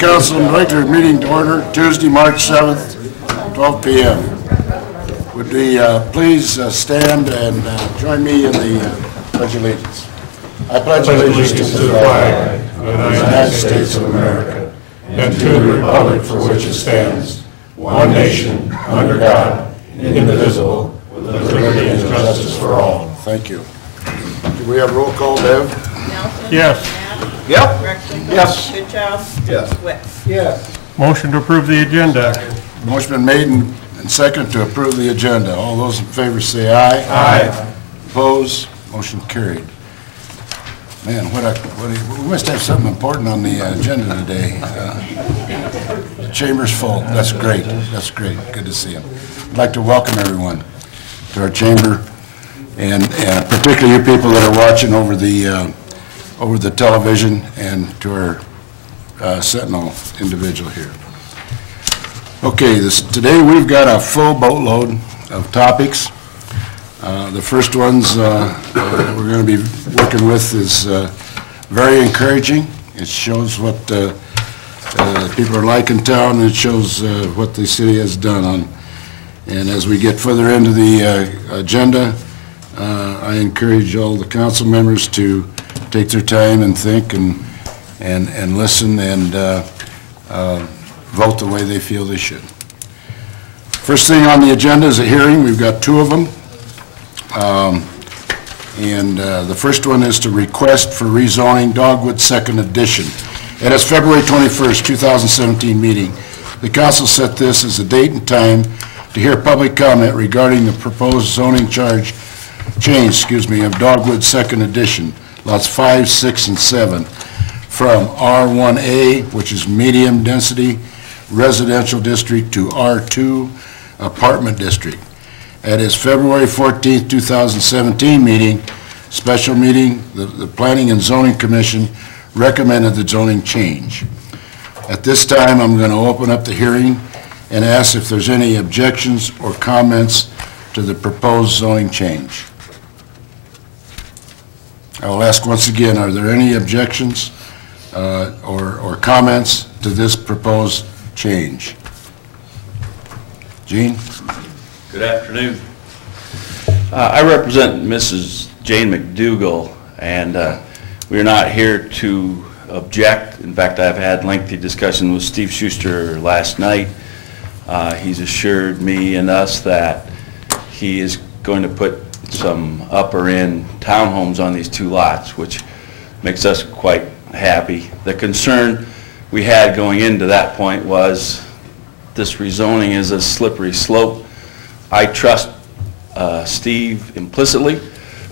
Council regular meeting to order Tuesday, March 7th, 12 p.m. Would we please stand and join me in the Pledge of Allegiance. I pledge allegiance to the flag of the United States of America and to the republic for which it stands, one nation, under God, indivisible, with liberty and justice for all. Thank you. Do we have roll call, Deb? Nelson? Yes. Knapp? Yep. Rexler? Yes. Goodchild? Yes. Witt? Yes. Motion to approve the agenda. Motion been made and second to approve the agenda. All those in favor say aye. Aye. Opposed? Motion carried. Man, we must have something important on the agenda today. The chamber's full. That's great. That's great. Good to see you. I'd like to welcome everyone to our chamber, and particularly you people that are watching over the television, and to our Sentinel individual here. Okay, today we've got a full boatload of topics. The first ones that we're going to be working with is very encouraging. It shows what people are like in town, and it shows what the city has done on. And as we get further into the agenda, I encourage all the council members to take their time and think and listen and vote the way they feel they should. First thing on the agenda is a hearing. We've got two of them. The first one is to request for rezoning Dogwood Second Edition. At its February 21st, 2017 meeting, the council set this as a date and time to hear public comment regarding the proposed zoning change of Dogwood Second Edition, lots 5, 6, and 7, from R1A, which is medium density residential district, to R2 apartment district. At its February 14th, 2017 meeting, special meeting, the Planning and Zoning Commission recommended the zoning change. At this time, I'm going to open up the hearing and ask if there's any objections or comments to the proposed zoning change. I will ask once again, are there any objections or comments to this proposed change? Gene? Good afternoon. I represent Mrs. Jane McDougall, and we are not here to object. In fact, I've had lengthy discussion with Steve Schuster last night. He's assured me and us that he is going to put some upper-end townhomes on these two lots, which makes us quite happy. The concern we had going into that point was this rezoning is a slippery slope. I trust Steve implicitly,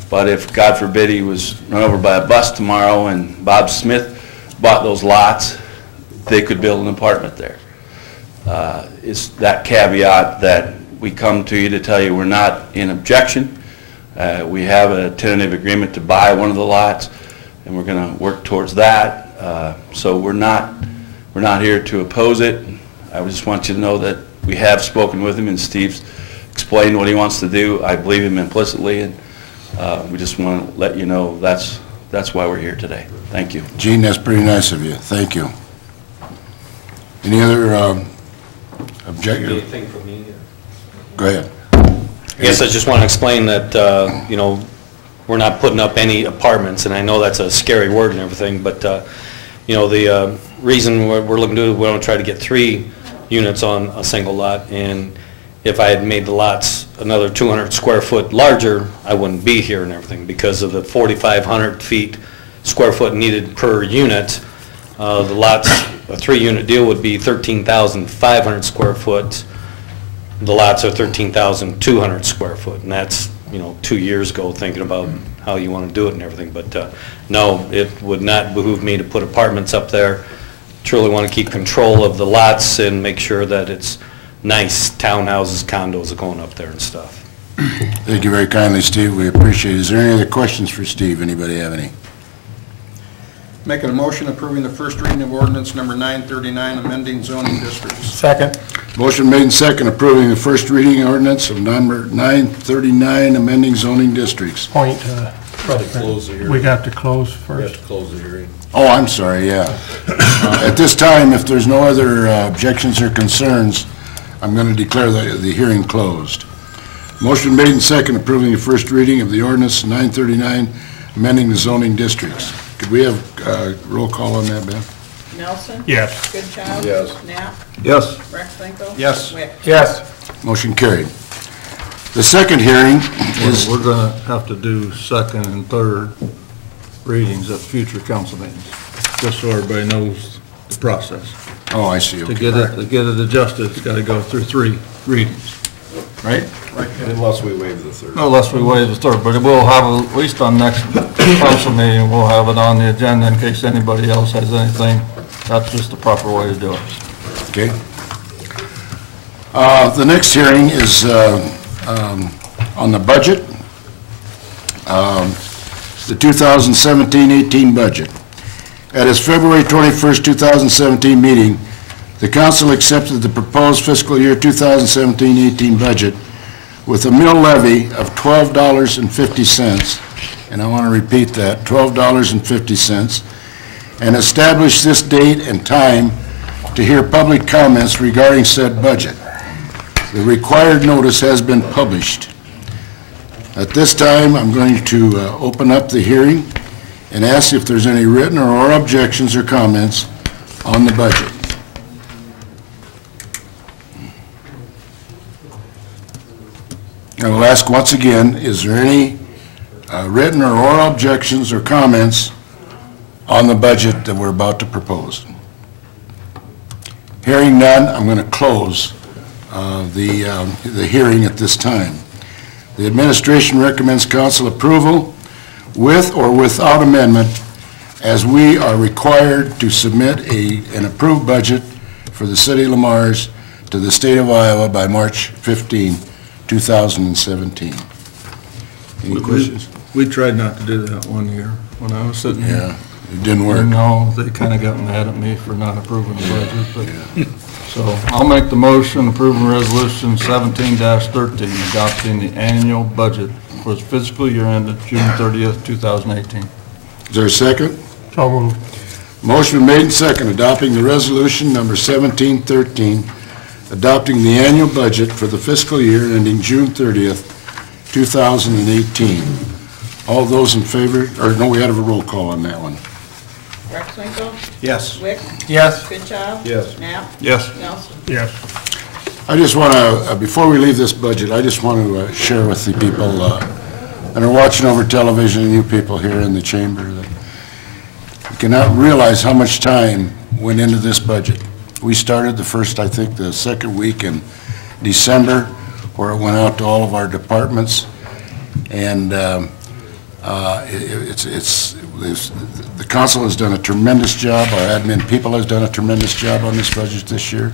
but if, God forbid, he was run over by a bus tomorrow and Bob Smith bought those lots, they could build an apartment there. It's that caveat that we come to you to tell you we're not in objection. We have a tentative agreement to buy one of the lots, and we're going to work towards that. So we're not here to oppose it. I just want you to know that we have spoken with him, and Steve's explained what he wants to do. I believe him implicitly, and we just want to let you know that's why we're here today. Thank you. Gene, that's pretty nice of you. Thank you. Any other objections? Anything from me? Go ahead. I guess I just want to explain that, you know, we're not putting up any apartments, and I know that's a scary word and everything, but, you know, the reason we're looking to do, we want to try to get 3 units on a single lot, and if I had made the lots another 200 square foot larger, I wouldn't be here and everything because of the 4,500 square foot needed per unit. The lots, a 3-unit deal would be 13,500 square foot. The lots are 13,200 square foot, and that's, you know, 2 years ago thinking about how you want to do it and everything. But no, it would not behoove me to put apartments up there. Truly want to keep control of the lots and make sure that it's nice townhouses, condos are going up there and stuff. Thank you very kindly, Steve. We appreciate it. Is there any other questions for Steve? Anybody have any? Making a motion approving the first reading of ordinance number 939, amending zoning districts. Second. Motion made and second approving the first reading ordinance of number 939, amending zoning districts. Point, Probably close the hearing. We got to close We have first. to close the hearing. Oh, I'm sorry, yeah. At this time, if there's no other objections or concerns, I'm going to declare the hearing closed. Motion made and second approving the first reading of the ordinance 939, amending the zoning districts. Could we have roll call on that, Ben? Nelson? Yes. Goodchild? Yes. Knapp? Yes. Rex-Winkel? Yes. Wick? Yes. Motion carried. The second hearing is, We're going to have to do second and third readings at future council meetings, just so everybody knows the process. oh, I see, To okay. get it adjusted, it's got to go through 3 readings, right? Unless we waive the third. Unless we waive the third, but we'll have, at least on next council meeting, we'll have it on the agenda in case anybody else has anything. That's just the proper way to do it. Okay. The next hearing is on the budget, the 2017-18 budget. At its February 21st, 2017 meeting, the council accepted the proposed fiscal year 2017-18 budget with a mill levy of $12.50, and I want to repeat that, $12.50, and established this date and time to hear public comments regarding said budget. The required notice has been published. At this time, I'm going to open up the hearing and ask if there's any written or oral objections or comments on the budget. I will ask once again, is there any written or oral objections or comments on the budget that we're about to propose? Hearing none, I'm going to close the hearing at this time. The administration recommends council approval with or without amendment, as we are required to submit an approved budget for the city of Lamar's to the state of Iowa by March 15, 2017. Any questions? We tried not to do that one year when I was sitting here. Yeah, it didn't work. No, they kind of got mad at me for not approving the budget, but, so I'll make the motion approving resolution 17-13, adopting the annual budget for the fiscal year ended June 30th, 2018. Is there a second? So moved. Motion made and second, adopting the resolution number 1713, adopting the annual budget for the fiscal year ending June 30th, 2018. All those in favor, or no, we had a roll call on that one. Rex-Winkel? Yes. Wick? Yes. Goodchild? Yes. Knapp? Yes. Nelson? Yes. I just want to, before we leave this budget, I just want to share with the people that are watching over television and you people here in the chamber that you cannot realize how much time went into this budget. We started the second week in December, where it went out to all of our departments, and the council has done a tremendous job. Our admin people has done a tremendous job on this budget this year.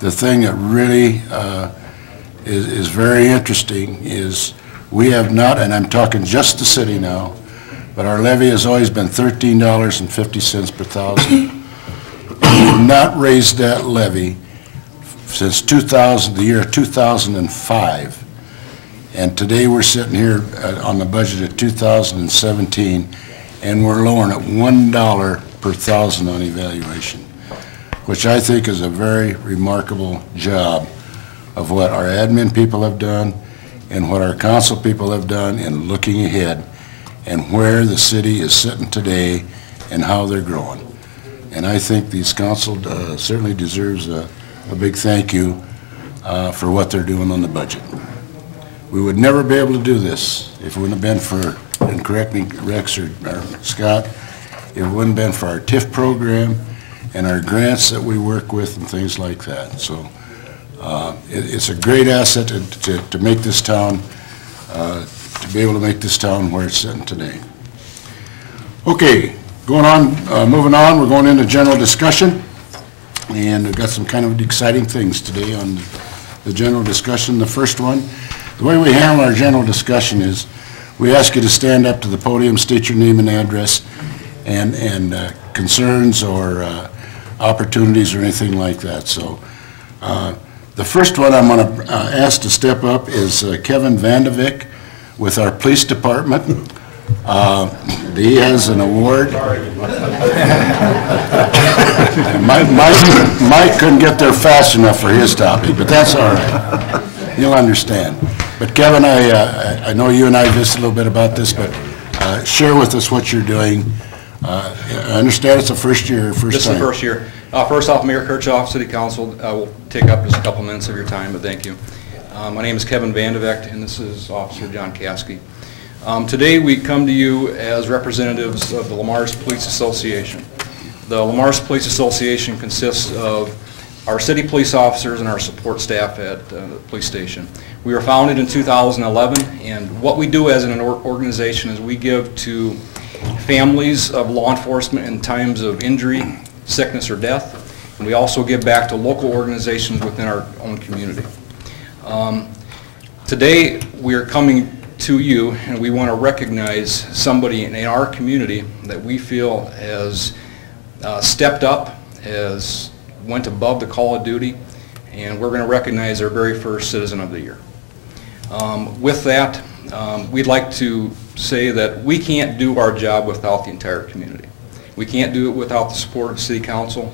The thing that really is very interesting is we have not, and I'm talking just the city now, but our levy has always been $13.50 per thousand. We have not raised that levy since the year 2005. And today we're sitting here on the budget at 2017, and we're lowering it $1 per thousand on evaluation, which I think is a very remarkable job of what our admin people have done and what our council people have done in looking ahead and where the city is sitting today and how they're growing. And I think these council certainly deserves a big thank you for what they're doing on the budget. We would never be able to do this if it wouldn't have been for, and correct me, Rex or Scott, if it wouldn't have been for our TIF program and our grants that we work with and things like that. So it's a great asset to make this town, to be able to make this town where it's sitting today. Okay, going on, moving on, we're going into general discussion. And we've got some kind of exciting things today on the general discussion. The first one, the way we handle our general discussion is we ask you to stand up to the podium, state your name and address, and concerns or opportunities or anything like that. So the first one I'm going to ask to step up is Kevin Vandevik with our police department. He has an award. Mike couldn't get there fast enough for his topic, but that's all right. You'll understand. But Kevin, I know you and I visited a little bit about this, but share with us what you're doing. I understand it's the first year, first time. This is the first year. First off, Mayor Kirchhoff, City Council, will take up just a couple minutes of your time, but thank you. My name is Kevin Vandevect, and this is Officer John Caskey. Today we come to you as representatives of the Le Mars Police Association. The Le Mars Police Association consists of our city police officers and our support staff at the police station. We were founded in 2011, and what we do as an organization is we give to families of law enforcement in times of injury, sickness, or death, and we also give back to local organizations within our own community. Today we are coming to you, and we want to recognize somebody in our community that we feel has stepped up, has went above the call of duty, and we're going to recognize our very first Citizen of the Year. With that, we'd like to say that we can't do our job without the entire community. We can't do it without the support of City Council,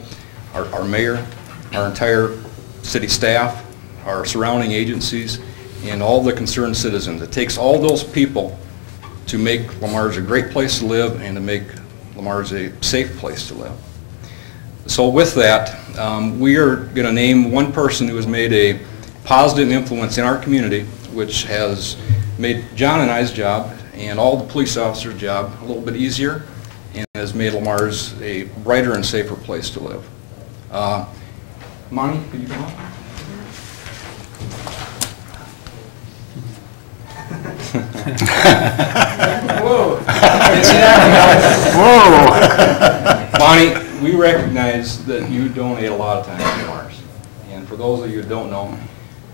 our mayor, our entire city staff, our surrounding agencies, and all the concerned citizens. It takes all those people to make Le Mars a great place to live and to make Le Mars a safe place to live. So with that, we are going to name one person who has made a positive influence in our community, which has made John and I's job and all the police officers' job a little bit easier, and has made Le Mars a brighter and safer place to live. Monty, could you come up? Whoa. Bonnie, we recognize that you donate a lot of time to Mars. And for those of you who don't know,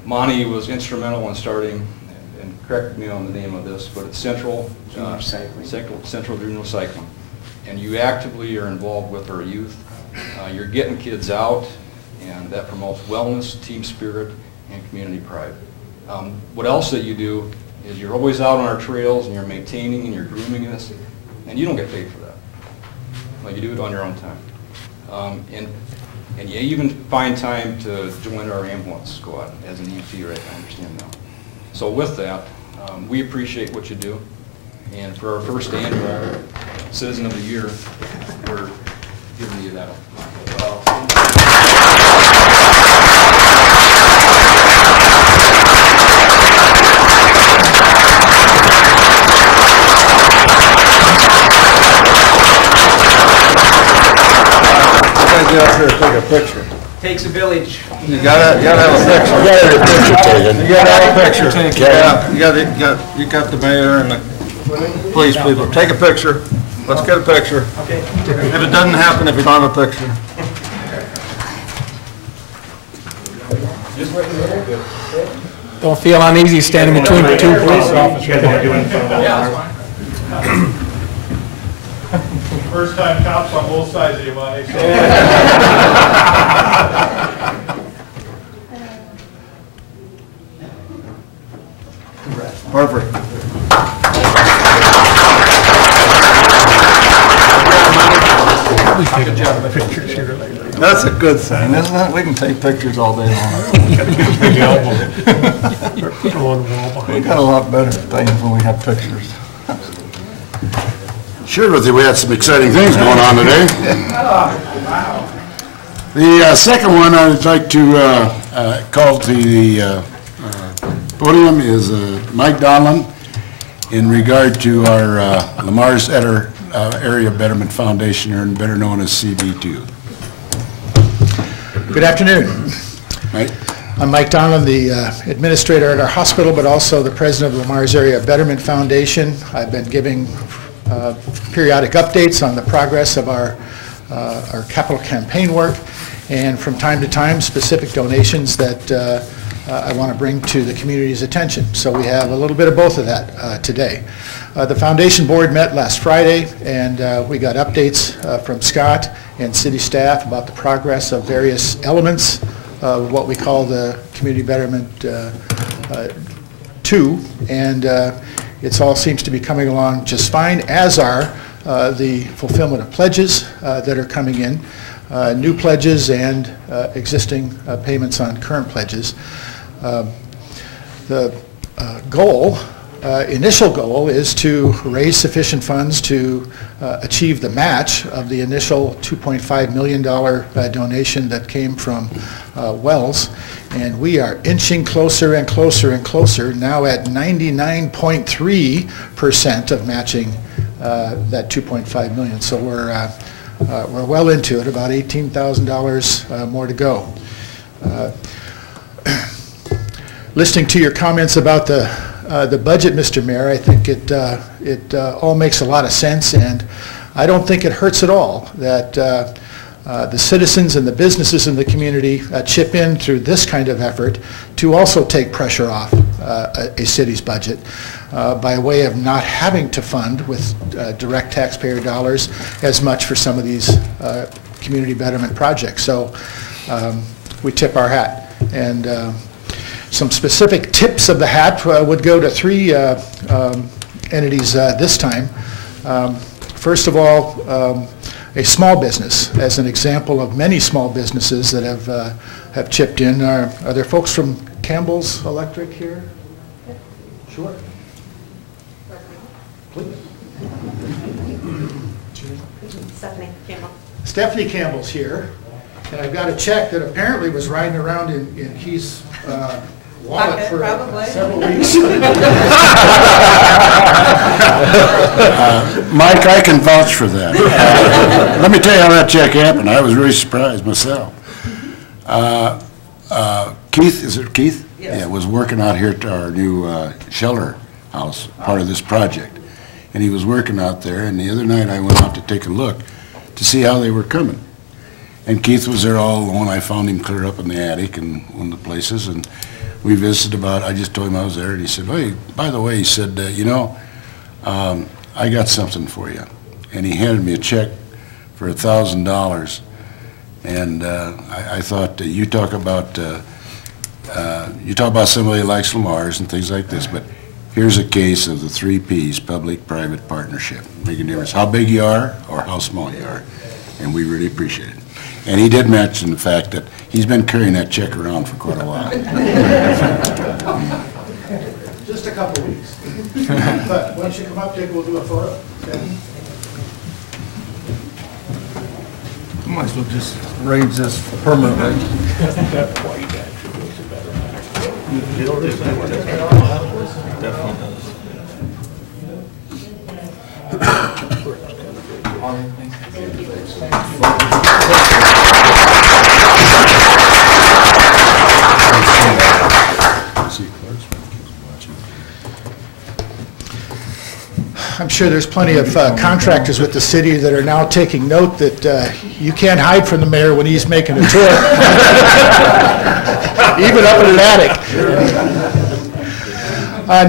Monty was instrumental in starting, and correct me on the name of this, but it's Central Junior Recycling. And you actively are involved with our youth. You're getting kids out, and that promotes wellness, team spirit, and community pride. What else that you do is you're always out on our trails, and you're maintaining and you're grooming us, and you don't get paid for that. Like, you do it on your own time. And you even find time to join our ambulance squad as an EMT, right? I understand now. So with that, we appreciate what you do, and for our first annual Citizen of the Year, we're giving you that. Get up here and take a picture. Takes a village. You gotta have a picture. You gotta have a picture taken. You gotta have a picture. Yeah, you got the mayor and the police people. Take a picture. Let's get a picture. Okay. If it doesn't happen, if you don't have a picture. Don't feel uneasy standing between the two police officers. First time cops on both sides of you, Monty. Perfect. Good job. Pictures here later. That's a good thing, isn't it? We can take pictures all day long. We got a lot better things when we have pictures. Shared with you, we had some exciting things going on today. The second one I'd like to call to the podium is Mike Donlin in regard to our Le Mars Area Betterment Foundation, or better known as CB2. Good afternoon. Mike? I'm Mike Donlin, the administrator at our hospital, but also the president of Le Mars Area Betterment Foundation. I've been giving periodic updates on the progress of our capital campaign work, and from time to time specific donations that I want to bring to the community's attention. So we have a little bit of both of that today. The foundation board met last Friday, and we got updates from Scott and city staff about the progress of various elements of what we call the Community Betterment 2, and It all seems to be coming along just fine, as are the fulfillment of pledges that are coming in, new pledges and existing payments on current pledges. The goal, initial goal, is to raise sufficient funds to achieve the match of the initial $2.5 million donation that came from Wells, and we are inching closer and closer and closer, now at 99.3% of matching that $2.5 million. So we're well into it, about $18,000 more to go. Listening to your comments about the budget, Mr. Mayor, I think it all makes a lot of sense, and I don't think it hurts at all that the citizens and the businesses in the community chip in through this kind of effort to also take pressure off a city's budget by way of not having to fund with direct taxpayer dollars as much for some of these community betterment projects. So we tip our hat. And some specific tips of the hat would go to three entities this time. First of all, a small business, as an example of many small businesses that have chipped in. Are there folks from Campbell's Electric here? Sure. Please. Stephanie Campbell. Stephanie Campbell's here, and I've got a check that apparently was riding around in Keith's wallet for several weeks. Mike, I can vouch for that. Let me tell you how that check happened. I was really surprised myself. Keith, is it Keith? Yes. Yeah, was working out here at our new shelter house, part of this project. And he was working out there, and the other night I went out to take a look to see how they were coming. And Keith was there all alone. I found him clear up in the attic and one of the places, and we visited about, I just told him I was there, and he said, hey, by the way, he said, you know, I got something for you. And he handed me a check for $1,000. And I thought, you talk about somebody like Lamar's and things like this, but here's a case of the 3 Ps, public-private partnership. Make a difference how big you are or how small you are. And we really appreciate it. And he did mention the fact that he's been carrying that check around for quite a while. Just a couple weeks. But once you come up, Dick, we'll do a photo. Okay. Might as well just arrange this permanently. Definitely does. I'm sure there's plenty of contractors with the city that are now taking note that you can't hide from the mayor when he's making a tour, even up in an attic.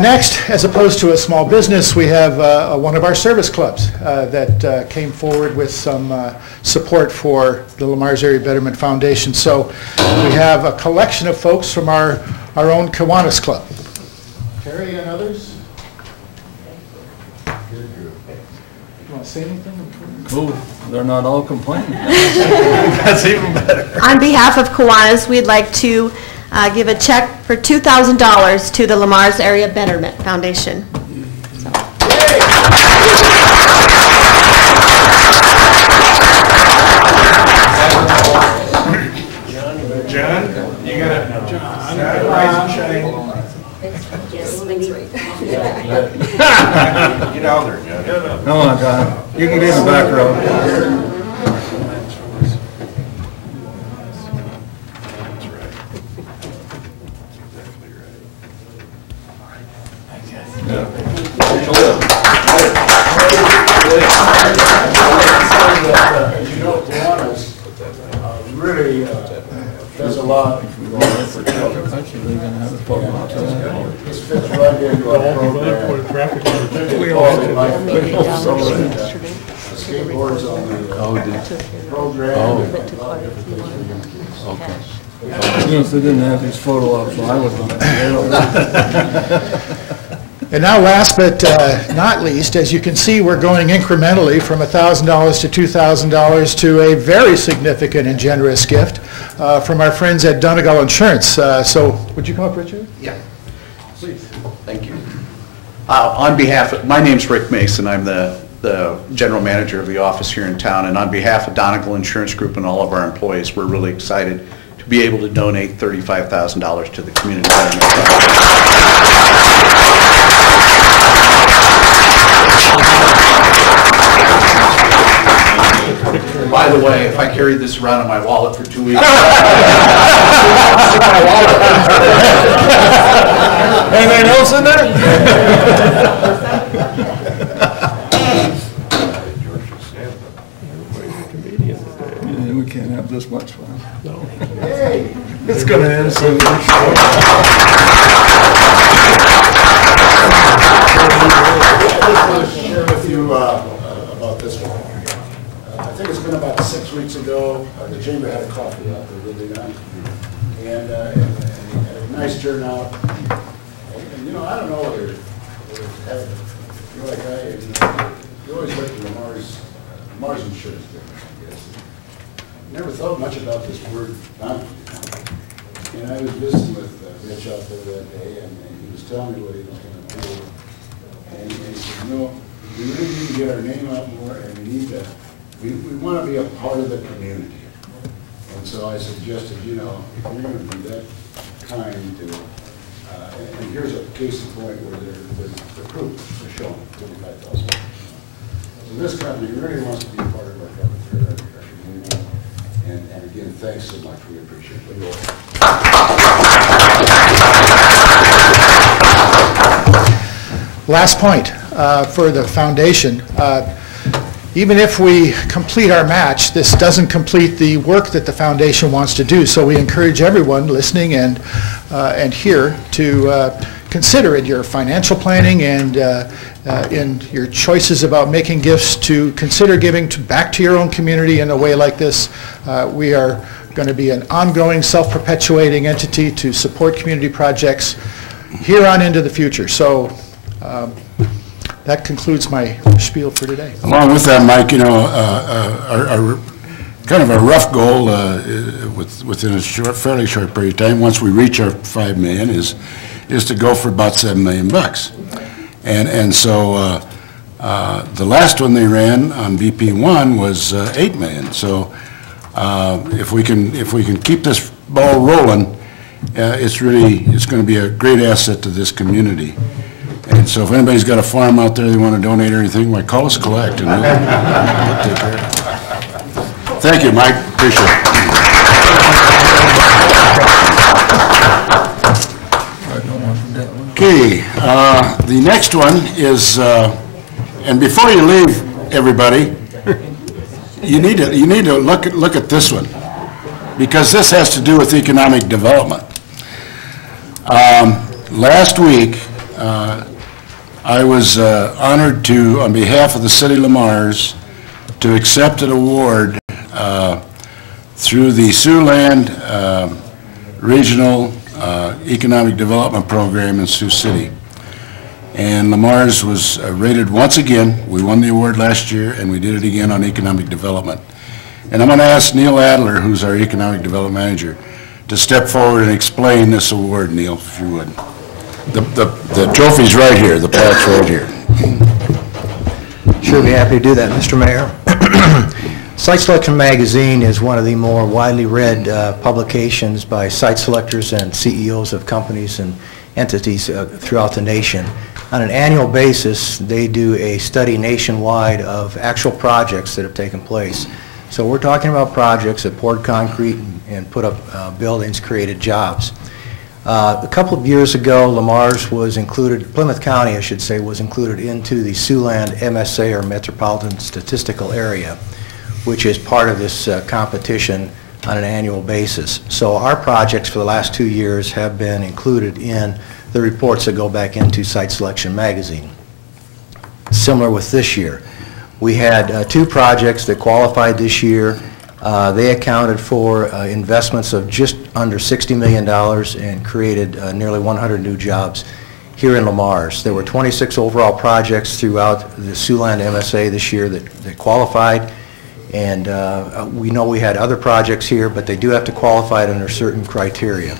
Next, as opposed to a small business, we have one of our service clubs that came forward with some support for the Lamar's Area Betterment Foundation. So we have a collection of folks from our own Kiwanis Club. Terry and others? You want to say anything? Cool. They're not all complaining. That's even better. On behalf of Kiwanis, we'd like to give a check for $2,000 to the Lamar's Area Betterment Foundation. So. John, you gotta, rise and shine. Get out there, John. Come on, John. You can get in the back row. You know, Kiwanis really does a lot. Actually, they're gonna have a photo op today. This fits right into our program. We all do. Skateboards on the program. You know, if they didn't have these photo ops, well, I would have. And now, last but not least, as you can see, we're going incrementally from $1,000 to $2,000 to a very significant and generous gift from our friends at Donegal Insurance. So, would you come up, Richard? Yeah. Please. Thank you. On behalf of, my name's Rick Mason. I'm the general manager of the office here in town, and on behalf of Donegal Insurance Group and all of our employees, we're really excited to be able to donate $35,000 to the community betterment project. By the way, if I carried this around in my wallet for 2 weeks, Anything else in there? Yeah, we can't have this much fun. Hey, it's gonna end soon. Share with you about this one. I think it's been about 6 weeks ago, the chamber had a coffee out there, did they not? And a nice turnout. And, you know, I don't know whether you're like you always look at Lamar's insurance business, I guess. Never thought much about this word bounty. And I was visiting with Rich out there that day, and he was telling me what he was going to do. And he said, you know, we really need to get our name out more, and we want to be a part of the community. And so I suggested, you know, if you're going to be that kind to, and here's a case in point where the proof is showing $35,000. So this company really wants to be a part of our community. And again, thanks so much. We appreciate it. Last point for the foundation. Even if we complete our match, this doesn't complete the work that the foundation wants to do. So we encourage everyone listening and here to consider in your financial planning and in your choices about making gifts to consider giving back to your own community in a way like this. We are going to be an ongoing, self-perpetuating entity to support community projects here on into the future. So that concludes my spiel for today. Along with that, Mike, you know, our kind of a rough goal within a fairly short period of time, once we reach our $5 million, is to go for about $7 million. And so the last one they ran on VP1 was $8 million. So if we can keep this ball rolling, it's going to be a great asset to this community. And so if anybody's got a farm out there they want to donate or anything, why, call us collect, and we'll take care of it. Thank you, Mike. Appreciate it. Okay, the next one is, and before you leave, everybody, you need to look at this one, because this has to do with economic development. Last week, I was honored to, on behalf of the City of Lamars, to accept an award through the Siouxland Regional Economic Development Program in Sioux City. And Lamars was rated once again. We won the award last year, and we did it again on economic development. And I'm going to ask Neil Adler, who's our Economic Development Manager, to step forward and explain this award, Neil, if you would. The trophy's right here, the plaque's right here. Sure, be happy to do that, Mr. Mayor. Site Selection Magazine is one of the more widely read publications by site selectors and CEOs of companies and entities throughout the nation. On an annual basis, they do a study nationwide of actual projects that have taken place. So we're talking about projects that poured concrete and put up buildings, created jobs. A couple of years ago, Lamars was included, Plymouth County, I should say, was included into the Siouxland MSA, or Metropolitan Statistical Area, which is part of this competition on an annual basis. So our projects for the last 2 years have been included in the reports that go back into Site Selection Magazine. Similar with this year. We had 2 projects that qualified this year. They accounted for investments of just under $60 million and created nearly 100 new jobs here in Lamar's. There were 26 overall projects throughout the Siouxland MSA this year that qualified, and we know we had other projects here, but they do have to qualify under certain criteria.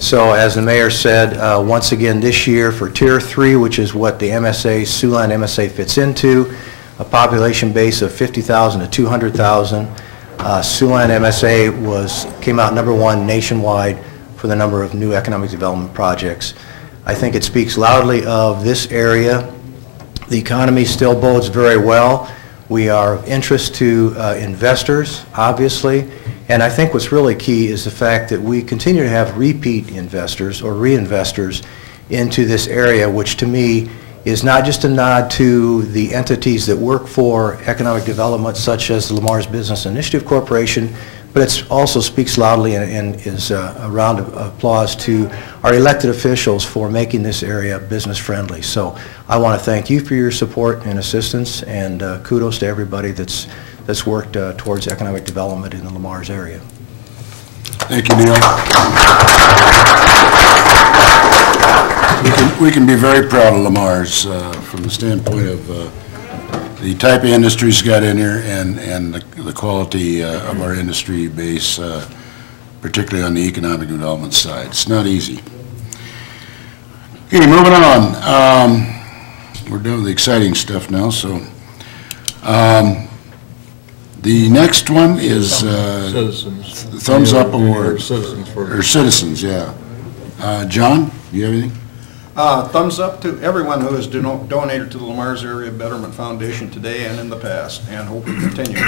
So as the mayor said, once again this year for Tier 3, which is what the MSA, Siouxland MSA fits into, a population base of 50,000 to 200,000, Siouxland MSA came out #1 nationwide for the number of new economic development projects. I think it speaks loudly of this area. The economy still bodes very well. We are of interest to investors, obviously, and I think what's really key is the fact that we continue to have repeat investors or reinvestors into this area, which to me is not just a nod to the entities that work for economic development, such as the Lamar's Business Initiative Corporation, but it also speaks loudly and is a round of applause to our elected officials for making this area business friendly. So I want to thank you for your support and assistance, and kudos to everybody that's worked towards economic development in the Lamar's area. Thank you, Neil. We can be very proud of Lamar's from the standpoint of the type of industries got in here and the quality of our industry base, particularly on the economic development side. It's not easy. Okay, moving on. We're done with the exciting stuff now, so the next one is Citizens. the Thumbs Up Award. Citizens for. Or citizens, yeah. John, you have anything? Thumbs up to everyone who has donated to the Lamar's Area Betterment Foundation today and in the past, and hope we continue.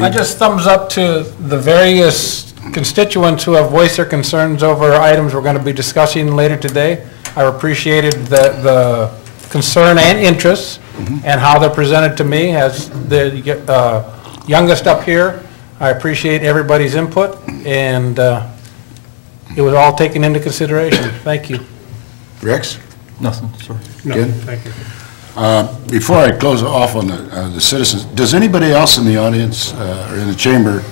I just thumbs up to the various constituents who have voiced their concerns over items we're going to be discussing later today. I appreciated the concern and interest and how they're presented to me as the youngest up here. I appreciate everybody's input, and it was all taken into consideration. Thank you. Rex? Nothing, sorry. Ken? Thank you. Before I close off on the citizens, does anybody else in the audience or in the chamber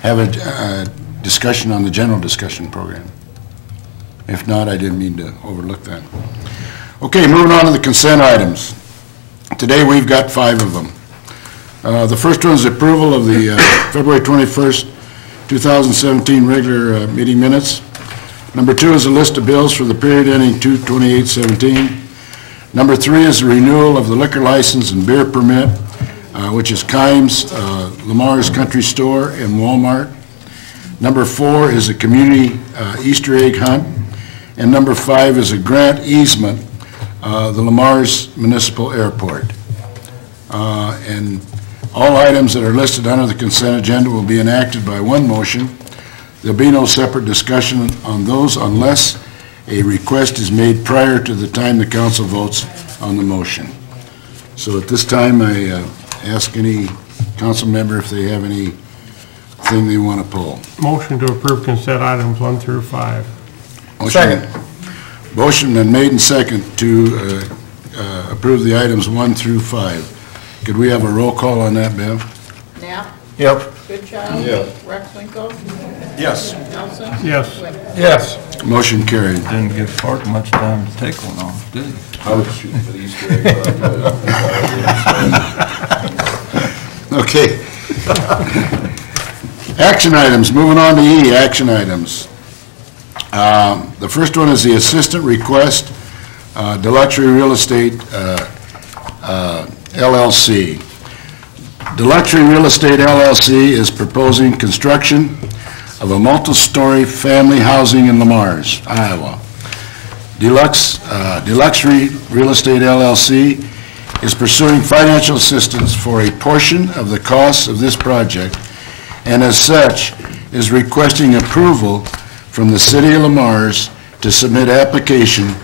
have a discussion on the general discussion program? If not, I didn't mean to overlook that. Okay, moving on to the consent items. Today we've got 5 of them. The first one is approval of the February 21st, 2017 regular meeting minutes. Number 2 is a list of bills for the period ending 2/28/17. Number 3 is the renewal of the liquor license and beer permit, which is Kimes, Lamar's Country Store, and Walmart. Number 4 is a community Easter egg hunt. And number 5 is a grant easement, the Lamar's Municipal Airport. And all items that are listed under the consent agenda will be enacted by one motion. There'll be no separate discussion on those unless a request is made prior to the time the council votes on the motion. So at this time, I ask any council member if they have anything they want to pull. Motion to approve consent items 1 through 5. Second. Motion been made and second to approve the items 1 through 5. Could we have a roll call on that, Bev? Knapp? Yep. Goodchild? Yes. Rexwinkle? Yes. Nelson? Yes. Wick? Yes. Motion carried. Didn't give Clark much time to take one off, did he? I was shooting for the Easter egg. Okay. Action items, moving on to E, action items. The first one is the assistant request, Deluxury Real Estate LLC. Deluxury Real Estate LLC is proposing construction of a multi-story family housing in Lamar's, Iowa. Deluxury Real Estate LLC is pursuing financial assistance for a portion of the costs of this project, and as such is requesting approval from the City of Lamar's to submit application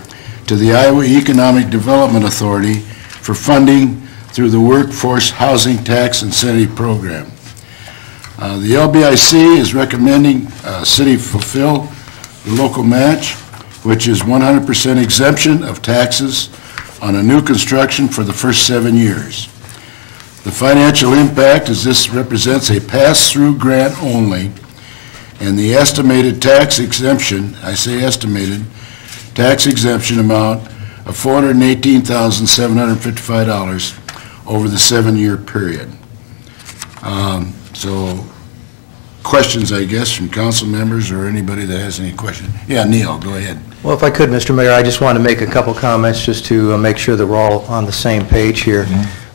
to the Iowa Economic Development Authority for funding through the Workforce Housing Tax Incentive Program. The LBIC is recommending City fulfill the local match, which is 100% exemption of taxes on a new construction for the first 7 years. The financial impact is this represents a pass-through grant only, and the estimated tax exemption, I say estimated, tax exemption amount of $418,755 over the 7-year period. So, questions, I guess, from council members or anybody that has any questions? Yeah, Neil, go ahead. Well, if I could, Mr. Mayor, I just want to make a couple comments just to make sure that we're all on the same page here.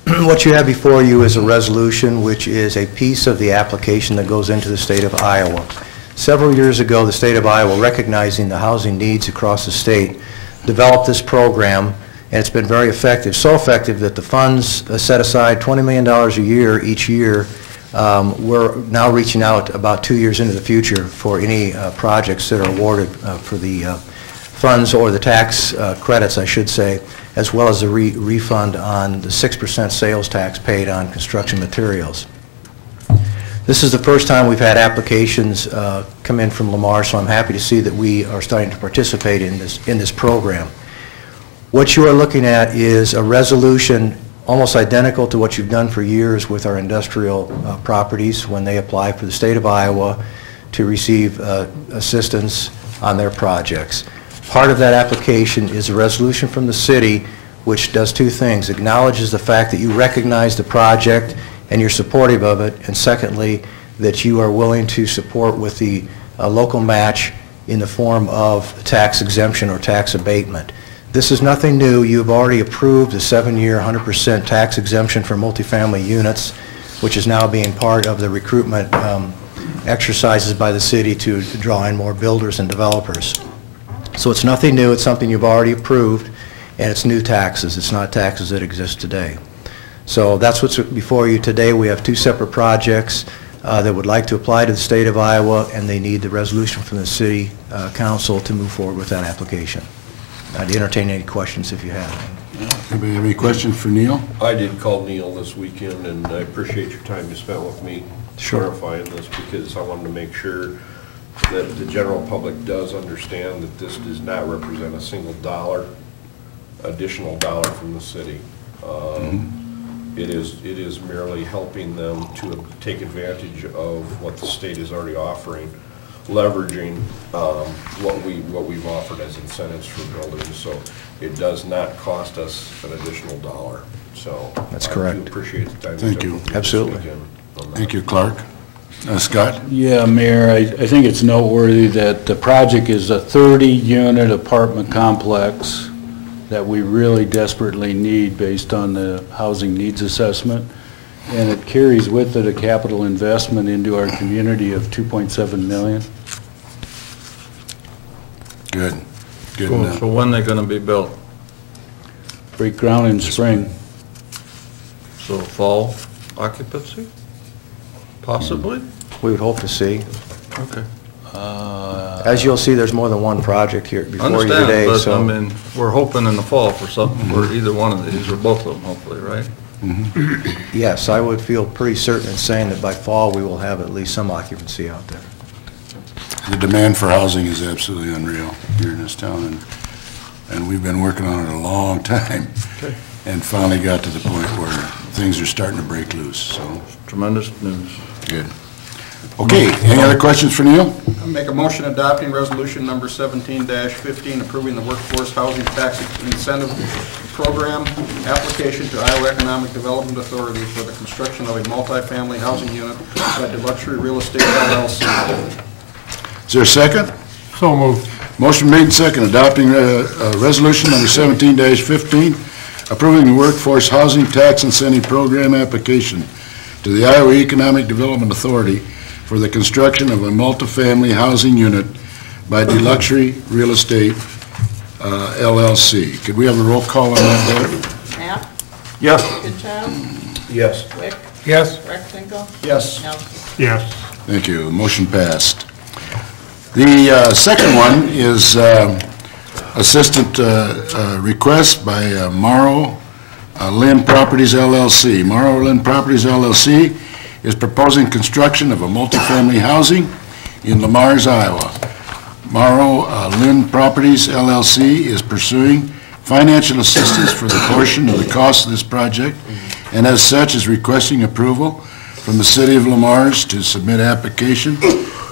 What you have before you is a resolution, which is a piece of the application that goes into the state of Iowa. Several years ago, the state of Iowa, recognizing the housing needs across the state, developed this program, and it's been very effective. So effective that the funds set aside $20 million a year each year. We're now reaching out about 2 years into the future for any projects that are awarded for the funds or the tax credits, I should say, as well as the refund on the 6% sales tax paid on construction materials. This is the first time we've had applications come in from Lamar, so I'm happy to see that we are starting to participate in this program. What you are looking at is a resolution almost identical to what you've done for years with our industrial properties when they apply for the state of Iowa to receive assistance on their projects. Part of that application is a resolution from the city which does two things: acknowledges the fact that you recognize the project and you're supportive of it, and secondly, that you are willing to support with the local match in the form of tax exemption or tax abatement. This is nothing new. You've already approved a 7-year 100% tax exemption for multifamily units, which is now being part of the recruitment exercises by the city to draw in more builders and developers. So it's nothing new. It's something you've already approved, and it's new taxes. It's not taxes that exist today. So that's what's before you today. We have two separate projects that would like to apply to the state of Iowa, and they need the resolution from the city council to move forward with that application. I'd entertain any questions if you have any. Anybody have any questions for Neil? I did call Neil this weekend, and I appreciate your time you spent with me clarifying this, because I wanted to make sure that the general public does understand that this does not represent a single additional dollar from the city. It is merely helping them to take advantage of what the state is already offering, leveraging what we've offered as incentives for builders. So it does not cost us an additional dollar. So that's correct. I do appreciate the time. Thank you. Absolutely. Thank you, Clark. Scott? Yeah, Mayor, I think it's noteworthy that the project is a 30-unit apartment complex that we really desperately need based on the housing needs assessment. And it carries with it a capital investment into our community of $2.7 million. Good. Good Cool. enough. So when they're going to be built? Break ground in spring. So fall occupancy? Possibly? We would hope to see. Okay. As you'll see, there's more than one project here before you Understand, today. but So I mean, we're hoping in the fall for something for either one of these, or both of them, hopefully, right? yes, I would feel pretty certain in saying that by fall we will have at least some occupancy out there. The demand for housing is absolutely unreal here in this town, and we've been working on it a long time, and finally got to the point where things are starting to break loose, so. Tremendous news. Good. Okay, any other questions for Neil? I make a motion adopting resolution number 17-15, approving the Workforce Housing Tax Incentive Program application to Iowa Economic Development Authority for the construction of a multifamily housing unit by Deluxury Real Estate LLC. Is there a second? So moved. Motion made and second, adopting resolution number 17-15, approving the Workforce Housing Tax Incentive Program application to the Iowa Economic Development Authority for the construction of a multifamily housing unit by Deluxury Real Estate LLC. Could we have a roll call on that, Doug? Knapp? Yes. Goodchild? Yes. Wick? Yes. Rechtsinkel? Yes. Nelson? Yes. Thank you. Motion passed. The second one is assistant request by Morrow Lynn Properties LLC. Morrow Lynn Properties LLC is proposing construction of a multifamily housing in Lamars, Iowa. Morrow Lynn Properties LLC is pursuing financial assistance for the portion of the cost of this project, and as such is requesting approval from the City of Lamars to submit application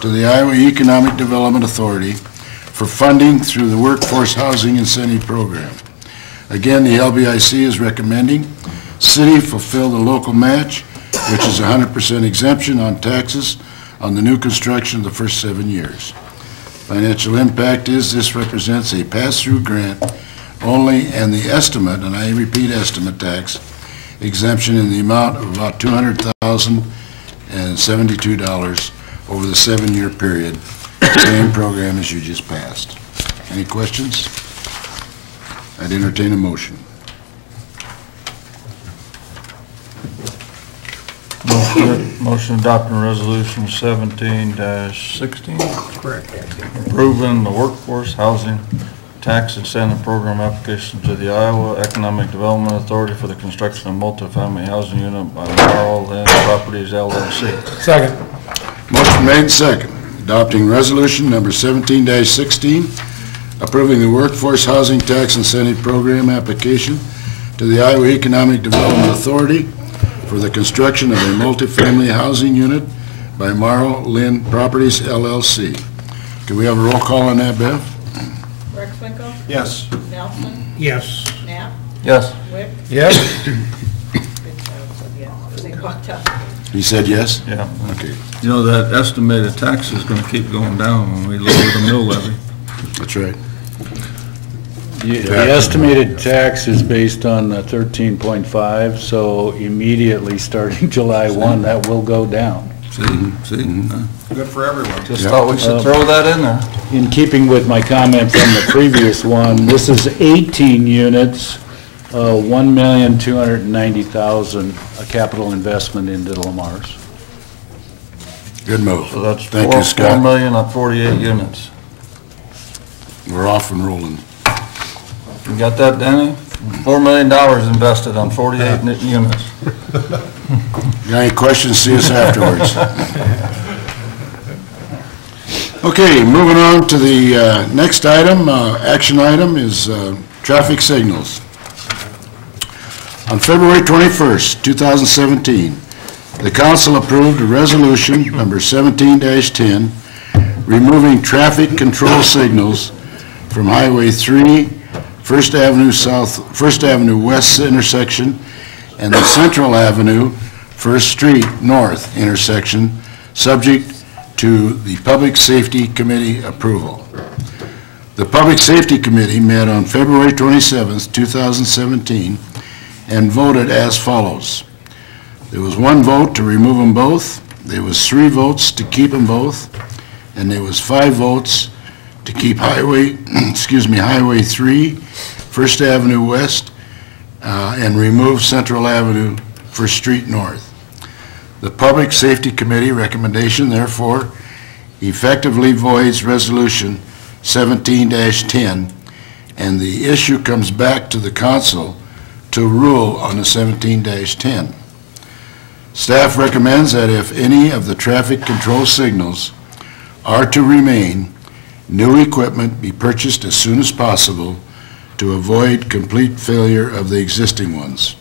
to to the Iowa Economic Development Authority for funding through the Workforce Housing Incentive Program. Again, the LBIC is recommending city fulfill the local match, which is 100% exemption on taxes on the new construction of the first 7 years. Financial impact is this represents a pass-through grant only, and the estimate, and I repeat estimate, tax exemption in the amount of about $200,072 over the 7-year period, same program as you just passed. Any questions? I'd entertain a motion. Motion adopting resolution 17-16. Correct. Approving the workforce housing tax incentive program application to the Iowa Economic Development Authority for the construction of multifamily housing unit by Laurel Land Properties LLC. Second. Motion made and second. Adopting resolution number 17-16, approving the workforce housing tax incentive program application to the Iowa Economic Development Authority for the construction of a multifamily housing unit by Laurel Land Properties LLC. Can we have a roll call on that, Bev? Rexbro. Yes. Nelson. Yes. Knapp. Yes. Wick. Yes. They walked out. He said yes? Yeah. Okay, You know, that estimated tax is going to keep going down when we lower the mill levy. that's right. The estimated tax is based on 13.5, so immediately starting July 1, that will go down. See? Good for everyone. Just thought we should throw that in there. In keeping with my comment from the previous one, this is 18 units, $1,290,000, a capital investment into Lamar's. Good move. So that's Thank you, 4 Scott. million on 48 units. We're off and rolling. You got that, Danny? $4 million invested on 48 units. Got any questions, see us afterwards. Okay, moving on to the next item, action item is traffic signals. On February 21st, 2017, the council approved a resolution number 17-10 removing traffic control signals from Highway 3, First Avenue West intersection, and the Central Avenue First Street North intersection, subject to the Public Safety Committee approval. The Public Safety Committee met on February 27th, 2017, and voted as follows. There was 1 vote to remove them both, there was 3 votes to keep them both, and there was 5 votes to keep Highway 3, First Avenue West, and remove Central Avenue First Street North. The Public Safety Committee recommendation, therefore, effectively voids Resolution 17-10, and the issue comes back to the council to rule on the 17-10. Staff recommends that if any of the traffic control signals are to remain, new equipment be purchased as soon as possible to avoid complete failure of the existing ones.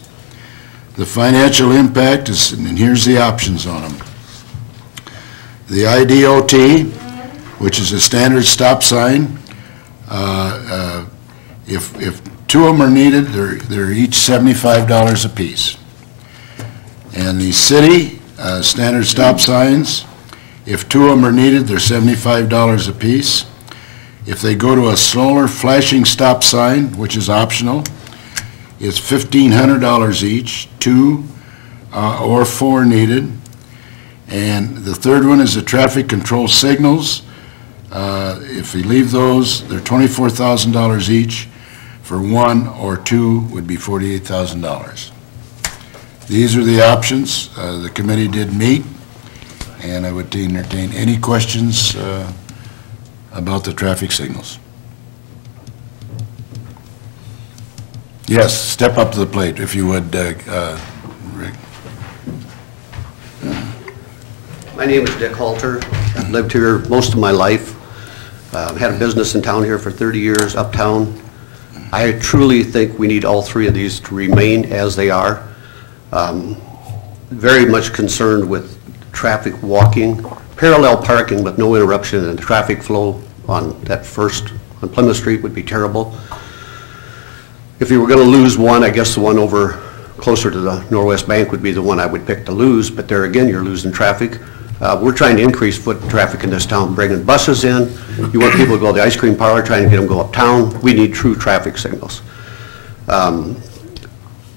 The financial impact is, and here's the options on them. The IDOT, which is a standard stop sign, if 2 of them are needed, they're each $75 apiece. And the city standard stop signs, if 2 of them are needed, they're $75 apiece. If they go to a solar flashing stop sign, which is optional, it's $1,500 each, 2 or 4 needed. And the third one is the traffic control signals. If we leave those, they're $24,000 each. For 1 or 2 would be $48,000. These are the options. The committee did meet, and I would entertain any questions about the traffic signals. Yes, step up to the plate if you would, Rick. My name is Dick Halter. I've lived here most of my life. Had a business in town here for 30 years, uptown. I truly think we need all 3 of these to remain as they are. Very much concerned with traffic walking parallel parking with no interruption in the traffic flow on that first, on Plymouth Street would be terrible. If you were going to lose one, I guess the one over closer to the Norwest Bank would be the one I would pick to lose, but there again, you're losing traffic. We're trying to increase foot traffic in this town, bringing buses in. You want people to go to the ice cream parlor, trying to get them to go uptown. We need true traffic signals.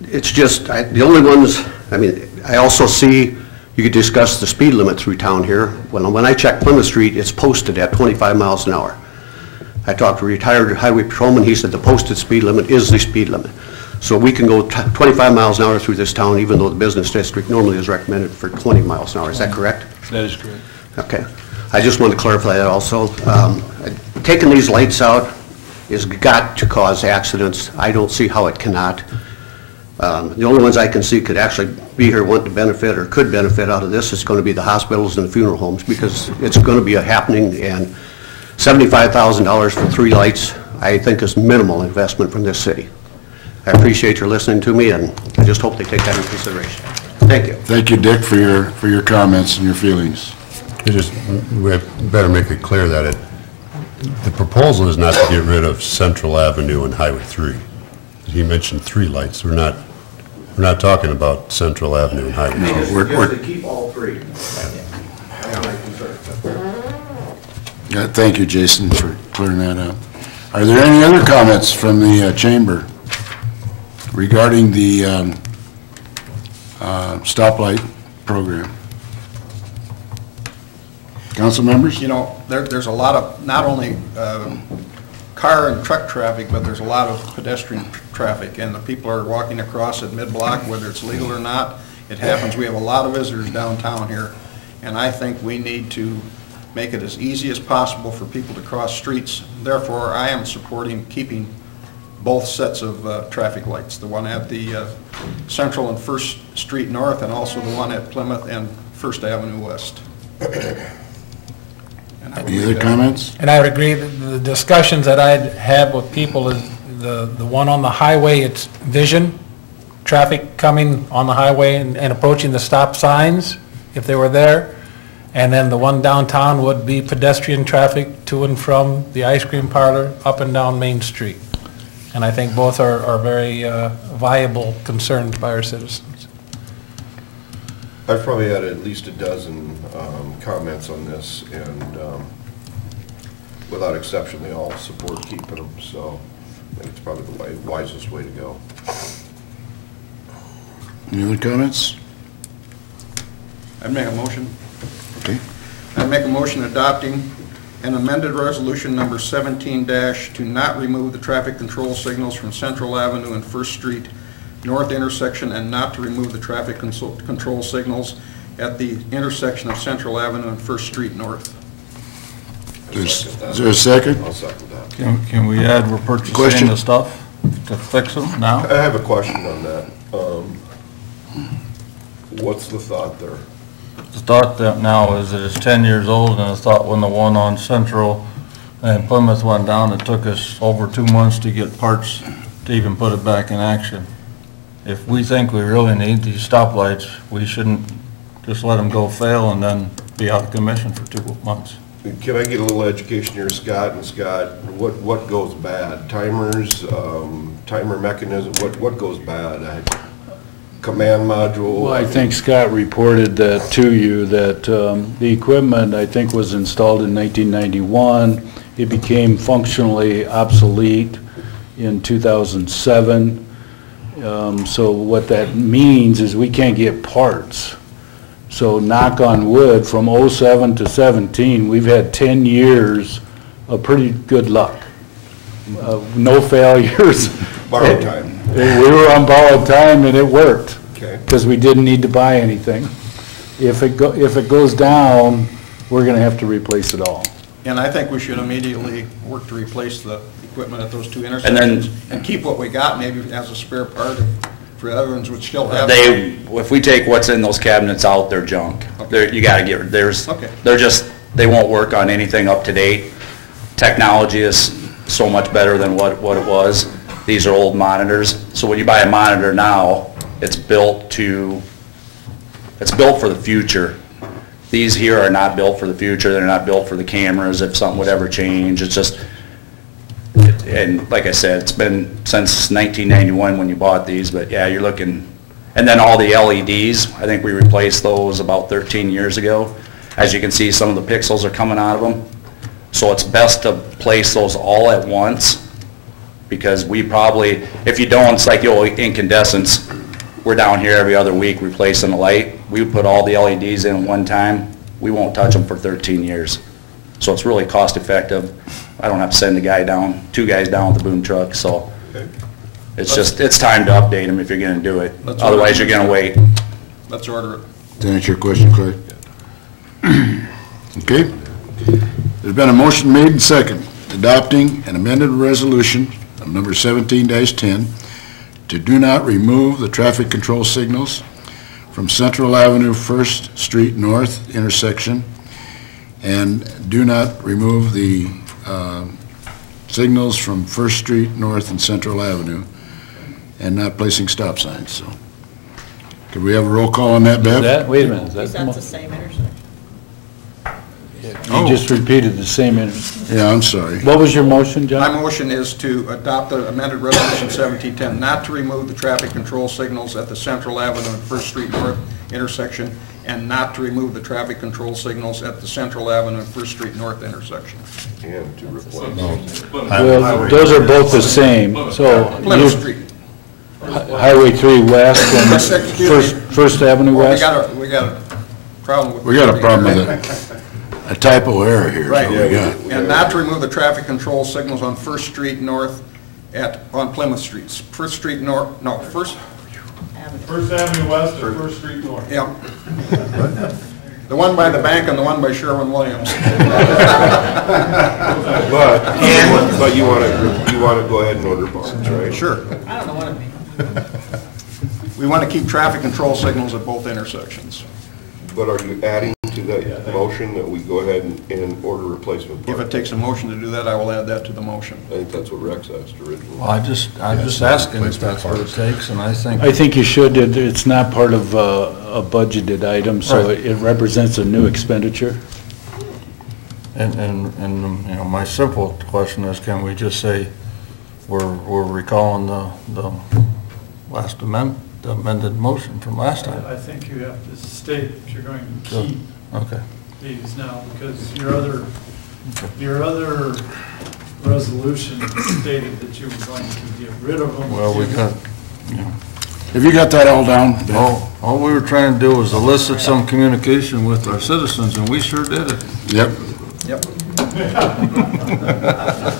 It's just, the only ones, I mean, I also see, you could discuss the speed limit through town here. When I check Plymouth Street, it's posted at 25 miles an hour. I talked to a retired highway patrolman, he said the posted speed limit is the speed limit. So we can go 25 miles an hour through this town, even though the business district normally is recommended for 20 miles an hour. Is that correct? That is correct. Okay. I just want to clarify that also. Taking these lights out has got to cause accidents. I don't see how it cannot. The only ones I can see could actually be here wanting to benefit or could benefit out of this is going to be the hospitals and the funeral homes, because it's going to be a happening, and $75,000 for 3 lights, I think is minimal investment from this city. I appreciate your listening to me, and I just hope they take that into consideration. Thank you. Thank you, Dick, for your comments and your feelings. We better make it clear that the proposal is not to get rid of Central Avenue and Highway 3. He mentioned 3 lights. We're not talking about Central Avenue and Highway 3. We're to keep all 3. Thank you, Jason, for clearing that up. Are there any other comments from the chamber regarding the stoplight program? Council members? You know, there's a lot of, not only car and truck traffic, but there's a lot of pedestrian traffic, and the people are walking across at mid-block, whether it's legal or not. It happens. We have a lot of visitors downtown here, and I think we need to make it as easy as possible for people to cross streets. Therefore, I am supporting keeping both sets of traffic lights, the one at the Central and First Street North, and also the one at Plymouth and First Avenue West. Any other comments? And I would agree that the discussions that I'd had with people is the one on the highway, it's vision, traffic coming on the highway and approaching the stop signs, if they were there. And then the one downtown would be pedestrian traffic to and from the ice cream parlor, up and down Main Street. And I think both are very viable concerns by our citizens. I've probably had at least a dozen comments on this, and without exception, they all support keeping them, so I think it's probably the wisest way to go. Any other comments? I'd make a motion. Okay. I'd make a motion adopting an amended resolution number 17- to not remove the traffic control signals from Central Avenue and First Street North intersection, and not to remove the traffic control signals at the intersection of Central Avenue and First Street North. Is there a second? I'll second that. Can we add we're purchasing the stuff to fix them now? I have a question on that. What's the thought there? The thought that now is that it's 10 years old, and the thought when the one on Central and Plymouth went down, it took us over 2 months to get parts to even put it back in action. If we think we really need these stoplights, we shouldn't just let them go fail and then be out of commission for 2 months. Can I get a little education here, Scott? And Scott, what goes bad? Timers, timer mechanism, what goes bad? Command module? Well, I think Scott reported that to you, that the equipment, I think, was installed in 1991. It became functionally obsolete in 2007. So what that means is we can't get parts. So knock on wood, from '07 to '17, we've had 10 years of pretty good luck. No failures. Borrowed time. We were on borrowed time, and it worked. Okay. Because we didn't need to buy anything. If it goes down, we're going to have to replace it all. And I think we should immediately work to replace the equipment at those 2 intersections and keep what we got maybe as a spare part for other ones which still have. If we take what's in those cabinets out, they're junk. Okay. You gotta get, they won't work on anything up to date. Technology is so much better than what it was. These are old monitors. So when you buy a monitor now, it's built for the future. These here are not built for the future, they're not built for the cameras if something would ever change, it's just, and like I said, it's been since 1991 when you bought these, but yeah, you're looking, and then all the LEDs, I think we replaced those about 13 years ago. As you can see, some of the pixels are coming out of them. So it's best to place those all at once, because we probably, if you don't, it's like the old incandescents. We're down here every other week replacing the light. We put all the LEDs in one time, we won't touch them for 13 years. So it's really cost effective. I don't have to send a guy down, 2 guys down with the boom truck, so it's just, it's time to update them if you're gonna do it. Otherwise, you're gonna wait. Let's order it. Does that answer your question, Clay? Okay. There's been a motion made and second, adopting an amended resolution of number 17-10 to do not remove the traffic control signals from Central Avenue, 1st Street North intersection, and do not remove the signals from 1st Street North and Central Avenue, and not placing stop signs, so. Could we have a roll call on that, Bev? Wait a minute, Is that the same intersection? you just repeated the same, Yeah, I'm sorry. what was your motion, My John? motion is to adopt the amended resolution 1710, not to remove the traffic control signals at the Central Avenue and 1st Street North intersection, and not to remove the traffic control signals at the Central Avenue and 1st Street North intersection. And to replace. Well, those are both the same, so. Plymouth you- Street. Highway 3 west and Excuse me. First Avenue Well, west? we got a problem with. We got a problem with it. A typo error here, is Right, what we got. and not to remove the traffic control signals on 1st Street North on Plymouth Streets. 1st Street North, no, First Avenue West and First Street North. yeah. The one by the bank and the one by Sherwin-Williams. But you want to go ahead and order bonds, right? Sure. I don't know what it means. We want to keep traffic control signals at both intersections. But are you adding to that motion that we go ahead and order replacement parts? If it takes a motion to do that, I will add that to the motion. I think that's what Rex asked originally. Well, I'm just asking if that's what it takes, and I think. I think you should, it's not part of a budgeted item, so Right. it represents a new expenditure. And, you know, my simple question is, can we just say, we're recalling the last amended motion from last time? I think you have to state that you're going to So, keep okay. these now, because your other resolution stated that you were going to get rid of them. Well, we got, you know. Have you got that all down? All we were trying to do was elicit some communication with our citizens, and we sure did it. Yep. Yep.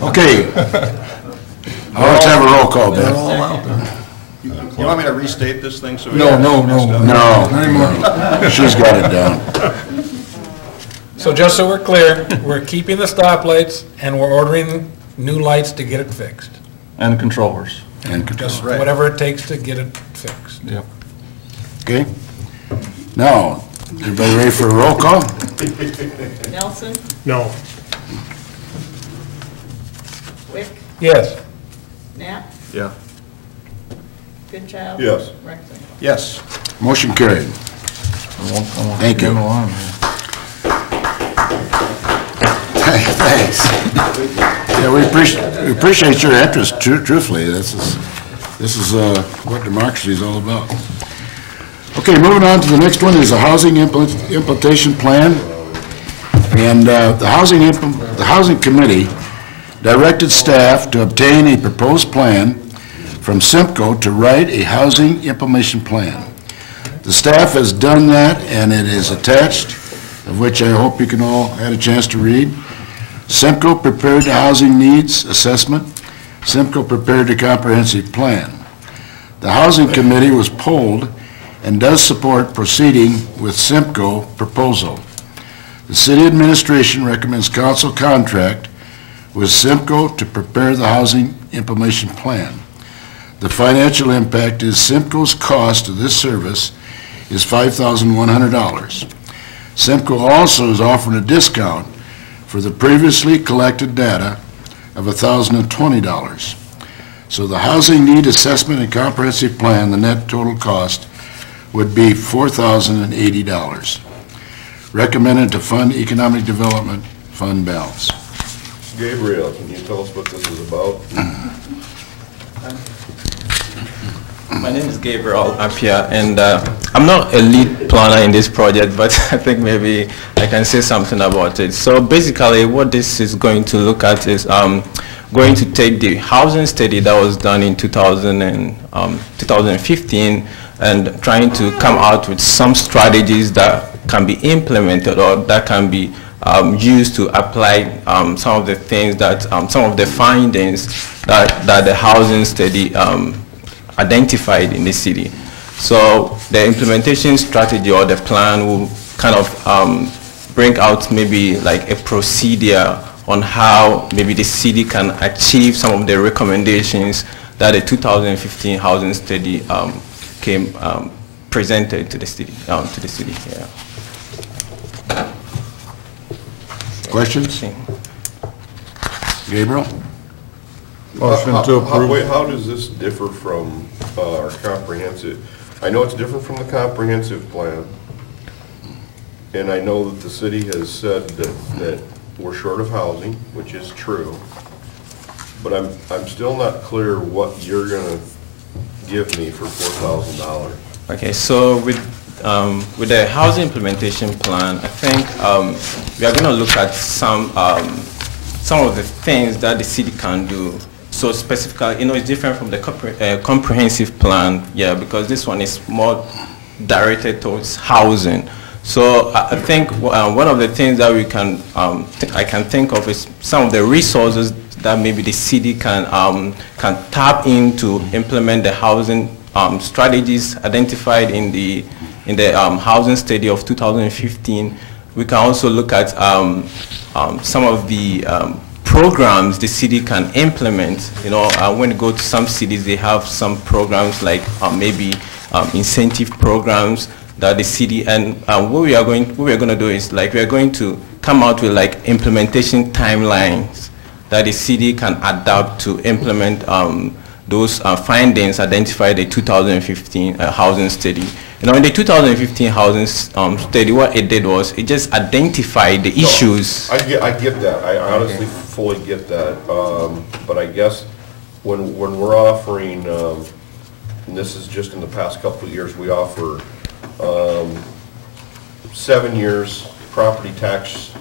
Okay. Let's have a roll call, They're Ben. all out there. You want me to restate this thing so? No. No, she's got it down. So just so we're clear, we're keeping the stoplights and we're ordering new lights to get it fixed. And controllers. Just whatever it takes to get it fixed. Yep. Okay. Now, everybody ready for a roll call? Nelson? No. Wick? Yes. Knapp? Yeah. Goodchild? Yes. Rexler? Yes. Motion carried. Thank you. Thanks. Yeah, we appreciate your interest, truthfully. This is what democracy is all about. Okay, moving on to the next one is a housing implementation plan. And the Housing Committee directed staff to obtain a proposed plan from Simco to write a housing implementation plan. The staff has done that, and it is attached, of which I hope you can all had a chance to read. Simco prepared the housing needs assessment. Simco prepared the comprehensive plan. The Housing Committee was polled and does support proceeding with Simco proposal. The city administration recommends council contract with Simco to prepare the housing implementation plan. The financial impact is Simco's cost of this service is $5,100. Simco also is offering a discount for the previously collected data of $1,020. So the housing need assessment and comprehensive plan, the net total cost would be $4,080. recommended to fund economic development fund balance. Gabriel, can you tell us what this is about? My name is Gabriel Apia, and I'm not a lead planner in this project, but I think maybe I can say something about it. So basically, what this is going to look at is going to take the housing study that was done in 2015 and trying to come out with some strategies that can be implemented or that can be used to apply some of the things that, some of the findings that the housing study identified in the city. So the implementation strategy or the plan will kind of bring out maybe like a procedure on how maybe the city can achieve some of the recommendations that the 2015 housing study presented to the city. Yeah. Questions? Gabriel? Motion to approve. Wait, how does this differ from our comprehensive? I know it's different from the comprehensive plan, and I know that the city has said that we're short of housing, which is true, but I'm still not clear what you're going to give me for $4,000. Okay, so with the housing implementation plan, I think we are going to look at some of the things that the city can do. So specifically, it's different from the comprehensive plan, yeah, because this one is more directed towards housing. So I think one of the things that we can, I can think of is some of the resources that maybe the city can tap in to implement the housing strategies identified in the housing study of 2015. We can also look at some of the programs the city can implement. When you go to some cities, they have some programs like maybe incentive programs that the city, and what we are going to do is like we are going to come out with like implementation timelines that the city can adapt to implement those findings identified in the 2015 housing study. In the 2015 housing study, what it did was it just identified the issues. I get that. I honestly fully get that. But I guess when we're offering, and this is just in the past couple of years, we offer 7 years property tax,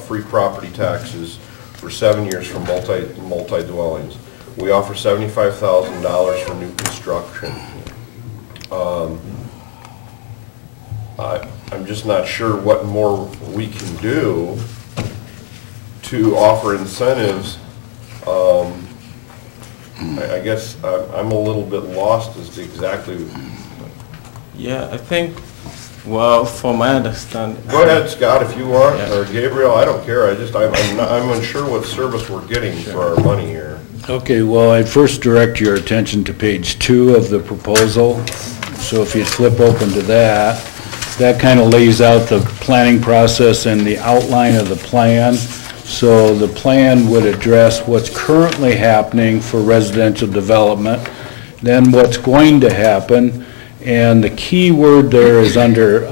free property taxes for 7 years for multi-dwellings. We offer $75,000 for new construction. I'm just not sure what more we can do to offer incentives. I guess I'm a little bit lost as to exactly. Yeah, I think, well, from my understanding. Go ahead, Scott, if you want, or Gabriel, I don't care. I'm unsure what service we're getting for our money here. Okay, well, I'd first direct your attention to page 2 of the proposal. So if you flip open to that, that kind of lays out the planning process and the outline of the plan. So the plan would address what's currently happening for residential development, then what's going to happen, and the key word there is under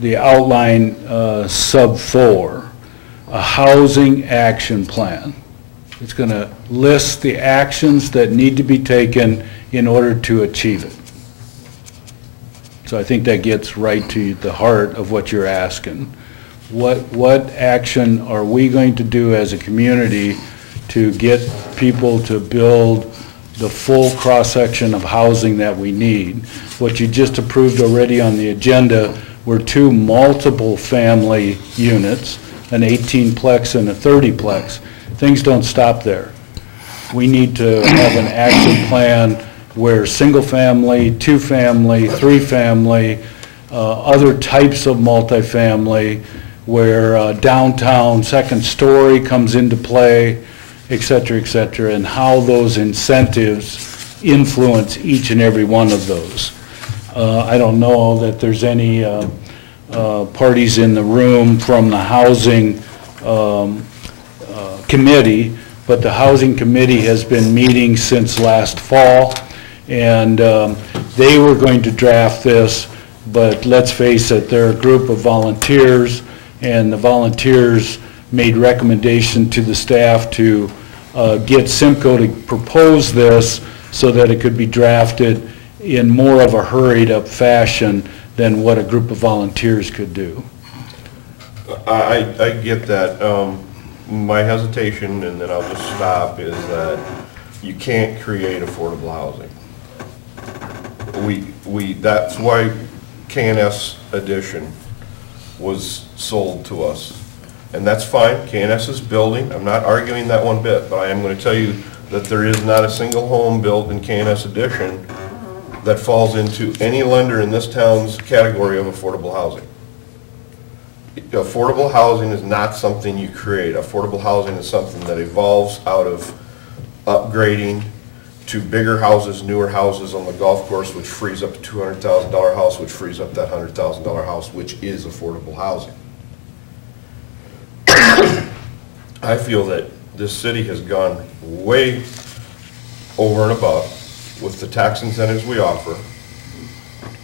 the outline sub 4, a housing action plan. It's going to list the actions that need to be taken in order to achieve it. So I think that gets right to the heart of what you're asking. What action are we going to do as a community to get people to build the full cross-section of housing that we need? What you just approved already on the agenda were 2 multiple family units, an 18-plex and a 30-plex. Things don't stop there. We need to have an action plan where single-family, 2-family, 3-family, other types of multifamily, where downtown second story comes into play, et cetera, and how those incentives influence each and every one of those. I don't know that there's any parties in the room from the housing committee, but the housing committee has been meeting since last fall, and they were going to draft this but let's face it, they're a group of volunteers, and the volunteers made recommendation to the staff to get Simcoe to propose this so that it could be drafted in more of a hurried-up fashion than what a group of volunteers could do. I get that. My hesitation, and then I'll just stop, is that you can't create affordable housing. That's why K&S Addition was sold to us. And that's fine, K&S is building, I'm not arguing that one bit, but I am going to tell you that there is not a single home built in K&S Addition that falls into any lender in this town's category of affordable housing. Affordable housing is not something you create. Affordable housing is something that evolves out of upgrading to bigger houses, newer houses on the golf course, which frees up a $200,000 house, which frees up that $100,000 house, which is affordable housing. I feel that this city has gone way over and above with the tax incentives we offer,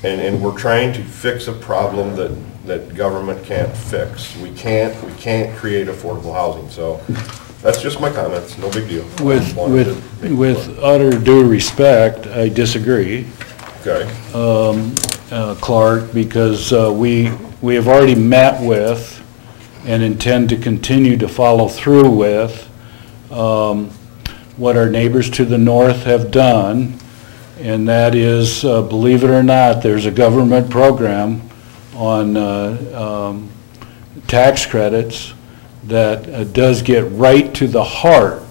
and we're trying to fix a problem that government can't fix. We can't create affordable housing. So that's just my comments. No big deal. With utter due respect, I disagree. Okay. Clark, because we have already met with and intend to continue to follow through with what our neighbors to the north have done, and that is, believe it or not, there's a government program on tax credits that does get right to the heart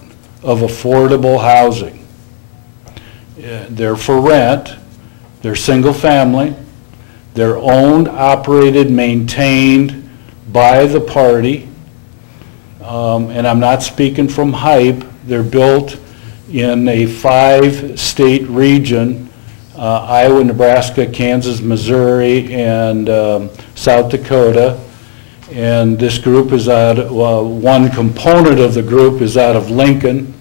of affordable housing. They're for rent, they're single family, they're owned, operated, maintained by the party, and I'm not speaking from hype. They're built in a 5-state region, Iowa, Nebraska, Kansas, Missouri, and South Dakota. And this group is one component of the group is out of Lincoln,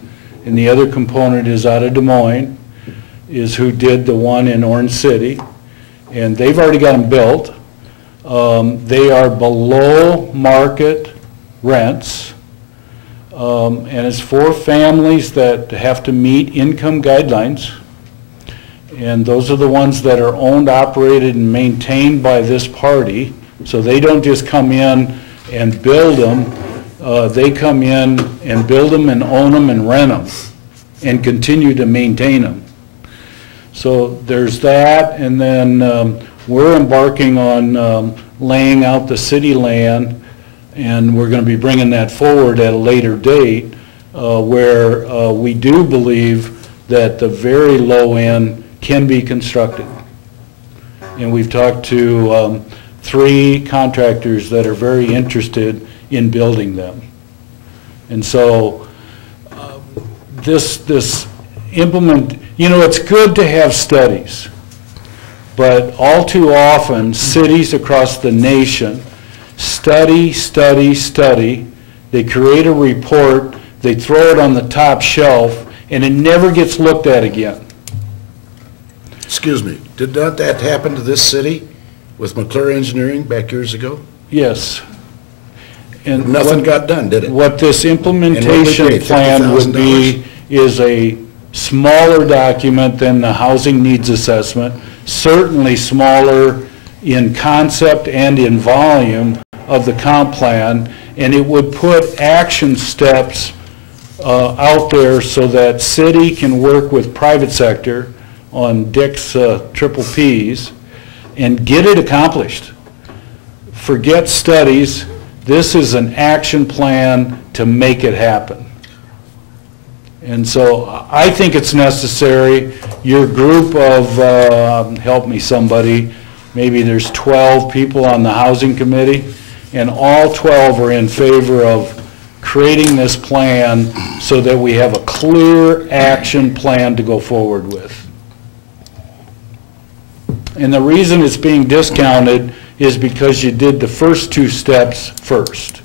and the other component is out of Des Moines, is who did the one in Orange City. And they've already got them built. They are below market rents, and it's for families that have to meet income guidelines, and those are the ones that are owned, operated, and maintained by this party. So they don't just come in and build them, they come in and build them and own them and rent them and continue to maintain them. So there's that, and then we're embarking on laying out the city land, and we're going to be bringing that forward at a later date, where we do believe that the very low end can be constructed. And we've talked to 3 contractors that are very interested in building them. And so this implement, it's good to have studies. But all too often, cities across the nation study, they create a report, they throw it on the top shelf, and it never gets looked at again. Excuse me, did not that happen to this city with McClure Engineering back years ago? Yes. And nothing got done, did it? What this implementation plan would be is a smaller document than the housing needs assessment, certainly smaller in concept and in volume of the comp plan, and it would put action steps out there so that city can work with private sector on Dick's triple Ps and get it accomplished. Forget studies. This is an action plan to make it happen. And so I think it's necessary. Your group of, help me somebody, maybe there's 12 people on the housing committee, and all 12 are in favor of creating this plan so that we have a clear action plan to go forward with. And the reason it's being discounted is because you did the first 2 steps first.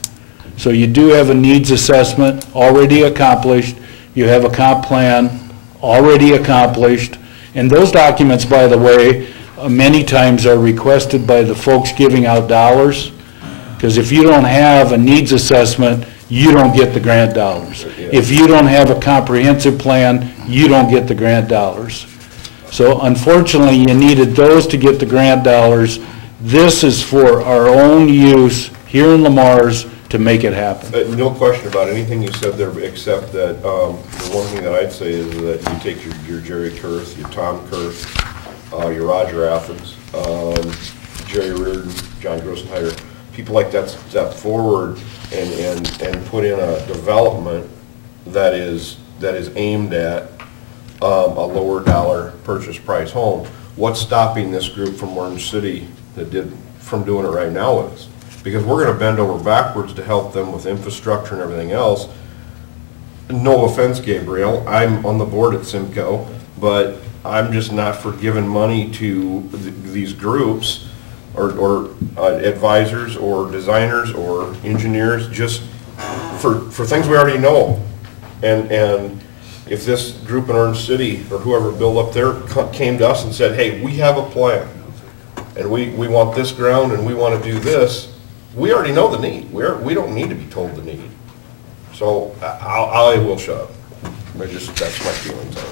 So you do have a needs assessment already accomplished, you have a comp plan already accomplished, and those documents, by the way, many times are requested by the folks giving out dollars, because if you don't have a needs assessment, you don't get the grant dollars. If you don't have a comprehensive plan, you don't get the grant dollars. So unfortunately, you needed those to get the grant dollars. This is for our own use here in Lamar's to make it happen. No question about anything you said there, except that the one thing that I'd say is that you take your Jerry Kurth, your Tom Kurth, your Roger Athens, Jerry Reardon, John Grossenheider, people like that step forward and put in a development that is aimed at a lower dollar purchase price home. What's stopping this group from Orange City from doing it right now with us? Because we're going to bend over backwards to help them with infrastructure and everything else. No offense, Gabriel, I'm on the board at Simcoe, but I'm just not for giving money to these groups or advisors or designers or engineers just for things we already know. And if this group in Orange City or whoever built up there came to us and said, hey, we have a plan and we want this ground and we want to do this, we already know the need. We don't need to be told the need. So I will shut up. That's my feelings on it.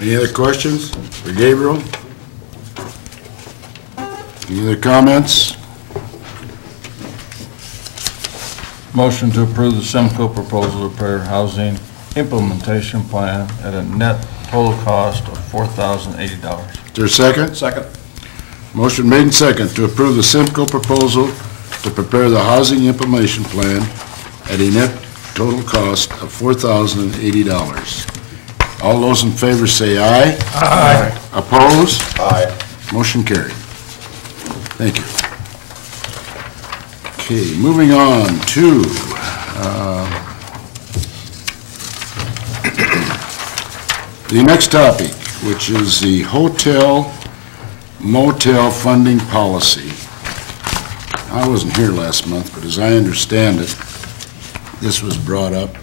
Any other questions for Gabriel? Any other comments? Motion to approve the Simcoe proposal to prepare housing implementation plan at a net total cost of $4,080. Is there a second? Second. Motion made and second to approve the Simcoe proposal to prepare the housing implementation plan at a net total cost of $4,080. All those in favor say aye. Aye. Opposed? Aye. Motion carried. Thank you. Okay, moving on to the next topic, which is the hotel motel funding policy. I wasn't here last month, but as I understand it, this was brought up.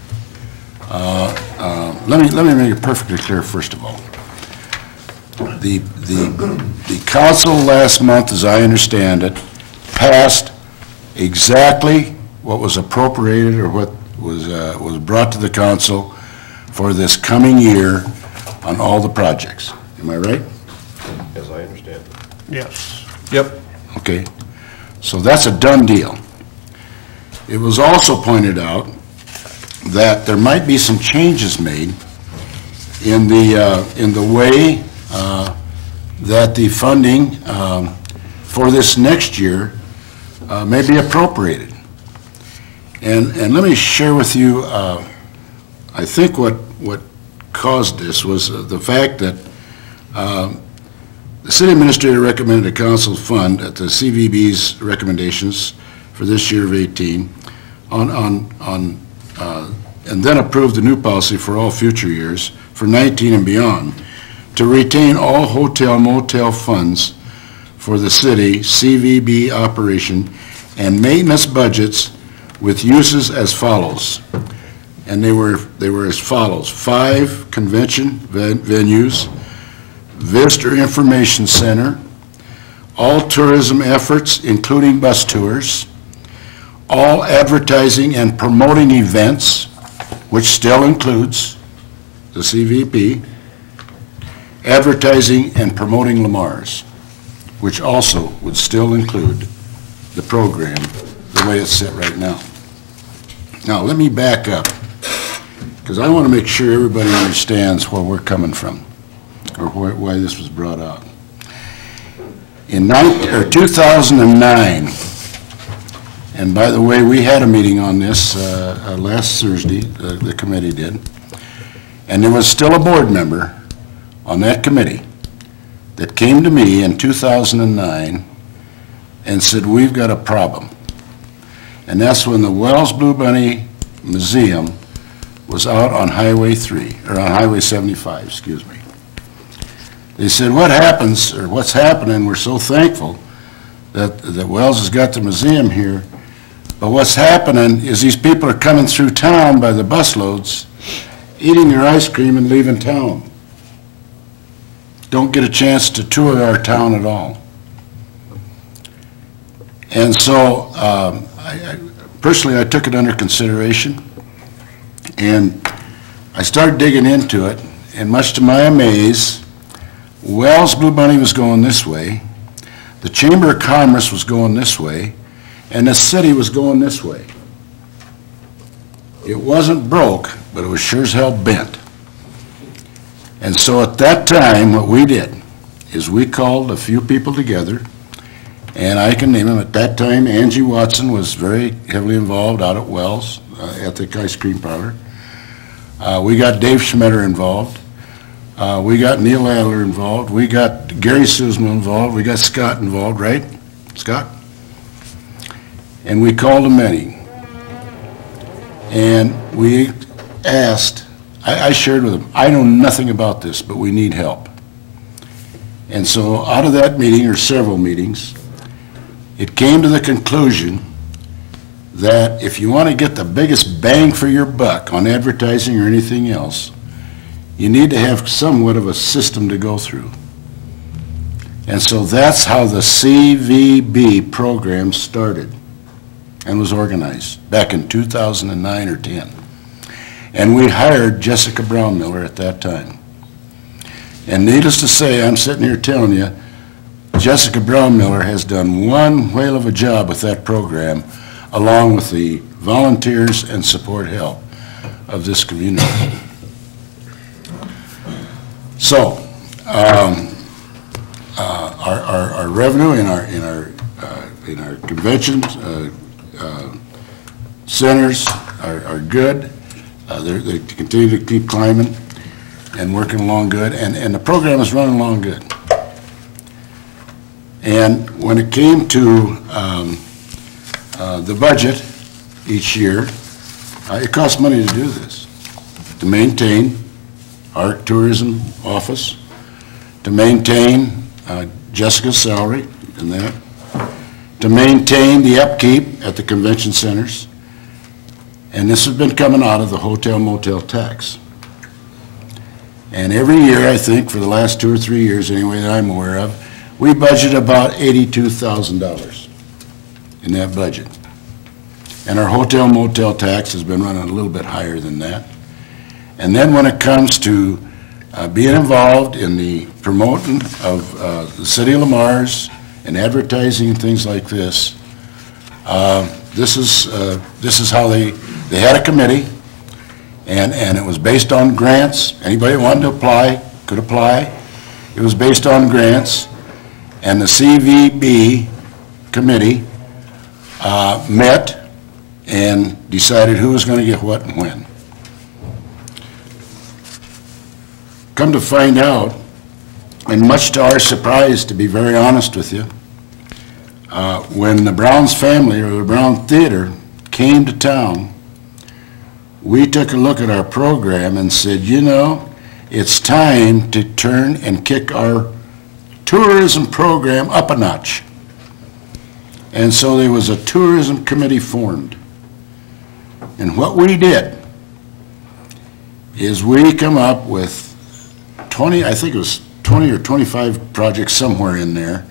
Let me make it perfectly clear, first of all. The council last month, as I understand it, passed exactly what was appropriated or what was brought to the council for this coming year on all the projects. Am I right? As I understand it. Yes. Yep. Okay. So that's a done deal. It was also pointed out that there might be some changes made in the way that the funding for this next year may be appropriated. And let me share with you, I think what caused this was the fact that the city administrator recommended a council fund at the CVB's recommendations for this year of 18 and then approved the new policy for all future years for 19 and beyond to retain all hotel motel funds for the city CVB operation and maintenance budgets with uses as follows. And they were as follows: 5 convention venues, Visitor Information Center, all tourism efforts, including bus tours, all advertising and promoting events, which still includes the CVP, advertising and promoting Lamar's, which also would still include the program the way it's set right now. Now, let me back up, because I want to make sure everybody understands where we're coming from, or why this was brought out. In 2009, and by the way, we had a meeting on this last Thursday, the committee did, and there was still a board member on that committee that came to me in 2009 and said, we've got a problem. And that's when the Wells Blue Bunny Museum was out on Highway 3, or on Highway 75, excuse me. They said, what happens, or what's happening, we're so thankful that Wells has got the museum here, but what's happening is these people are coming through town by the busloads, eating their ice cream and leaving town. don't get a chance to tour our town at all. And so, personally, I took it under consideration, and I started digging into it, and much to my amaze, Wells Blue Bunny was going this way, the Chamber of Commerce was going this way, and the city was going this way. It wasn't broke, but it was sure as hell bent. And so at that time, what we did is we called a few people together, and I can name them. At that time, Angie Watson was very heavily involved out at Wells, at the ice cream parlor. We got Dave Schmetter involved. We got Neil Adler involved. We got Gary Susman involved. We got Scott involved, right? Scott? And we called a meeting. And we asked, I shared with them, I know nothing about this, but we need help. And so out of that meeting, or several meetings, it came to the conclusion that if you want to get the biggest bang for your buck on advertising or anything else, you need to have somewhat of a system to go through. And so that's how the CVB program started and was organized back in 2009 or 10. And we hired Jessica Brownmiller at that time. And needless to say, I'm sitting here telling you, Jessica Brownmiller has done one whale of a job with that program, along with the volunteers and support help of this community. So, our revenue in our conventions centers are good. They continue to keep climbing and working along good, and the program is running along good. And when it came to the budget each year, it costs money to do this, to maintain our tourism office, to maintain Jessica's salary and that, to maintain the upkeep at the convention centers, and this has been coming out of the hotel motel tax. And every year, I think, for the last 2 or 3 years anyway that I'm aware of, we budget about $82,000 in that budget. And our hotel motel tax has been running a little bit higher than that. And then when it comes to being involved in the promoting of the city of Lamar's and advertising and things like this, this is how they had a committee, and it was based on grants. Anybody that wanted to apply could apply. It was based on grants, and the CVB committee met and decided who was going to get what and when. Come to find out, and much to our surprise, to be very honest with you, when the Browns family, or the Brown Theater, came to town, we took a look at our program and said, you know, it's time to turn and kick our tourism program up a notch. And so there was a tourism committee formed. And what we did is we come up with 20, I think it was 20 or 25 projects somewhere in there,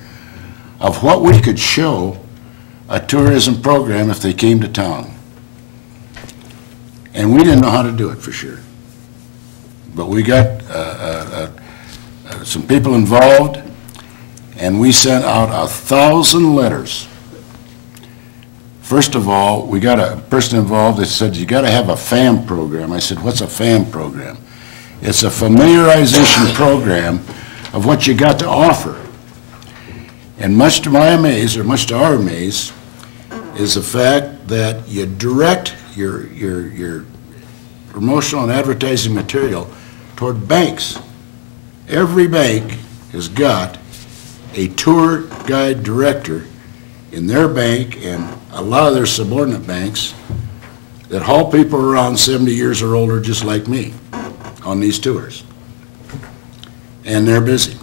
of what we could show a tourism program if they came to town. And we didn't know how to do it for sure. But we got some people involved, and we sent out 1,000 letters. First of all, we got a person involved that said, you got to have a FAM program. I said, what's a FAM program? It's a familiarization program of what you got to offer. And much to my amaze, or much to our amaze, is the fact that you direct your promotional and advertising material toward banks. Every bank has got a tour guide director in their bank, and a lot of their subordinate banks that haul people around 70 years or older just like me on these tours. And they're busy.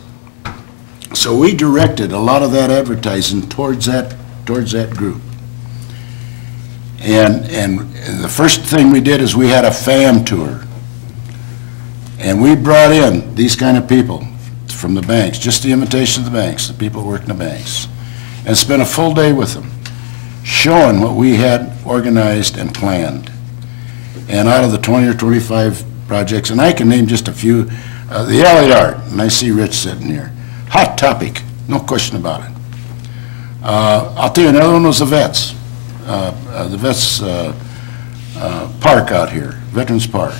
So we directed a lot of that advertising towards that group. And the first thing we did is we had a FAM tour. And we brought in these kind of people from the banks, just the invitation of the banks, the people who work in the banks, and spent a full day with them, showing what we had organized and planned. And out of the 20 or 25 projects, and I can name just a few, the Alley Art, and I see Rich sitting here. Hot topic, no question about it. I'll tell you, another one was the vets. The vets park out here, Veterans Park.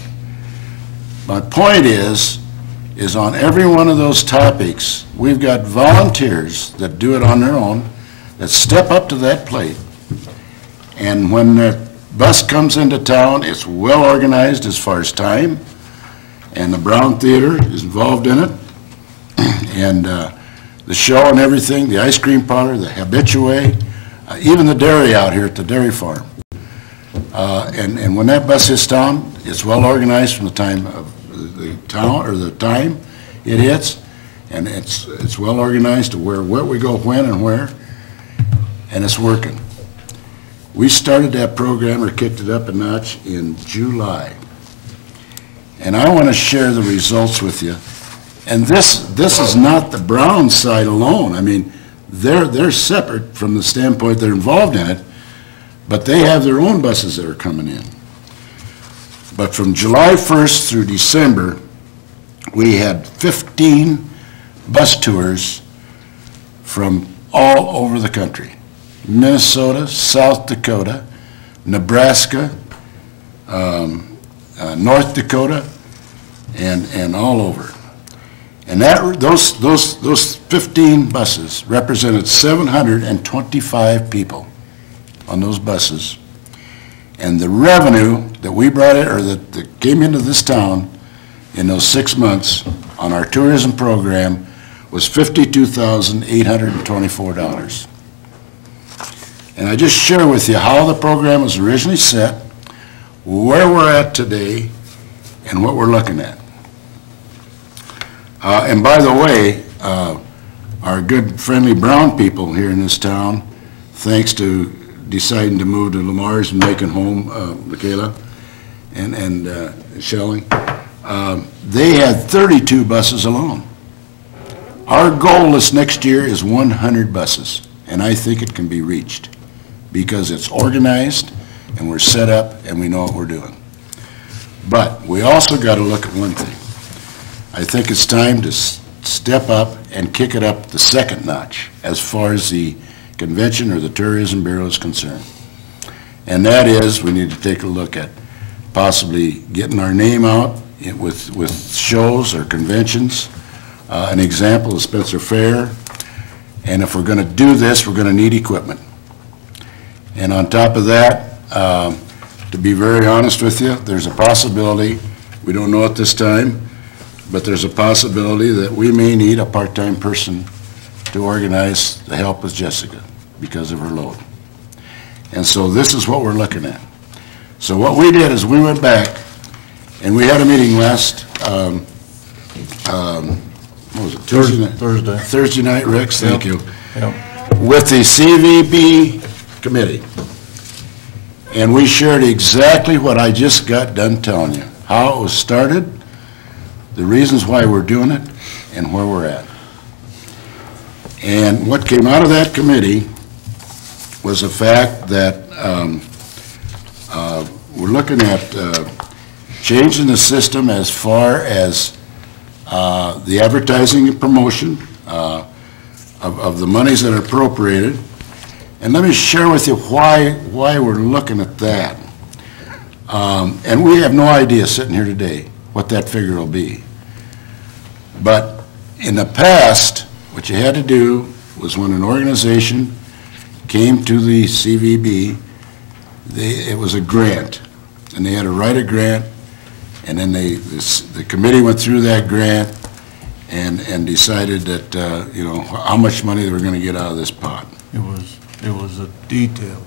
My point is on every one of those topics, we've got volunteers that do it on their own, that step up to that plate. And when that bus comes into town, it's well organized as far as time, and the Brown Theater is involved in it, and the show and everything, the ice cream parlor, the habitué, even the dairy out here at the dairy farm. And when that bus hits town, it's well organized from the time of the town, or the time it hits, and it's well organized to where we go when and where, and it's working. We started that program, or kicked it up a notch, in July. And I want to share the results with you. And this is not the Brown side alone. I mean, they're separate from the standpoint they're involved in it, but they have their own buses that are coming in. But from July 1st through December, we had 15 bus tours from all over the country. Minnesota, South Dakota, Nebraska, North Dakota, and all over. And those 15 buses represented 725 people on those buses. And the revenue that we brought in, or that came into this town in those 6 months on our tourism program, was $52,824. And I just share with you how the program was originally set, where we're at today, and what we're looking at. And by the way, our good friendly Brown people here in this town, thanks to deciding to move to Lamar's and making home, Michaela and Shelley, they had 32 buses alone. Our goal this next year is 100 buses, and I think it can be reached because it's organized and we're set up and we know what we're doing. But we also got to look at one thing. I think it's time to step up and kick it up the second notch as far as the convention or the Tourism Bureau is concerned. And that is, we need to take a look at possibly getting our name out with shows or conventions. An example is Spencer Fair. And if we're going to do this, we're going to need equipment. And on top of that, to be very honest with you, there's a possibility, we don't know at this time, but there's a possibility that we may need a part-time person to organize the help with Jessica because of her load. And so this is what we're looking at. So what we did is we went back and we had a meeting last, what was it, Thursday night, Rex, thank you, with the CVB committee. And we shared exactly what I just got done telling you, how it was started, the reasons why we're doing it, and where we're at. And what came out of that committee was the fact that we're looking at changing the system as far as the advertising and promotion of the monies that are appropriated. And let me share with you why we're looking at that. And we have no idea sitting here today what that figure will be. But in the past, what you had to do was when an organization came to the CVB, it was a grant, and they had to write a grant, and then the committee went through that grant and decided that how much money they were going to get out of this pot. It was a detailed.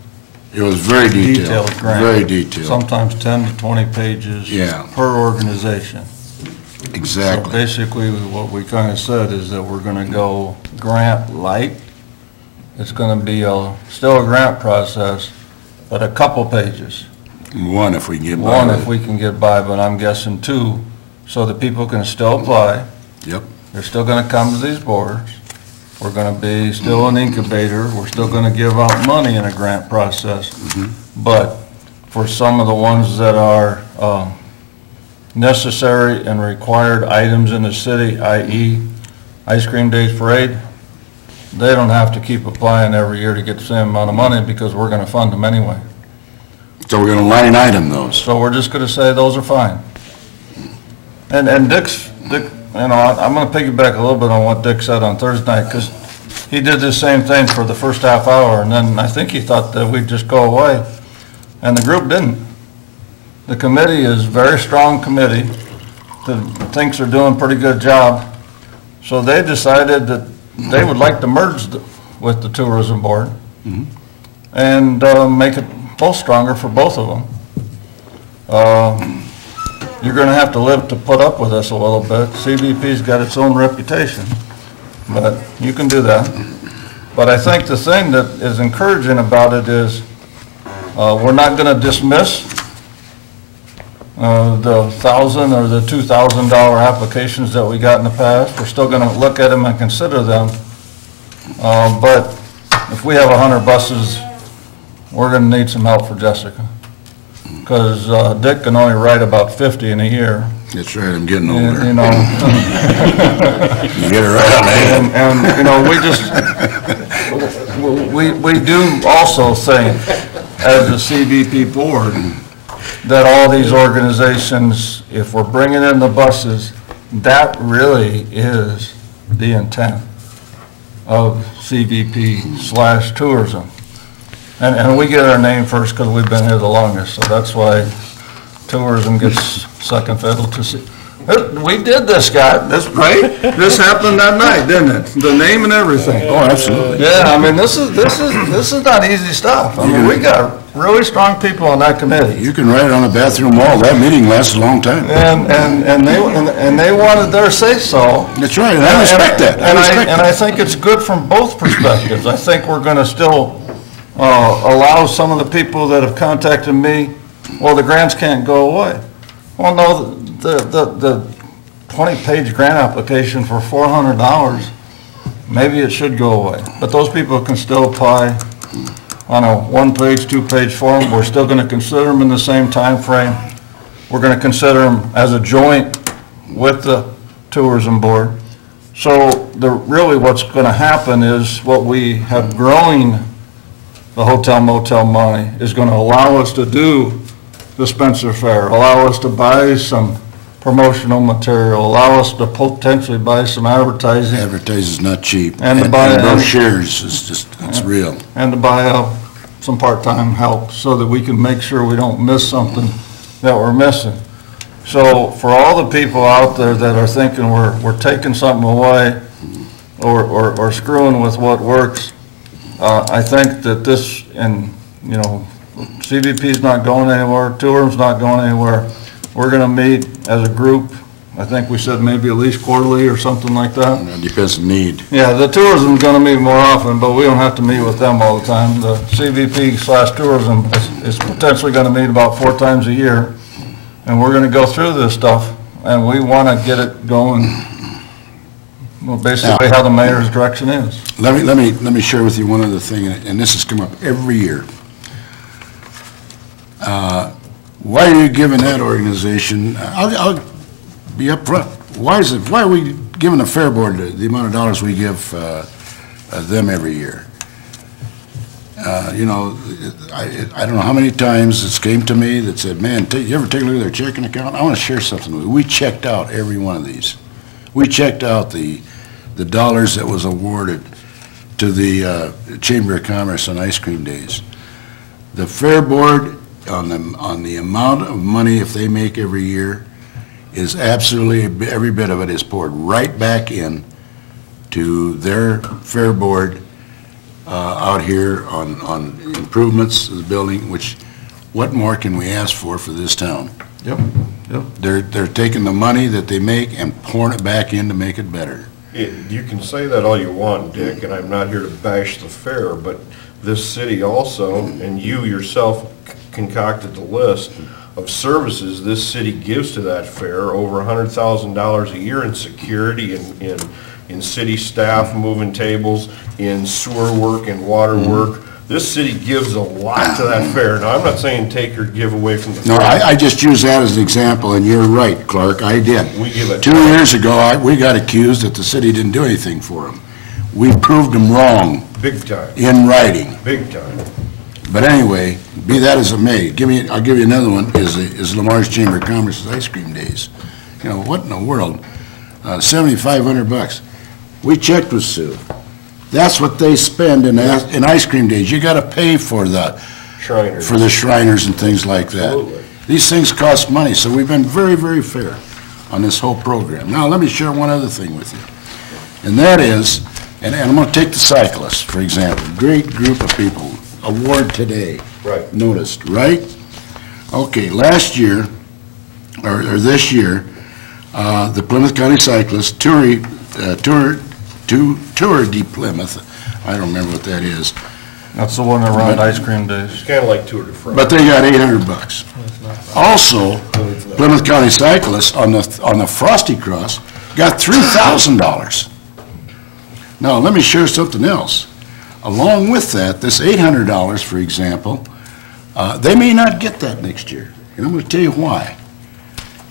It was very detailed. Grant. Very detailed. Sometimes 10 to 20 pages per organization. Exactly. So basically, what we kind of said is that we're going to go grant light. It's going to be still a grant process, but a couple pages. One if we can get by. One if we can get by, but I'm guessing two, so that people can still apply. Yep. They're still gonna come to these boards. We're gonna be still an incubator. We're still gonna give out money in a grant process. But for some of the ones that are necessary and required items in the city, i.e. Ice Cream Days Parade, they don't have to keep applying every year to get the same amount of money because we're gonna fund them anyway. So we're gonna line item those. So we're just gonna say those are fine. And Dick, you know, I'm gonna piggyback a little bit on what Dick said on Thursday night, because he did the same thing for the first half hour, and then I think he thought that we'd just go away, and the group didn't. The committee is a very strong committee that thinks they're doing a pretty good job, so they decided that they would like to merge with the tourism board and make it both stronger for both of them. You're gonna have to live to put up with us a little bit. CVP's got its own reputation, but you can do that. But I think the thing that is encouraging about it is we're not gonna dismiss the $1,000 or the $2,000 applications that we got in the past. We're still gonna look at them and consider them. But if we have 100 buses, we're gonna need some help for Jessica. Because Dick can only write about 50 in a year. That's right, I'm getting older. You know. You get it right on the head. And, you know, we do also think, as a CVP board, that all these organizations, if we're bringing in the buses, that really is the intent of CVP/tourism. And we get our name first because we've been here the longest, so that's why tourism gets second fiddle to see. We did this, Scott, this, right? This happened that night, didn't it? The name and everything. Oh, absolutely. Yeah, I mean, this is not easy stuff. I mean, we got really strong people on that committee. You can write it on a bathroom wall. That meeting lasts a long time. And they wanted their say-so. That's right, and I respect that. And I think it's good from both perspectives. I think we're gonna still allow some of the people that have contacted me, well, the grants can't go away. Well, no, the 20-page grant application for $400, maybe it should go away. But those people can still apply on a one-page, two-page form. We're still gonna consider them in the same time frame. We're gonna consider them as a joint with the tourism board. So really what's gonna happen is what we have growing the hotel motel money is gonna allow us to do the Spencer Fair, allow us to buy some promotional material, allow us to potentially buy some advertising. Advertising's not cheap. And to buy brochures is just, it's real. And to buy some part-time help so that we can make sure we don't miss something that we're missing. So for all the people out there that are thinking we're taking something away or screwing with what works, I think that this, and you know, CVP's not going anywhere, tourism's not going anywhere. We're gonna meet as a group. I think we said maybe at least quarterly or something like that. It depends on need. Yeah, the tourism's gonna meet more often, but we don't have to meet with them all the time. The CVP/tourism is potentially gonna meet about 4 times a year. And we're gonna go through this stuff, and we wanna get it going, well, basically how the mayor's direction is. Let me share with you one other thing, and this has come up every year. Why are you giving that organization, I'll be upfront, why are we giving the Fair Board the amount of dollars we give them every year? You know, I don't know how many times it's came to me that said, man, you ever take a look at their checking account? I want to share something with you. We checked out every one of these. We checked out the dollars that was awarded to the Chamber of Commerce on Ice Cream Days. The Fair Board, on the amount of money if they make every year, is absolutely, every bit of it is poured right back in to their Fair Board out here on improvements of the building, which, what more can we ask for this town? Yep, yep. They're taking the money that they make and pouring it back in to make it better. You can say that all you want, Dick, and I'm not here to bash the fair, but this city also, and you yourself concocted the list of services this city gives to that fair, over $100,000 a year in security, in city staff moving tables, in sewer work and water work. This city gives a lot to that fair. Now, I'm not saying take or give away from the fair. No, I just use that as an example, and you're right, Clark, I did. We give it. 2 years ago, we got accused that the city didn't do anything for them. We proved them wrong. Big time. In writing. Big time. But anyway, be that as it may, I'll give you another one, is Lamar's Chamber of Commerce's ice cream days. You know, what in the world? $7,500. We checked with Sue. That's what they spend in ice cream days. You gotta pay for the Shriners. For the Shriners and things like that. Absolutely. These things cost money, so we've been very, very fair on this whole program. Now, let me share one other thing with you. And that is, and I'm gonna take the cyclists, for example. Great group of people. Award today. Right. Noticed, right? Okay, last year, or this year, the Plymouth County Cyclists Tour de Plymouth, I don't remember what that is. That's the one around ice cream days. It's kind of like Tour de France. But they got $800. Also, Plymouth County Cyclists on the Frosty Cross got $3,000. Now, let me share something else. Along with that, this $800, for example, they may not get that next year. And I'm going to tell you why.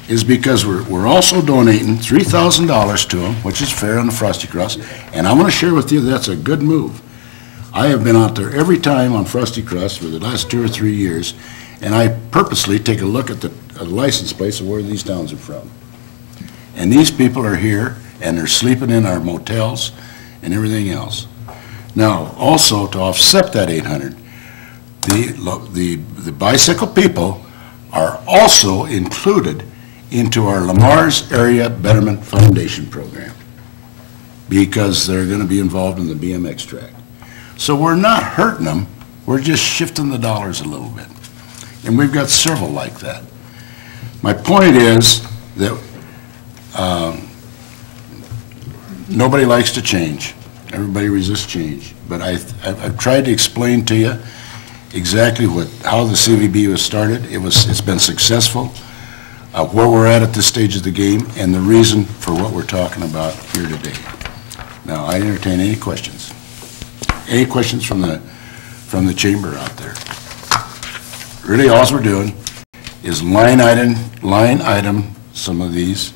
Is because we're also donating $3,000 to them, which is fair on the Frosty Cross. And I'm going to share with you that's a good move. I have been out there every time on Frosty Cross for the last 2 or 3 years, and I purposely take a look at the license plates of where these towns are from. And these people are here, and they're sleeping in our motels and everything else. Now, also to offset that $800, the bicycle people are also included into our Lamar's Area Betterment Foundation program because they're going to be involved in the BMX track. So we're not hurting them, we're just shifting the dollars a little bit. And we've got several like that. My point is that nobody likes to change. Everybody resists change. But I've tried to explain to you exactly how the CVB was started. It's been successful. Where we're at this stage of the game, and the reason for what we're talking about here today. Now, I entertain any questions. Any questions from the chamber out there? Really, all we're doing is line item some of these,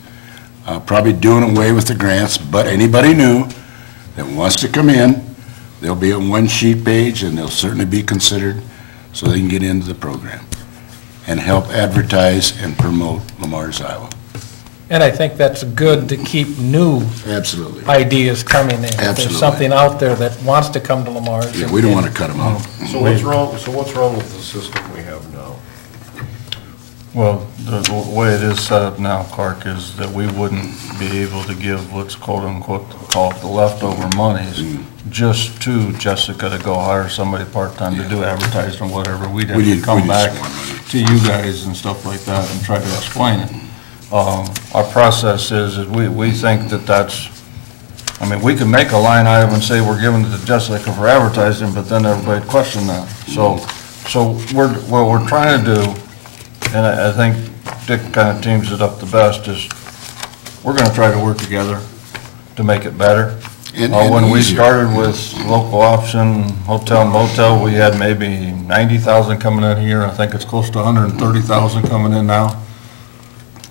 probably doing away with the grants, but anybody new that wants to come in, there'll be a one-sheet page, and they'll certainly be considered so they can get into the program and help advertise and promote Lamar's, Iowa. And I think that's good to keep new Absolutely. ideas coming in. If Absolutely. there's something out there that wants to come to Lamar's. Yeah, we don't want to cut them out. So what's wrong with the system we have now? Well, the way it is set up now, Clark, is that we wouldn't be able to give what's quote-unquote called the leftover monies just to Jessica to go hire somebody part-time to do advertising or whatever. We'd have to come back to you guys and stuff like that and try to explain it. Our process is we think that's, I mean, we can make a line item and say we're giving it to Jessica for advertising, but then everybody'd question that. So what we're trying to do, and I think Dick kind of teams it up the best, is we're going to try to work together to make it better. When we started with local option, hotel, motel, we had maybe 90,000 coming in here. I think it's close to 130,000 coming in now.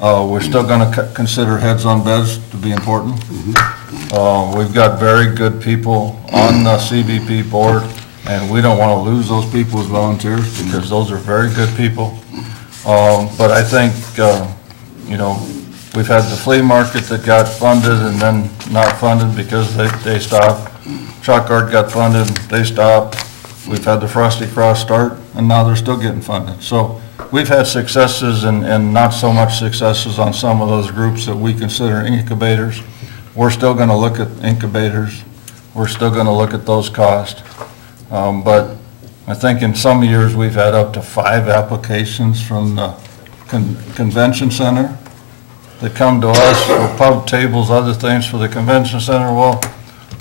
We're still going to consider heads on beds to be important. We've got very good people on the CBP board, and we don't want to lose those people as volunteers because those are very good people. But I think, you know, we've had the flea market that got funded and then not funded because they stopped. Chalk Art got funded, they stopped. We've had the Frosty Cross start, and now they're still getting funded. So we've had successes and not so much successes on some of those groups that we consider incubators. We're still going to look at incubators. We're still going to look at those costs. But I think in some years we've had up to 5 applications from the convention center that come to us for pub tables, other things for the convention center. Well,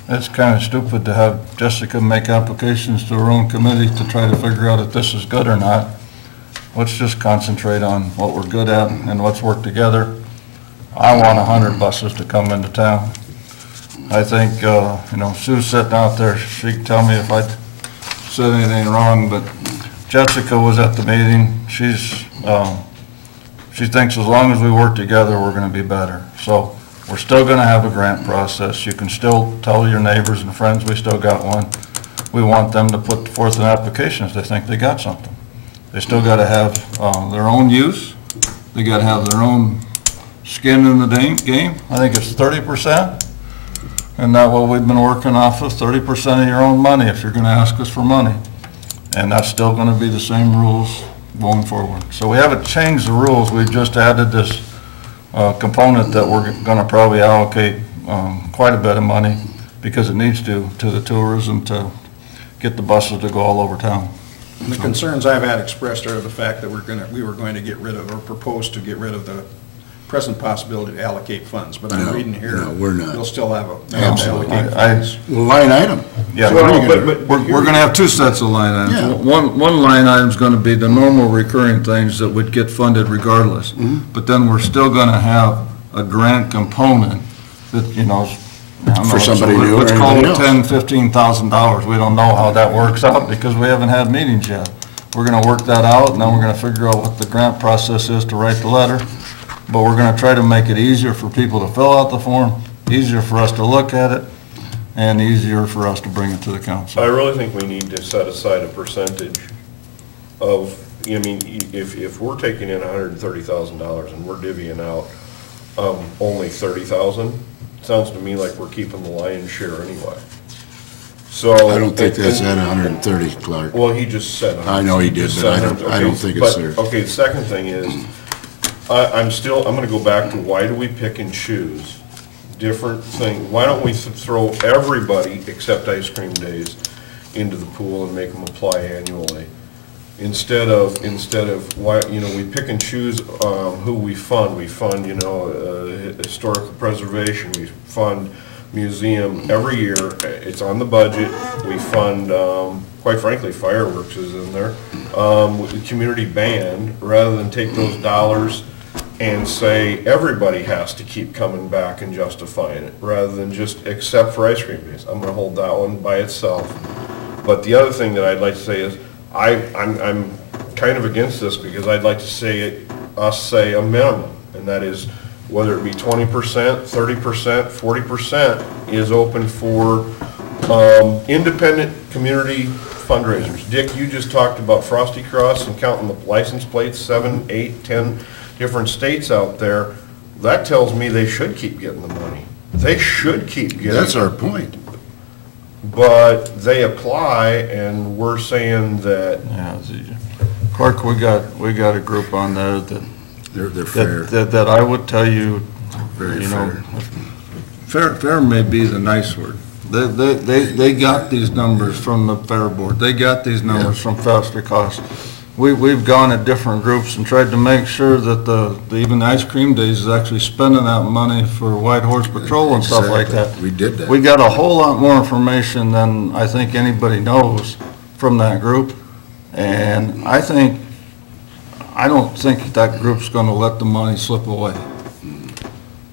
it's kind of stupid to have Jessica make applications to her own committee to try to figure out if this is good or not. let's just concentrate on what we're good at and let's work together. I want 100 buses to come into town. I think, Sue's sitting out there, she can tell me if I said anything wrong, but Jessica was at the meeting. She thinks as long as we work together, we're gonna be better. So we're still gonna have a grant process. You can still tell your neighbors and friends we still got one. We want them to put forth an application if they think they got something. They still gotta have their own use. They gotta have their own skin in the game. I think it's 30%. And that's what we've been working off of, 30% of your own money if you're gonna ask us for money. And that's still gonna be the same rules going forward. So we haven't changed the rules, we've just added this component that we're gonna probably allocate quite a bit of money, because it needs to the tourism to get the buses to go all over town. The concerns I've had expressed are the fact that we were going to get rid of, or propose to get rid of the present possibility to allocate funds, but I'm reading here. No, we're not. You'll still have Absolutely. allocate funds. Line item. Yeah, we're gonna have two sets of line items. Yeah. One line item's gonna be the normal recurring things that would get funded regardless. But then we're still gonna have a grant component that, I don't know, For somebody new or let's call it anything else. $10,000, $15,000. We don't know how that works out because we haven't had meetings yet. We're gonna work that out, and then we're gonna figure out what the grant process is to write the letter. But we're gonna try to make it easier for people to fill out the form, easier for us to look at it, and easier for us to bring it to the council. I really think we need to set aside a percentage of, if we're taking in $130,000 and we're divvying out only $30,000, sounds to me like we're keeping the lion's share anyway. So I don't think that's at 130, Clark. Well, he just said. I know he did, but I don't think it's there. Okay, the second thing is, I'm gonna go back to why do we pick and choose different things? Why don't we throw everybody except ice cream days into the pool and make them apply annually? Instead of why, we pick and choose who we fund. We fund, historical preservation, we fund museum every year. It's on the budget. We fund, quite frankly, fireworks is in there. With the community band, rather than take those dollars and say everybody has to keep coming back and justifying it, rather than just except for ice cream days. I'm gonna hold that one by itself. But the other thing that I'd like to say is, I'm kind of against this, because I'd like to say a minimum, and that is whether it be 20%, 30%, 40% is open for independent community fundraisers. Dick, you just talked about Frosty Cross and counting the license plates, 7, 8, 10 different states out there. That tells me they should keep getting the money. They should keep getting it. That's our point. But they apply, and we're saying that. Yeah, Clark, we got a group on there that they're fair. That I would tell you, Very fair may be the nice word. They got these numbers from the Fair Board. They got these numbers from Faster Cost. We've gone at different groups and tried to make sure that even the ice cream days is actually spending that money for White Horse Patrol and stuff like that. We did that. We got a whole lot more information than I think anybody knows from that group. And I don't think that group's gonna let the money slip away.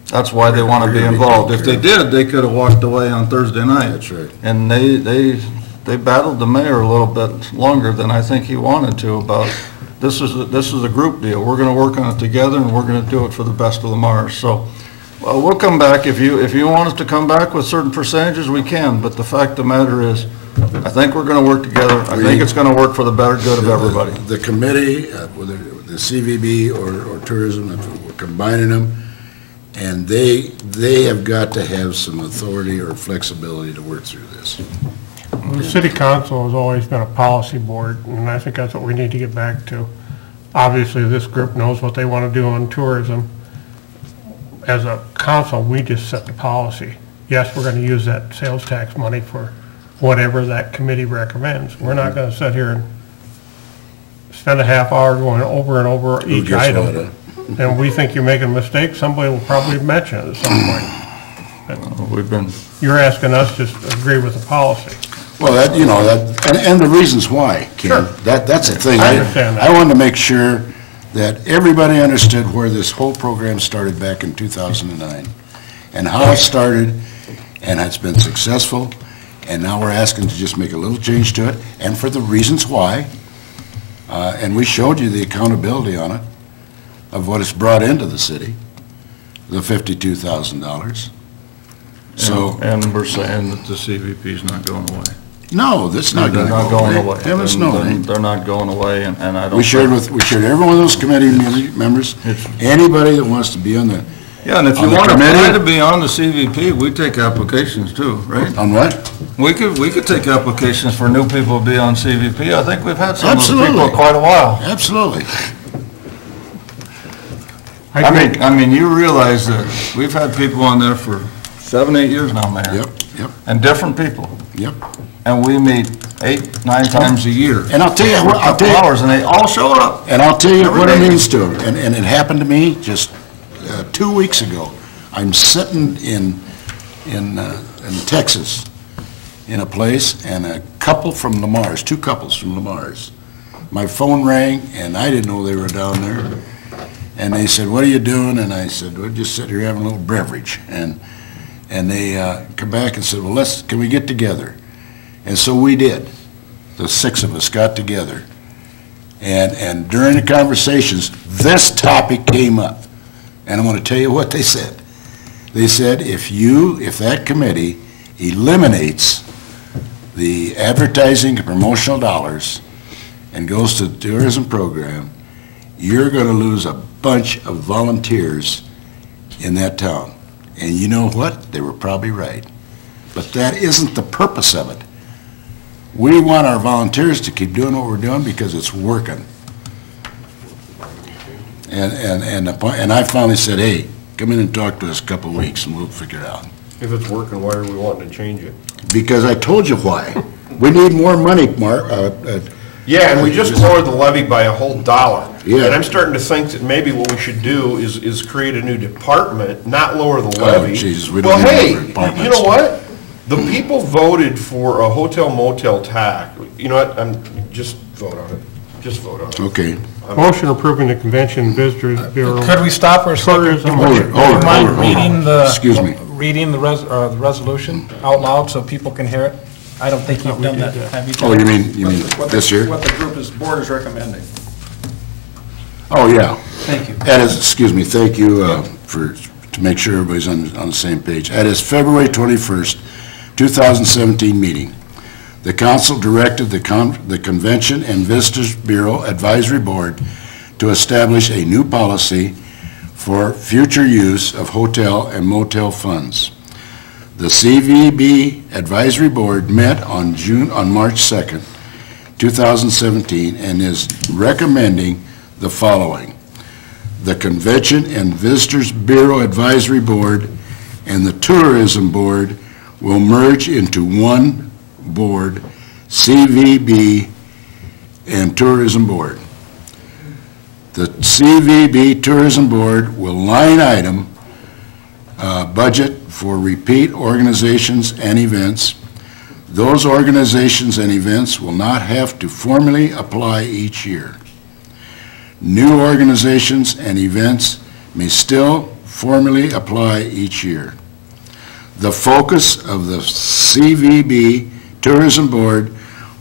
That's why they wanna be involved. If they did, they could've walked away on Thursday night. That's right. And they battled the mayor a little bit longer than I think he wanted to about, this is a group deal. We're gonna work on it together, and we're gonna do it for the best of Lamar's. So, well, we'll come back. If you want us to come back with certain percentages, we can. But the fact of the matter is, I think we're gonna work together. I think it's gonna work for the better good of everybody. The committee, whether the CVB or tourism, if we're combining them, and they have got to have some authority or flexibility to work through this. The city council has always been a policy board, and I think that's what we need to get back to. Obviously, this group knows what they want to do on tourism. As a council, we just set the policy. Yes, we're going to use that sales tax money for whatever that committee recommends. We're not going to sit here and spend a half hour going over and over each item. And we think you're making a mistake, somebody will probably mention it at some point. You're asking us to agree with the policy. Well, that, you know, that, and the reasons why, Ken. That's the thing. I understand that. I wanted to make sure that everybody understood where this whole program started back in 2009, and how it started, and it's been successful, and now we're asking to just make a little change to it, and for the reasons why. And we showed you the accountability on it, of what it's brought into the city, the $52,000. So. And we're saying that the CVP's not going away. No, that's not going to go away. They're not going away. Heavens no. They're not going away, and I don't. We shared every one of those committee members, anybody that wants to be on the. Yeah, and if you want to apply to be on the CVP, we take applications too, right? On what? We could take applications for new people to be on CVP. I think we've had some of those people Absolutely. quite a while. Absolutely. I mean, you realize that we've had people on there for 7, 8 years now, Mayor. Yep. And different people. Yep. And we meet 8, 9 times a year. And I'll tell you what, hours, and they all show up. And I'll tell you Every what it day. means to them. And it happened to me just 2 weeks ago. I'm sitting in Texas, in a place, and a couple from Lamar's, 2 couples from Lamar's. My phone rang, and I didn't know they were down there. And they said, "What are you doing?" And I said, "We're just sitting here having a little beverage." And they come back and said, "Well, can we get together?" And so we did. The 6 of us got together. And during the conversations, this topic came up. And I'm going to tell you what they said. They said, if that committee eliminates the advertising and promotional dollars and goes to the tourism program, you're going to lose a bunch of volunteers in that town. And you know what? They were probably right. But that isn't the purpose of it. We want our volunteers to keep doing what we're doing because it's working. And I finally said, "Hey, come in and talk to us a couple of weeks and we'll figure it out." If it's working, why are we wanting to change it? Because I told you why. We need more money, Mark. Yeah, and we just lowered the levy by a whole $1. Yeah. And I'm starting to think that maybe what we should do is create a new department, not lower the levy. Oh, Jesus, we don't need more departments. You know what? The people voted for a hotel motel tax. You know what? Just vote on it. Just vote on it. Okay. Motion approving the Convention Visitors Bureau. Could we stop for a second? Tourism. Would you mind reading the? Excuse me. Reading the resolution out loud so people can hear it? I don't think you've done that, have you? Oh, you mean this year? What the board is recommending. Oh, yeah. Thank you. That is, excuse me, thank you to make sure everybody's on the same page. At its February 21st, 2017 meeting, the council directed the Convention and Visitors Bureau Advisory Board to establish a new policy for future use of hotel and motel funds. The CVB Advisory Board met on March 2nd, 2017, and is recommending the following. The Convention and Visitors Bureau Advisory Board and the Tourism Board will merge into one board, CVB and Tourism Board. The CVB Tourism Board will line item budget for repeat organizations and events. Those organizations and events will not have to formally apply each year. New organizations and events may still formally apply each year. The focus of the CVB Tourism Board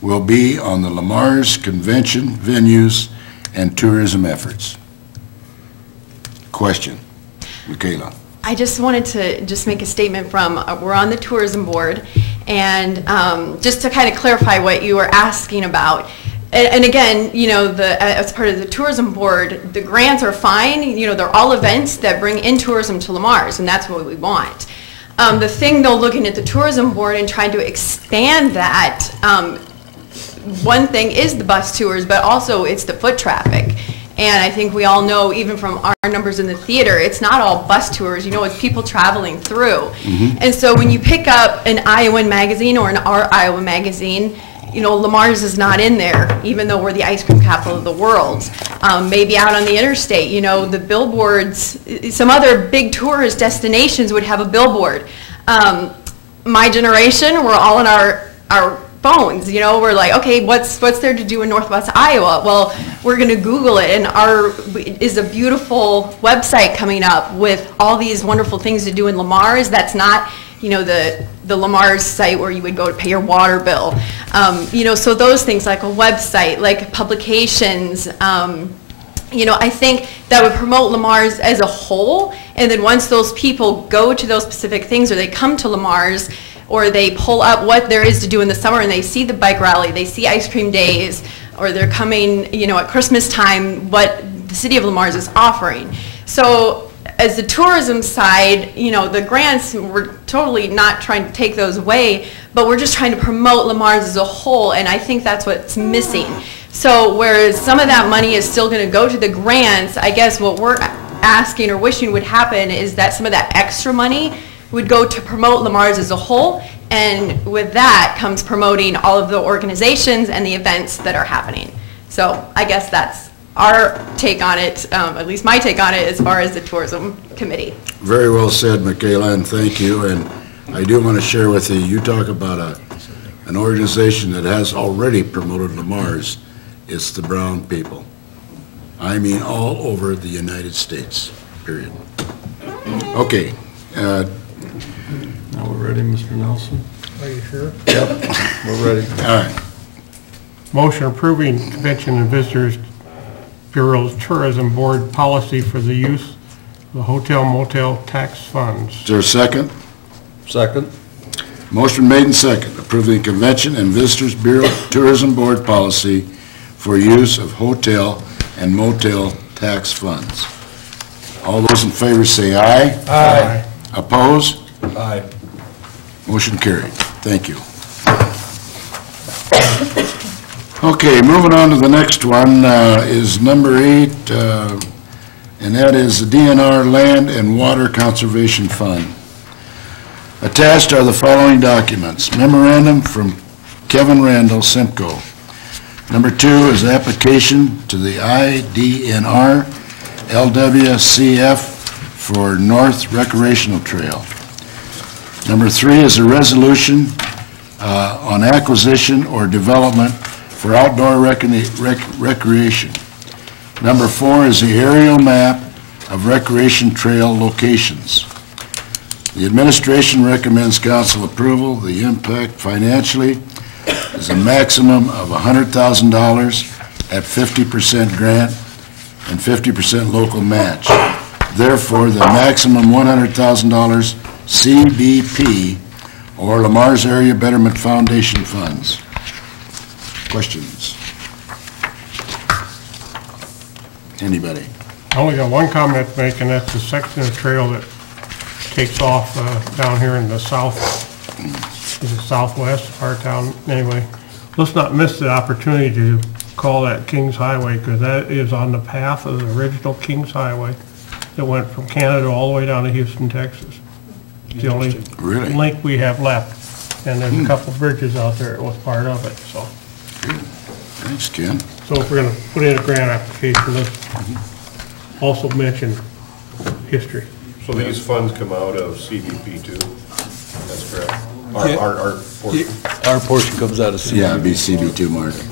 will be on the Lamar's convention venues and tourism efforts. Question, Michaela. I just wanted to make a statement from, we're on the tourism board, and just to kind of clarify what you were asking about. And again, you know, as part of the tourism board, the grants are fine. You know, they're all events that bring in tourism to Lamar's, and that's what we want. The thing, though, looking at the tourism board and trying to expand that, one thing is the bus tours, but also it's the foot traffic. And I think we all know, even from our numbers in the theater, it's not all bus tours, you know, it's people traveling through. Mm-hmm. And so when you pick up an Iowan magazine or an Our Iowa magazine, you know, Lamar's is not in there, even though we're the ice cream capital of the world. Maybe out on the interstate, you know, the billboards, some other big tourist destinations would have a billboard. My generation, we're all in our phones, you know, we're like, okay, what's there to do in Northwest Iowa? Well, we're gonna Google it, and is a beautiful website coming up with all these wonderful things to do in Lamar's. That's not, you know, the Lamar's site where you would go to pay your water bill. You know, so those things like a website, like publications, you know, I think that would promote Lamar's as a whole, and then once those people go to those specific things, or they come to Lamar's, or they pull up what there is to do in the summer, and they see the bike rally, they see ice cream days, or they're coming, you know, at Christmas time, what the city of Lamar's is offering. So as the tourism side, you know, the grants, we're totally not trying to take those away, but we're just trying to promote Lamar's as a whole, and I think that's what's missing. So whereas some of that money is still going to go to the grants, I guess what we're asking or wishing would happen is that some of that extra money would go to promote Lamar's as a whole, and with that comes promoting all of the organizations and the events that are happening. So I guess that's our take on it, at least my take on it as far as the tourism committee. Very well said, Michaela, and thank you. And I do want to share with you, you talk about an organization that has already promoted Lamar's. It's the Brown people. I mean, all over the United States, period. Okay. Now we're ready, Mr. Nelson? Are you sure? Yep, we're ready. All right. Motion approving Convention and Visitors Bureau's Tourism Board policy for the use of the hotel motel tax funds. Is there a second? Second. Motion made and second, approving Convention and Visitors Bureau Tourism Board policy for use of hotel and motel tax funds. All those in favor say aye. Aye. Opposed? Aye. Motion carried. Thank you. Okay, moving on to the next one is number 8, and that is the DNR Land and Water Conservation Fund. Attached are the following documents. Memorandum from Kevin Randall, Simcoe. Number 2 is application to the IDNR LWCF for North Recreational Trail. Number 3 is a resolution on acquisition or development for outdoor recreation. Number 4 is the aerial map of recreation trail locations. The administration recommends council approval. The impact financially is a maximum of $100,000 at 50% grant and 50% local match. Therefore, the maximum $100,000 CBP or Lamar's Area Betterment Foundation funds. Questions? Anybody? I only got one comment to make, and that's the section of trail that takes off down here in the southwest of our town. Anyway, let's not miss the opportunity to call that Kings Highway, because that is on the path of the original Kings Highway that went from Canada all the way down to Houston, Texas. It's the only link we have left, and there's a couple bridges out there that was part of it, so. Thanks, Ken. So if we're gonna put in a grant application, let's also mention history. So these funds come out of CBP too? That's correct? Our portion? Our portion comes out of CBP. Yeah, it'd be CB2 market.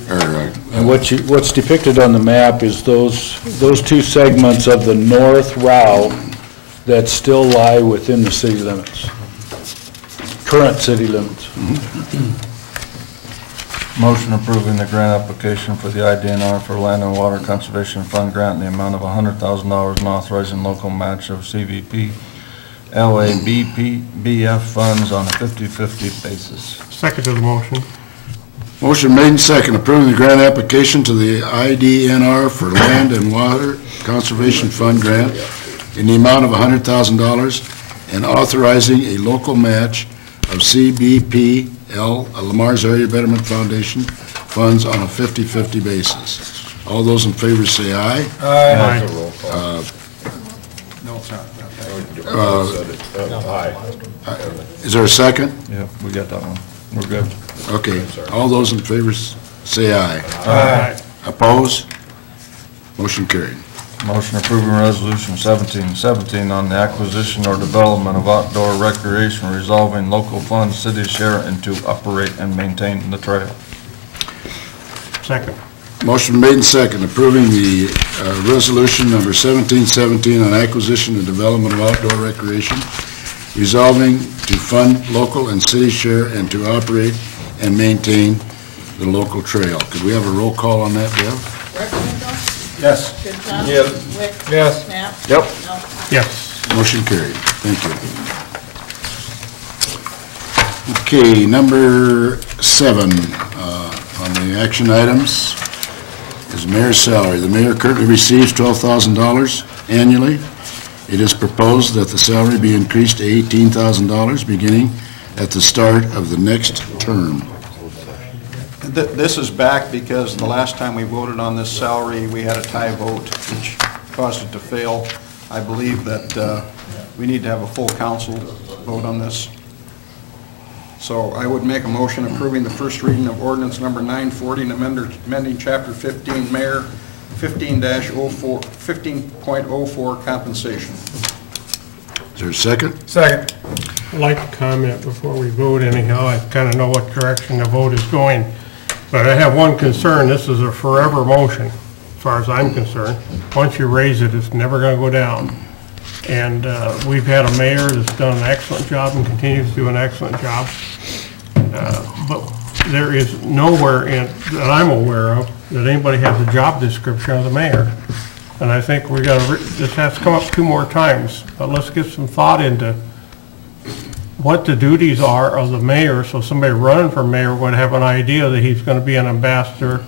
And what's depicted on the map is those 2 segments of the north route that still lie within the city limits, current city limits. Motion approving the grant application for the IDNR for Land and Water Conservation Fund grant in the amount of $100,000 and authorizing local match of CVP, LABF funds on a 50-50 basis. Second to the motion. Motion made and second, approving the grant application to the IDNR for Land and Water Conservation Fund grant in the amount of $100,000 and authorizing a local match of CBP, Lamar's Area Betterment Foundation funds on a 50-50 basis. All those in favor say aye. Aye. No, it's not. Aye. Is there a second? Yeah, we got that one. We're good. Okay. All those in favor say aye. Aye. Opposed? Motion carried. Motion approving resolution 1717 on the acquisition or development of outdoor recreation resolving local funds city share and to operate and maintain the trail. Second. Motion made and second, approving the resolution number 1717 on acquisition and development of outdoor recreation, resolving to fund local and city share and to operate and maintain the local trail. Could we have a roll call on that, Deb? Recklingham? Yes. Goodson? Yes. Wick? Yes. Knapp? Yep. Nelson? Yes. Motion carried. Thank you. Okay, number 7 on the action items is mayor's salary. The mayor currently receives $12,000 annually. It is proposed that the salary be increased to $18,000 beginning at the start of the next term. This is back because the last time we voted on this salary, we had a tie vote, which caused it to fail. I believe that we need to have a full council vote on this. So I would make a motion approving the first reading of ordinance number 940 and amending chapter 15, mayor, 15.04 compensation. Is there a second? Second. I'd like to comment before we vote anyhow. I kind of know what direction the vote is going. But I have one concern. This is a forever motion, as far as I'm concerned. Once you raise it, it's never going to go down. And we've had a mayor that's done an excellent job and continues to do an excellent job. But there is nowhere that I'm aware of that anybody has a job description of the mayor. And I think we got to, this has to come up 2 more times. But let's get some thought into what the duties are of the mayor, so somebody running for mayor would have an idea that he's going to be an ambassador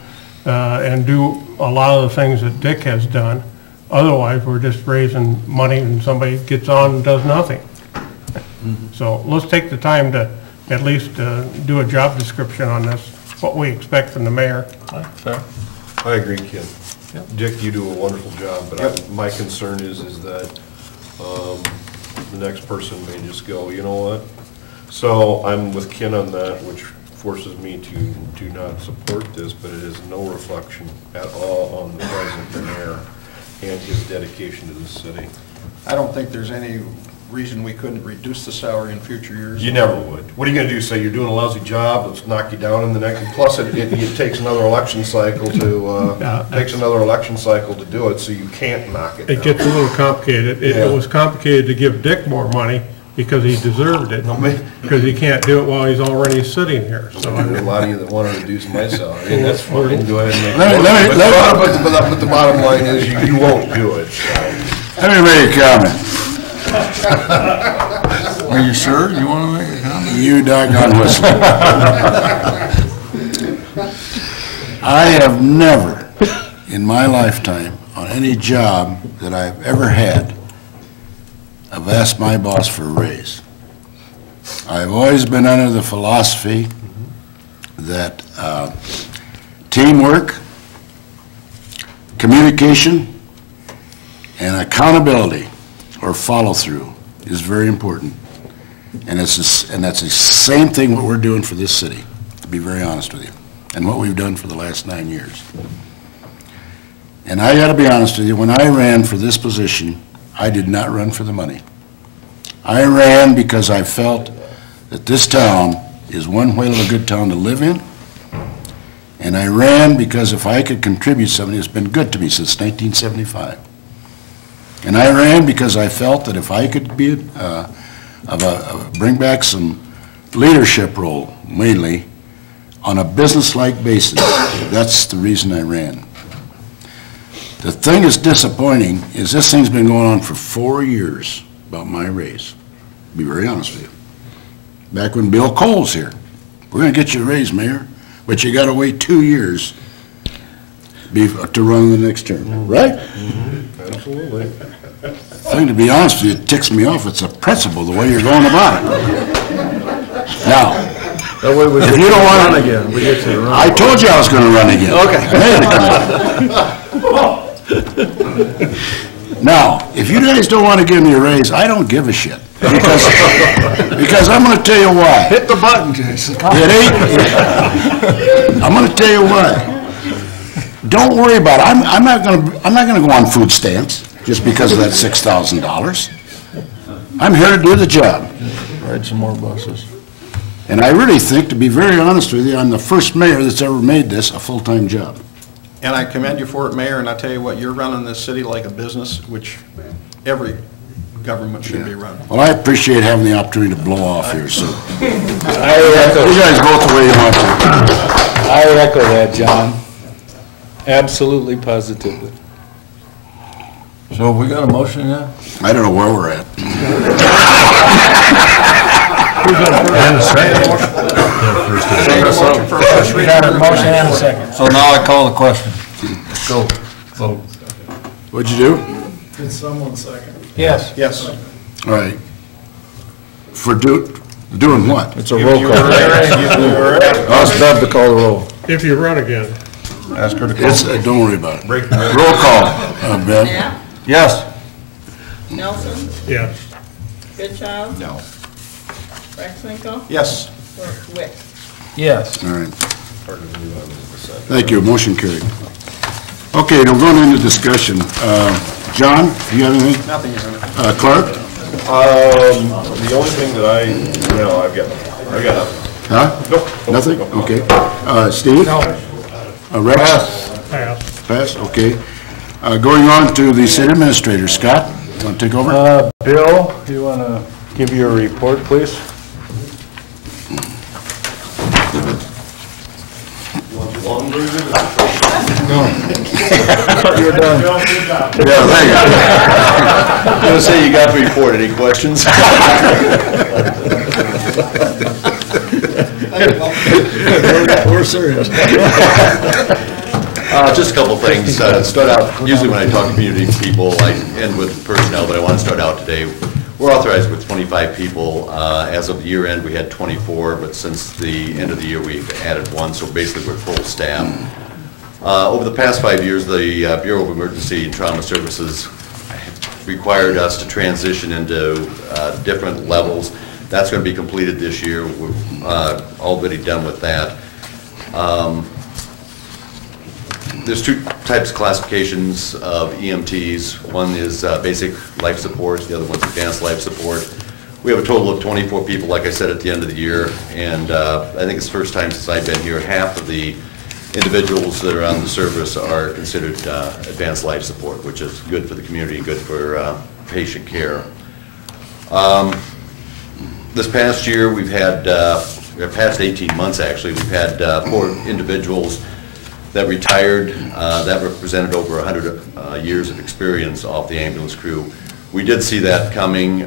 and do a lot of the things that Dick has done. Otherwise, we're just raising money and somebody gets on and does nothing. So let's take the time to at least do a job description on this, what we expect from the mayor. Fair. I agree, Ken. Dick, you do a wonderful job, but my concern is that the next person may just go, you know what? So I'm with Ken on that, which forces me to not support this, but it is no reflection at all on the president, the mayor, and his dedication to the city. I don't think there's any reason we couldn't reduce the salary in future years. You never would. What are you gonna do, say you're doing a lousy job, let's knock you down in the next, plus it takes another election cycle to, do it, so you can't knock it down. It gets a little complicated. It was complicated to give Dick more money because he deserved it, because he can't do it while he's already sitting here. So There's a lot of you that want to reduce my salary, and that's fine, go ahead and make Let it. But the bottom line is, you won't do it, so. Let me make a comment. Are you sure you want to make a comment? You doggone whistle. I have never, in my lifetime, on any job that I've ever had, I've asked my boss for a raise. I've always been under the philosophy that teamwork, communication, and accountability or follow-through is very important. And that's the same thing what we're doing for this city, to be very honest with you, and what we've done for the last 9 years. And I got to be honest with you, when I ran for this position, I did not run for the money. I ran because I felt that this town is one whale of a good town to live in, and I ran because if I could contribute something, it's been good to me since 1975. And I ran because I felt that if I could be bring back some leadership role, mainly, on a business-like basis, that's the reason I ran. The thing that's disappointing is this thing's been going on for 4 years about my raise, to be very honest with you. Back when Bill Cole's here, we're going to get you a raise, Mayor, but you got to wait 2 years to run the next term, right? Absolutely. Thing, to be honest with you, it ticks me off. It's a principle, the way you're going about it. Now, if you don't want to, again, we get to run. I told you I was going to run again. Okay. Now, if you guys don't want to give me a raise, I don't give a shit. Because I'm going to tell you why. Hit the button, Jason. It ain't. I'm going to tell you why. don't worry about it. I'm not gonna go on food stamps just because of that $6,000. I'm here to do the job. Ride some more buses. And I really think, to be very honest with you, I'm the first mayor that's ever made this a full-time job. And I commend you for it, Mayor, and I tell you what, you're running this city like a business, which every government should be run. Well, I appreciate having the opportunity to blow off here, so. You I guys vote the way you want to. echo that, John. Absolutely, positively. So we got a motion yet? I don't know where we're at. And a second. We got a motion and a second. So now I call the question. Go, vote. What'd you do? Did someone second? Yes. Yes. All right. For doing what? It's a roll call. Ask Bev to call the roll. If you run again. Ask her to call. Don't worry about it. Roll call, Bev. Knapp, Yes. Nelson, Yes. Goodchild, No. Rexvenko, Yes. Wick. Yes. All right. Thank you, motion carried. Okay, now going into discussion. John, do you have anything? Nothing, Your Honor. Clark? The only thing that I've got nothing. Huh? Nope. Nothing? Okay. Steve? No. Rex? Pass. Pass, okay. Going on to the city administrator. Scott, you want to take over? Bill, you want to give your report, please? You're done. Yeah, thank you. I'm going to say you got the report. Any questions? We're serious. Just a couple things. Start out, usually when I talk to community people, I end with personnel, but I want to start out today. We're authorized with 25 people. As of year end, we had 24, but since the end of the year, we've added one, so basically we're full staff. Over the past 5 years, the Bureau of Emergency and Trauma Services required us to transition into different levels. That's going to be completed this year. We're already done with that. There's two types of classifications of EMTs. One is basic life support, the other one's advanced life support. We have a total of 24 people, like I said, at the end of the year, and I think it's the first time since I've been here, half of the individuals that are on the service are considered advanced life support, which is good for the community and good for patient care. This past year, we've had, past 18 months actually, we've had 4 individuals that retired. That represented over 100 years of experience off the ambulance crew. We did see that coming.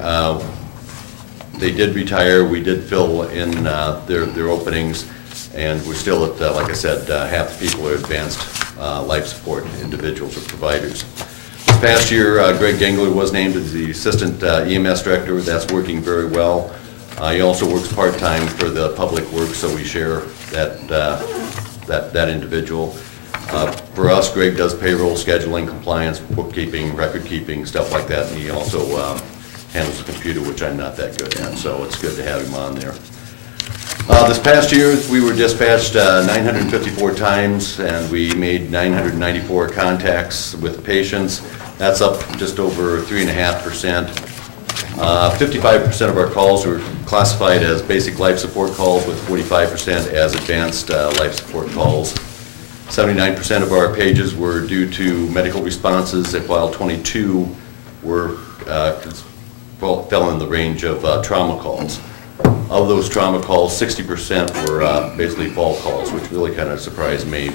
They did retire. We did fill in their openings, and we're still at, like I said, half the people are advanced life support individuals or providers. This past year, Greg Gengler was named as the Assistant EMS Director. That's working very well. He also works part-time for the Public Works, so we share that individual. For us, Greg does payroll, scheduling, compliance, bookkeeping, record keeping, stuff like that, and he also handles the computer, which I'm not that good at, so it's good to have him on there. This past year, we were dispatched 954 times, and we made 994 contacts with patients. That's up just over 3.5%. 55% of our calls were classified as basic life support calls, with 45% as advanced life support calls. 79% of our pages were due to medical responses, while 22 were fell in the range of trauma calls. Of those trauma calls, 60% were basically fall calls, which really kind of surprised me.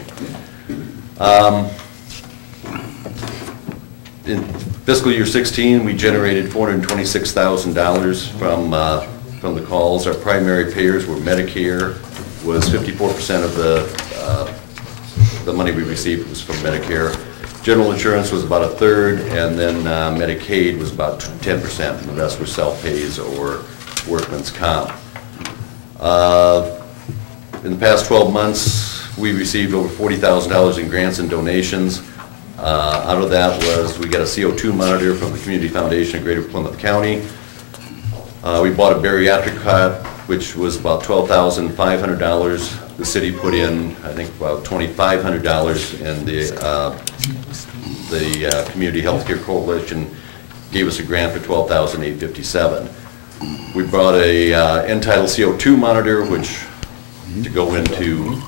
In fiscal year 16, we generated $426,000 from the calls. Our primary payers were Medicare, was 54% of the money we received was from Medicare. General insurance was about 1/3, and then Medicaid was about 10%, and the rest were self-pays or workman's comp. In the past 12 months, we received over $40,000 in grants and donations. Out of that we got a CO2 monitor from the Community Foundation of Greater Plymouth County. We bought a bariatric cot, which was about $12,500. the city put in, I think, about $2,500, and the Community Healthcare Coalition gave us a grant for $12,857. We brought a end-tidal CO2 monitor, which, to go into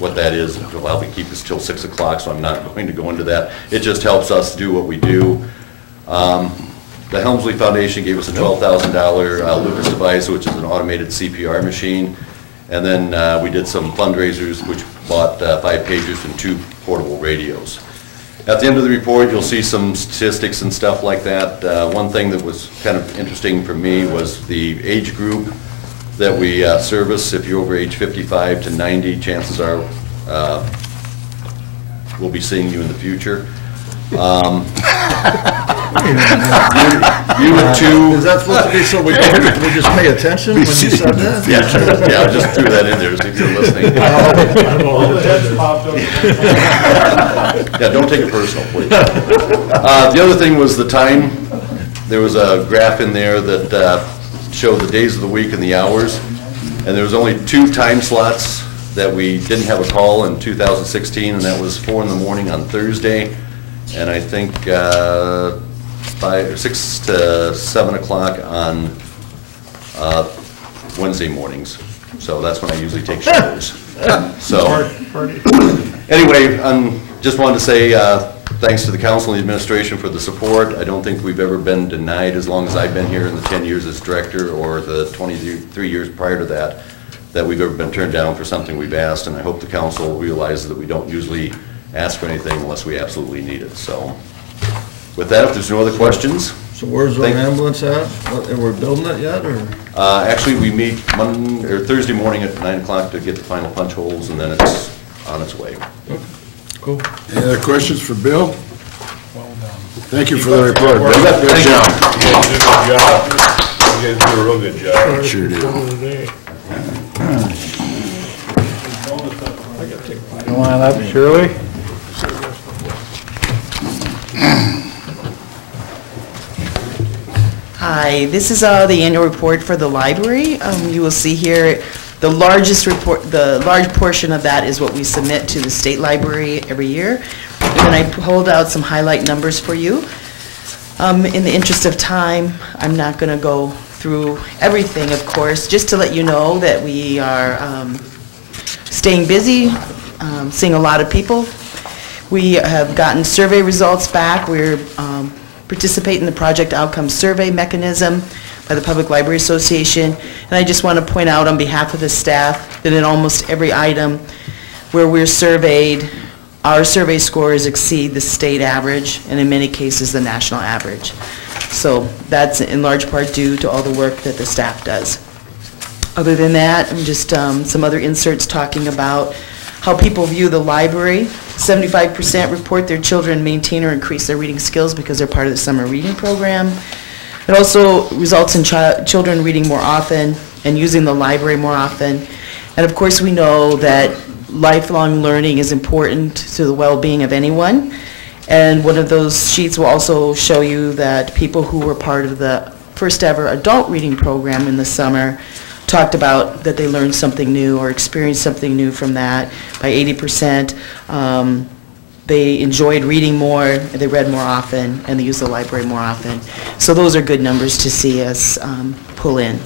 what that is, will probably keep us till 6 o'clock, so I'm not going to go into that. It just helps us do what we do. The Helmsley Foundation gave us a $12,000 Lucas device, which is an automated CPR machine. And then we did some fundraisers, which bought 5 pagers and 2 portable radios. At the end of the report, you'll see some statistics and stuff like that. One thing that was kind of interesting for me was the age group that we service. If you're over age 55 to 90, chances are we'll be seeing you in the future. Unit 2. Is that supposed to be so we just pay attention when you said that? Yeah, I just threw that in there, so if you're listening. Yeah, don't take it personal, please. The other thing was the time. There was a graph in there that showed the days of the week and the hours, and there was only 2 time slots that we didn't have a call in 2016, and that was 4 in the morning on Thursday, and I think 6 to 7 o'clock on Wednesday mornings. So that's when I usually take showers. So anyway, just wanted to say thanks to the council and the administration for the support. I don't think we've ever been denied, as long as I've been here in the 10 years as director, or the 23 years prior to that, that we've ever been turned down for something we've asked. And I hope the council realizes that we don't usually ask for anything unless we absolutely need it. So with that, if there's no other questions. So where's our ambulance at? And we're building it yet, or? Actually, we meet Thursday morning at 9 o'clock to get the final punch holes, and then it's on its way. Cool. Any other questions for Bill? Well done. Thank you for the report, Bill. Good job. You guys do a real good job. Sure do. Come on up, Shirley. Hi, this is the annual report for the library. You will see here the largest report, the large portion of that is what we submit to the state library every year. And I pulled out some highlight numbers for you. In the interest of time, I'm not going to go through everything, of course, just to let you know that we are staying busy, seeing a lot of people. We have gotten survey results back. We're participate in the project outcome survey mechanism by the Public Library Association. And I just want to point out on behalf of the staff that in almost every item where we're surveyed, our survey scores exceed the state average, and in many cases the national average. So that's in large part due to all the work that the staff does. Other than that, just some other inserts talking about how people view the library. 75% report their children maintain or increase their reading skills because they're part of the summer reading program. It also results in children reading more often and using the library more often. And of course, we know that lifelong learning is important to the well-being of anyone. And one of those sheets will also show you that people who were part of the first ever adult reading program in the summer talked about that they learned something new or experienced something new from that. By 80%, they enjoyed reading more, they read more often, and they used the library more often. So those are good numbers to see us pull in.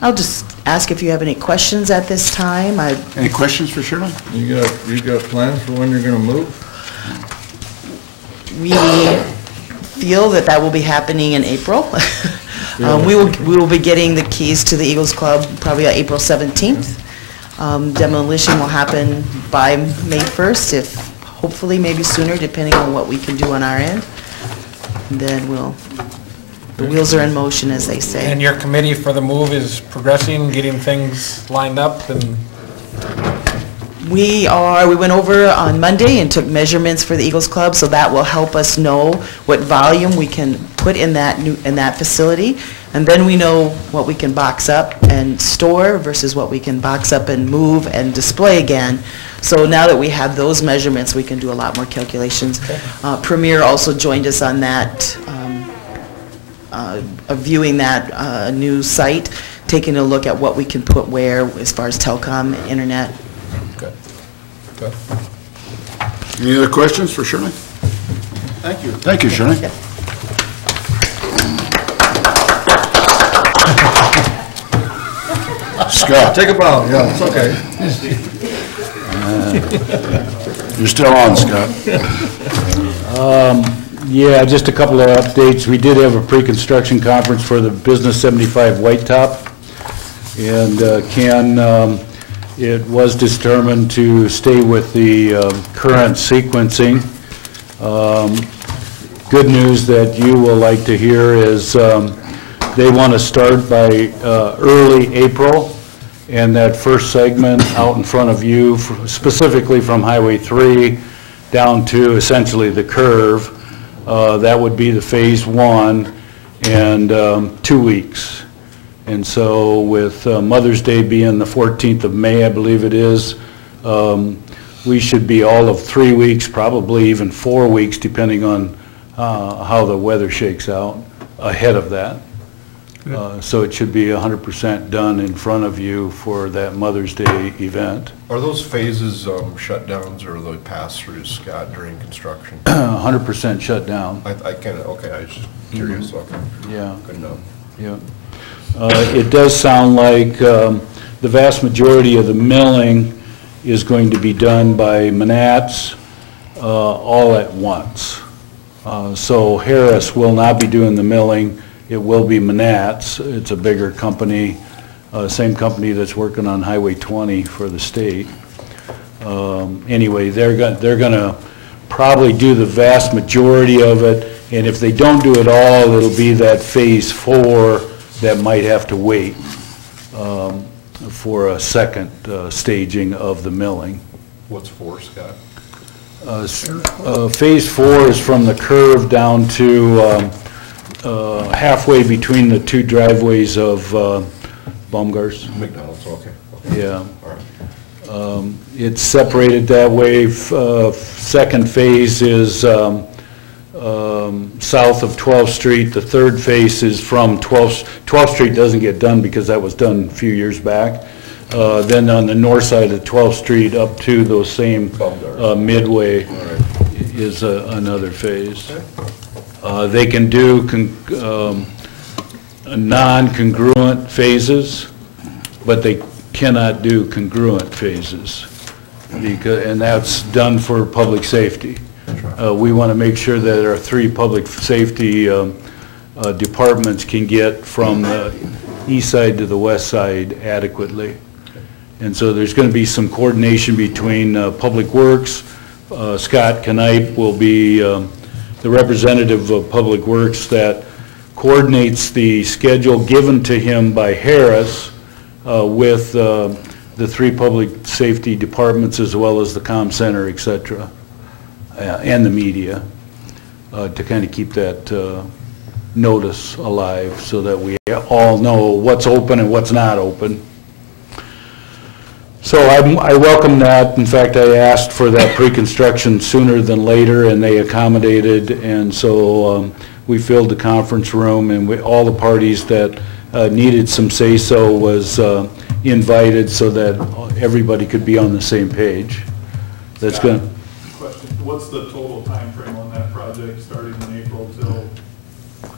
I'll just ask if you have any questions at this time. Any questions for Shirley? You got plans for when you're going to move? We feel that that will be happening in April. We will be getting the keys to the Eagles Club probably on April 17th. Demolition will happen by May 1st, if hopefully maybe sooner, depending on what we can do on our end. And then the wheels are in motion, as they say. And your committee for the move is progressing, getting things lined up, and We went over on Monday and took measurements for the Eagles Club, so that will help us know what volume we can put in that facility. And then we know what we can box up and store versus what we can box up and move and display again. So now that we have those measurements, we can do a lot more calculations. Premier also joined us on that, viewing that new site. taking a look at what we can put where as far as telecom, internet. Okay. Okay. Any other questions for Shirley? Thank you. Thank you, Shirley. Yeah. Scott. Take a bow, yeah, it's okay. You're still on, Scott. Yeah, just a couple of updates. We did have a pre-construction conference for the Business 75 White Top. And Ken, it was determined to stay with the current sequencing. Good news that you will like to hear is they want to start by early April, and that first segment out in front of you, specifically from Highway 3 down to essentially the curve, that would be the phase 1, and 2 weeks. And so with Mother's Day being the 14th of May, I believe it is, we should be all of 3 weeks, probably even 4 weeks, depending on how the weather shakes out, ahead of that. So it should be 100% done in front of you for that Mother's Day event. Are those phases shutdowns or are they pass-throughs, Scott, during construction? 100% shut down. I kind of, okay, I was just curious, okay. Yeah. Good enough. Yeah. It does sound like the vast majority of the milling is going to be done by Manats all at once. So Harris will not be doing the milling. It will be Manats. It's a bigger company, same company that's working on Highway 20 for the state. Anyway, they're going to probably do the vast majority of it, and if they don't do it all, it'll be that phase 4 that might have to wait for a second staging of the milling. What's 4, Scott? Phase 4 is from the curve down to halfway between the 2 driveways of Baumgars. McDonald's, okay. Yeah. All right. It's separated that way. Second phase is south of 12th Street. The third phase is from 12th Street doesn't get done because that was done a few years back. Then on the north side of 12th Street up to those same midway is another phase. They can do non-congruent phases, but they cannot do congruent phases, and that's done for public safety. We want to make sure that our 3 public safety departments can get from the east side to the west side adequately. And so there's going to be some coordination between Public Works. Scott Knipe will be the representative of Public Works that coordinates the schedule given to him by Harris with the 3 public safety departments as well as the comm center, et cetera, and the media, to kind of keep that notice alive so that we all know what's open and what's not open. So I welcome that. In fact, I asked for that pre-construction sooner than later, and they accommodated, and so we filled the conference room, and all the parties that needed some say-so was invited so that everybody could be on the same page. That's good. Question, what's the total time frame on that project, starting in April till,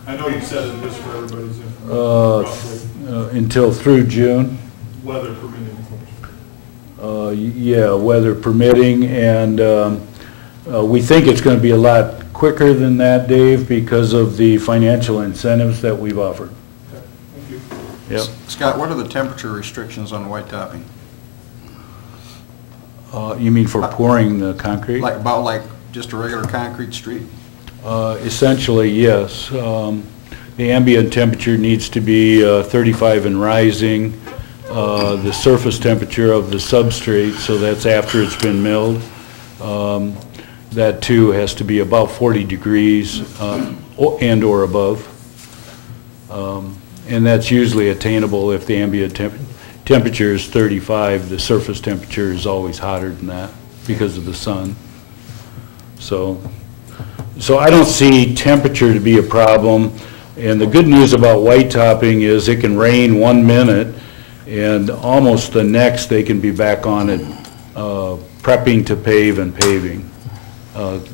I know you said it just for everybody's information, roughly. Until through June. Weather permitting. Yeah, weather permitting, and we think it's going to be a lot quicker than that, Dave, because of the financial incentives that we've offered. Okay, thank you. Yep. Scott, what are the temperature restrictions on white topping? You mean for pouring the concrete? About like just a regular concrete street? Essentially, yes. The ambient temperature needs to be 35 and rising. The surface temperature of the substrate, so that's after it's been milled, that too has to be about 40 degrees and or above. And that's usually attainable if the ambient temperature is 35. The surface temperature is always hotter than that because of the sun. So I don't see temperature to be a problem. And the good news about white topping is it can rain 1 minute, and almost the next they can be back on it, prepping to pave and paving.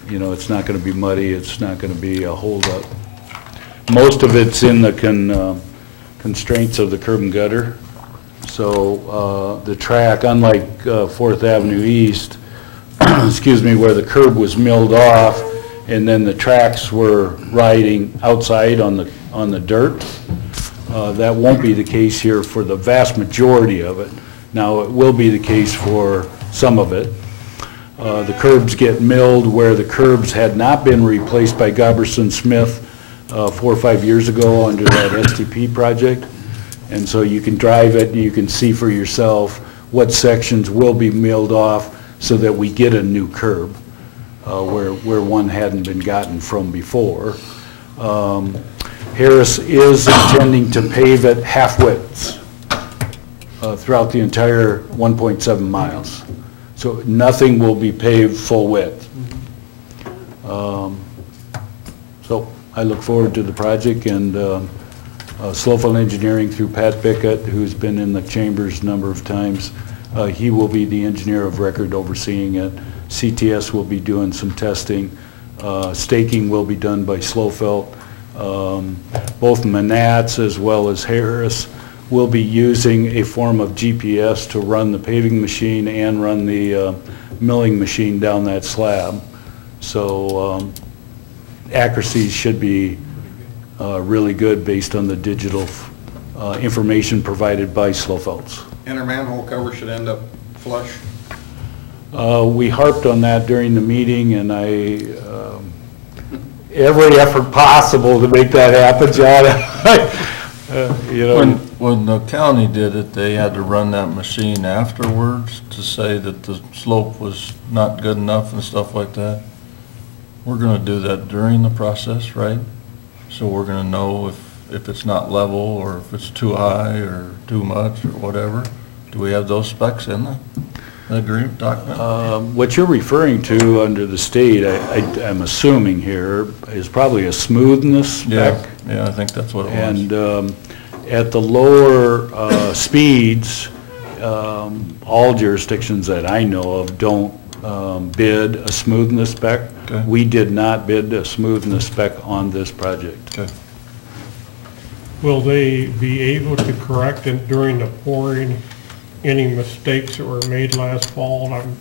You know, it's not going to be muddy, it's not going to be a holdup. Most of it's in the constraints of the curb and gutter. So the track, unlike 4th Avenue East, excuse me, where the curb was milled off and then the tracks were riding outside on the dirt, that won't be the case here for the vast majority of it. Now, it will be the case for some of it. The curbs get milled where the curbs had not been replaced by Goberson Smith 4 or 5 years ago under that STP project. And so you can drive it and you can see for yourself what sections will be milled off so that we get a new curb where one hadn't been gotten from before. Harris is intending to pave it half widths throughout the entire 1.7 miles. So nothing will be paved full width. So I look forward to the project, and Slofeld Engineering through Pat Bickett, who's been in the chambers a number of times, he will be the engineer of record overseeing it. CTS will be doing some testing. Staking will be done by Slofeld. Both Manats as well as Harris will be using a form of GPS to run the paving machine and run the milling machine down that slab. So accuracy should be really good based on the digital information provided by Slofelds. Inner manhole cover should end up flush. We harped on that during the meeting, and every effort possible to make that happen, John. You know, when the county did it, they had to run that machine afterwards to say that the slope was not good enough and stuff like that. We're going to do that during the process, right? So we're going to know if it's not level or if it's too high or too much or whatever. Do we have those specs in the agreement document? What you're referring to under the state, I'm assuming here, is probably a smoothness spec. Yeah, I think that's what it was. And at the lower speeds, all jurisdictions that I know of don't bid a smoothness spec. Okay. We did not bid a smoothness spec on this project. Okay. Will they be able to correct it during the pouring, any mistakes that were made last fall? I'm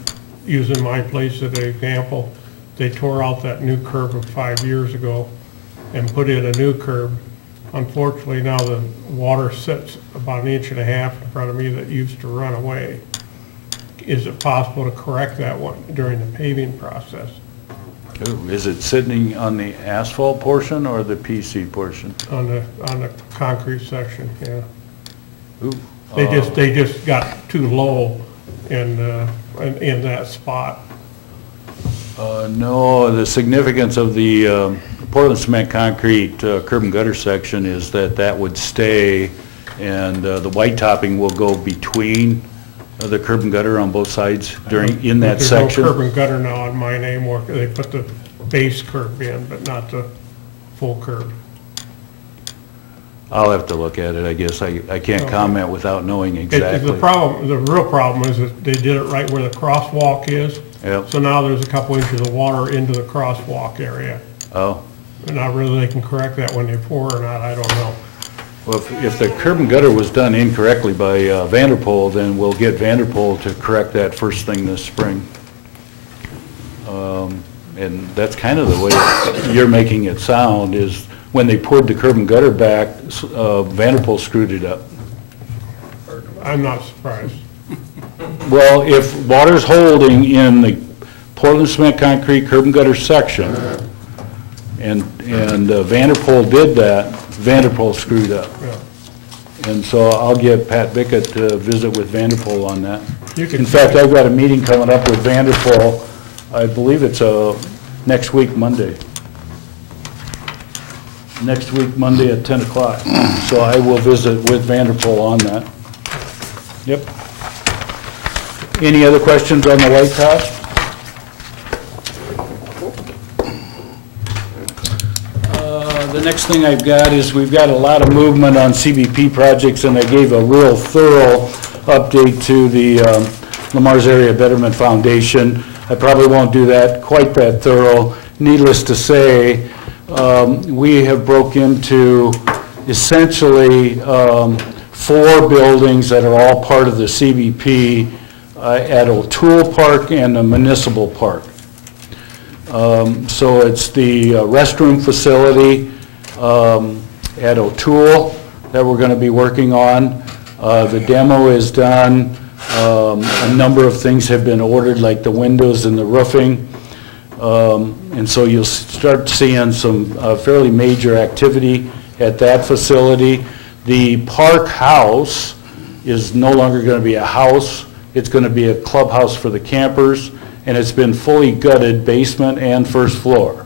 using my place as an example. They tore out that new curb of 5 years ago and put in a new curb. Unfortunately, now the water sits about 1.5 inches in front of me that used to run away. Is it possible to correct that one during the paving process? Is it sitting on the asphalt portion or the PC portion? On the concrete section, yeah. Ooh. They just got too low in that spot. No, the significance of the Portland cement concrete curb and gutter section is that would stay, and the white topping will go between the curb and gutter on both sides in that section. There's no curb and gutter now on mine anymore. They put the base curb in, but not the full curb. I'll have to look at it, I guess. I can't comment without knowing exactly. The real problem is that they did it right where the crosswalk is. Yep. So now there's a couple inches of water into the crosswalk area. Oh. And not really they can correct that when they pour or not, I don't know. Well, if the curb and gutter was done incorrectly by Vanderpool, then we'll get Vanderpool to correct that first thing this spring. And that's kind of the way you're making it sound, is when they poured the curb and gutter back, Vanderpool screwed it up. I'm not surprised. Well, if water's holding in the Portland cement concrete curb and gutter section, and Vanderpool did that, Vanderpool screwed up. Yeah. And so I'll get Pat Bickett to visit with Vanderpool on that. You can In fact, I've got a meeting coming up with Vanderpool, I believe it's next week, Monday. Next week, Monday at 10 o'clock. So I will visit with Vanderpool on that. Yep. Any other questions on the white top? The next thing I've got is we've got a lot of movement on CBP projects, and I gave a real thorough update to the Lamar's Area Betterment Foundation. I probably won't do that quite that thorough. Needless to say, we have broke into essentially 4 buildings that are all part of the CBP at O'Toole Park and the Municipal Park. So it's the restroom facility at O'Toole that we're going to be working on. The demo is done. A number of things have been ordered, like the windows and the roofing. And so you'll start seeing some fairly major activity at that facility. The park house is no longer going to be a house. It's going to be a clubhouse for the campers, and it's been fully gutted, basement and first floor.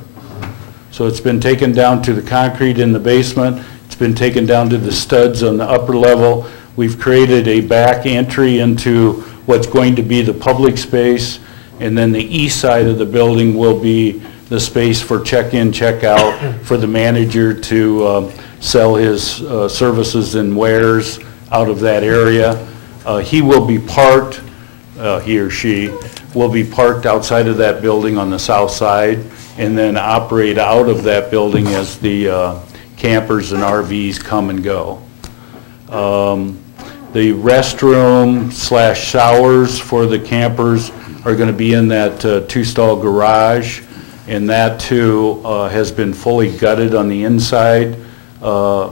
So it's been taken down to the concrete in the basement. It's been taken down to the studs on the upper level. We've created a back entry into what's going to be the public space, and then the east side of the building will be the space for check-in, check-out, for the manager to sell his services and wares out of that area. He will be parked, he or she, will be parked outside of that building on the south side, and then operate out of that building as the campers and RVs come and go. The restroom / showers for the campers are going to be in that 2-stall garage, and that too has been fully gutted on the inside. A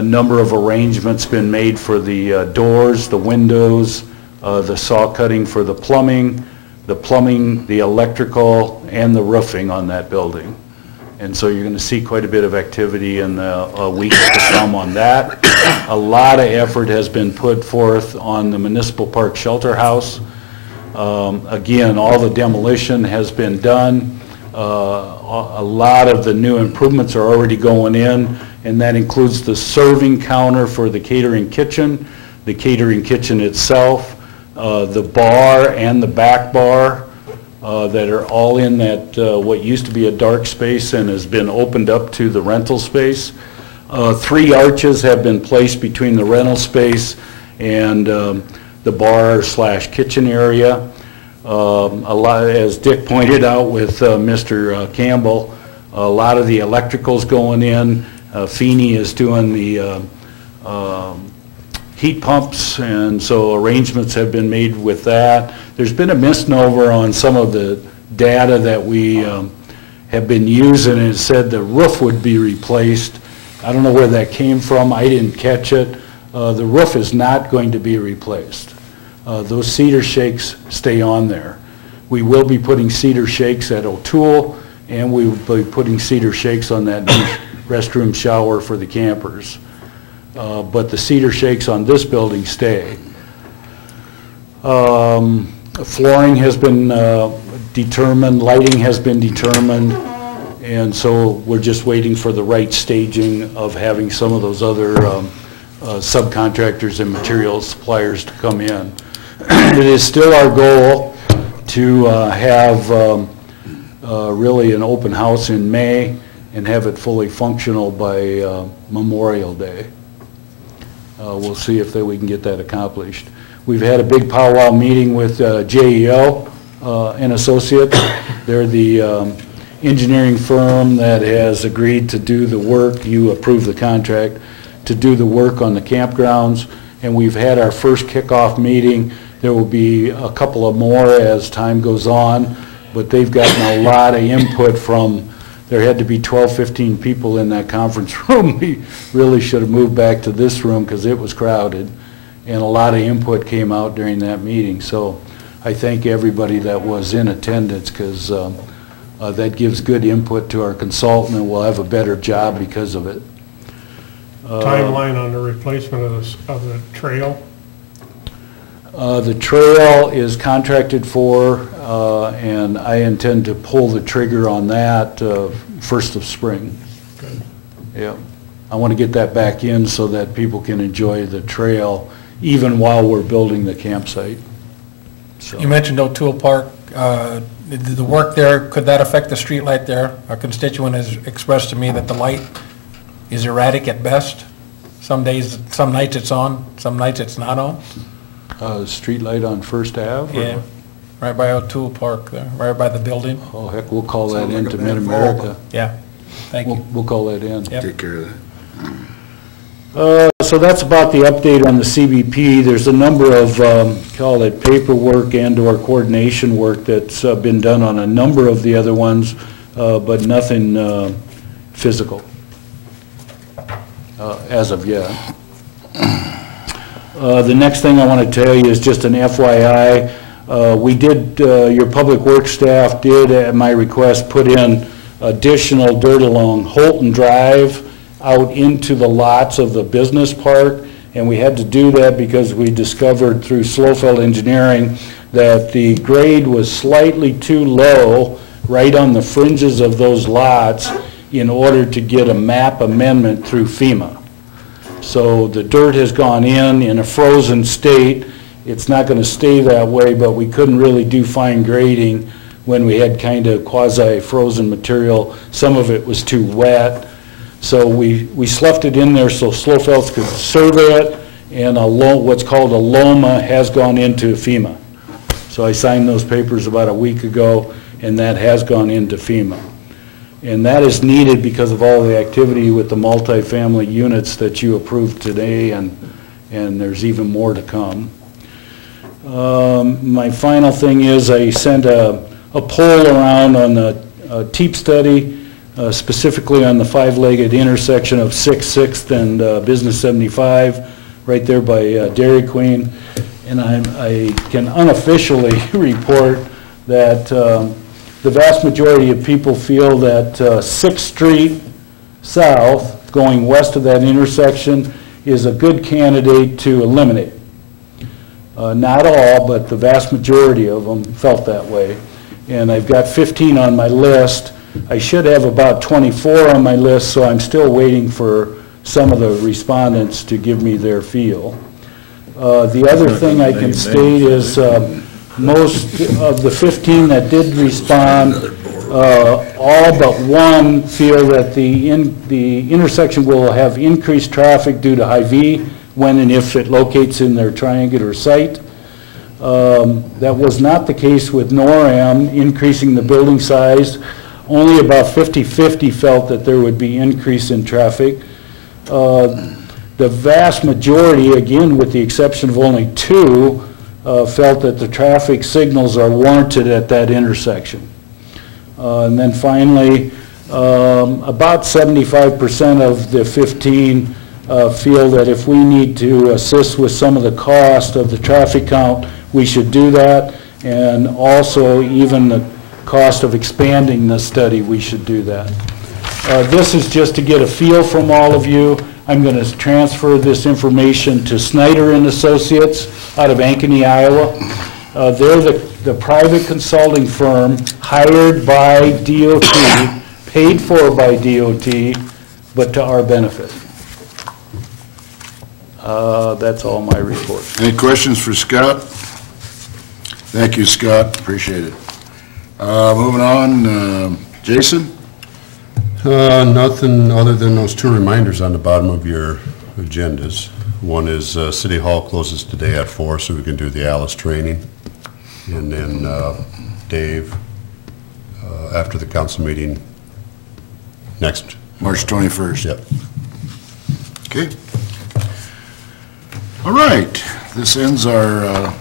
number of arrangements been made for the doors, the windows, the saw cutting for the plumbing, the electrical, and the roofing on that building. And so you're going to see quite a bit of activity in the weeks to come on that. A lot of effort has been put forth on the Municipal Park Shelter House. Again, all the demolition has been done. A lot of the new improvements are already going in, and that includes the serving counter for the catering kitchen, the catering kitchen itself, the bar and the back bar that are all in that what used to be a dark space and has been opened up to the rental space. 3 arches have been placed between the rental space and the bar / kitchen area. A lot, as Dick pointed out with Mr. Campbell, a lot of the electricals going in. Feeney is doing the heat pumps, and so arrangements have been made with that. There's been a misnomer on some of the data that we have been using, and it said the roof would be replaced. I don't know where that came from. I didn't catch it. The roof is not going to be replaced. Those cedar shakes stay on there. We will be putting cedar shakes at O'Toole, and we will be putting cedar shakes on that new restroom shower for the campers. But the cedar shakes on this building stay. Flooring has been determined, lighting has been determined, and so we're just waiting for the right staging of having some of those other subcontractors and materials suppliers to come in. It is still our goal to have really an open house in May and have it fully functional by Memorial Day. We'll see if we can get that accomplished. We've had a big powwow meeting with JEL and Associates. They're the engineering firm that has agreed to do the work. You approved the contract to do the work on the campgrounds, and we've had our first kickoff meeting. There will be a couple of more as time goes on, but they've gotten a lot of input from, there had to be 12, 15 people in that conference room. We really should have moved back to this room because it was crowded, and a lot of input came out during that meeting. So I thank everybody that was in attendance, because that gives good input to our consultant, and we'll have a better job because of it. Timeline on the replacement of the trail? The trail is contracted for, and I intend to pull the trigger on that first of spring. Good. Yeah, I want to get that back in so that people can enjoy the trail even while we're building the campsite. So. You mentioned O'Toole Park. The work there, could that affect the street light there? A constituent has expressed to me that the light is erratic at best. Some days, some nights it's on, some nights it's not on. Street light on First Ave? Yeah, right by O'Toole Park there, right by the building. Oh, heck, we'll call that Sounds in like to a bad Mid-America. Yeah, thank you. We'll call that in. Yep. Take care of that. So that's about the update on the CBP. There's a number of, call it paperwork and/or coordination work that's been done on a number of the other ones, but nothing physical as of yet. The next thing I want to tell you is just an FYI. We did, your public works staff did, at my request, put in additional dirt along Holton Drive out into the lots of the business park, and we had to do that because we discovered through Slofeld Engineering that the grade was slightly too low right on the fringes of those lots in order to get a map amendment through FEMA. So the dirt has gone in a frozen state. It's not going to stay that way, but we couldn't really do fine grading when we had kind of quasi-frozen material. Some of it was too wet. So we sloughed it in there so Slofelds could survey it, and what's called a LOMA has gone into FEMA. So I signed those papers about a week ago, and that has gone into FEMA. And that is needed because of all the activity with the multifamily units that you approved today, and there's even more to come. My final thing is I sent a poll around on the TEEP study, specifically on the five-legged intersection of 6th and Business 75, right there by Dairy Queen. And I can unofficially report that the vast majority of people feel that 6th Street South, going west of that intersection, is a good candidate to eliminate. Not all, but the vast majority of them felt that way. And I've got 15 on my list. I should have about 24 on my list, so I'm still waiting for some of the respondents to give me their feel. The other thing I can state is most of the 15 that did respond, all but one feel that the intersection will have increased traffic due to Hy-Vee when and if it locates in their triangular site. That was not the case with NORAM increasing the building size. Only about 50-50 felt that there would be increase in traffic. The vast majority, again with the exception of only 2, felt that the traffic signals are warranted at that intersection. And then finally, about 75% of the 15 feel that if we need to assist with some of the cost of the traffic count, we should do that, and also even the cost of expanding the study, we should do that. This is just to get a feel from all of you. I'm going to transfer this information to Snyder and Associates out of Ankeny, Iowa. They're the private consulting firm hired by DOT, paid for by DOT, but to our benefit. That's all my report. Any questions for Scott? Thank you, Scott, appreciate it. Moving on, Jason? Nothing other than those 2 reminders on the bottom of your agendas. One is City Hall closes today at 4, so we can do the ALICE training. And then Dave, after the council meeting next. March 21st. Yep. Okay. All right, this ends our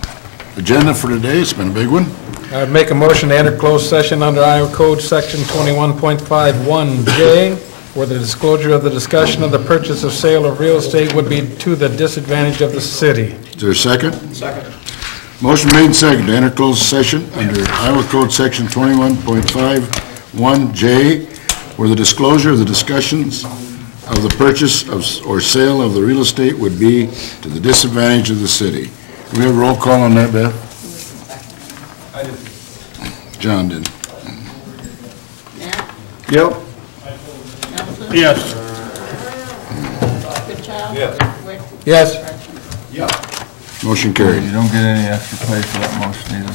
agenda for today. It's been a big one. I'd make a motion to enter closed session under Iowa Code Section 21.51J, where the disclosure of the discussion of the purchase or sale of real estate would be to the disadvantage of the city. Is there a second? Second. Motion made and seconded to enter closed session under Iowa Code Section 21.51J, where the disclosure of the discussions of the purchase of or sale of the real estate would be to the disadvantage of the city. Do we have a roll call on that, Beth? I did. John did. Matt? Yep. Nelson? Yes. Goodchild? Yes. Wick? Yes. Motion carried. You don't get any extra pay for that motion either.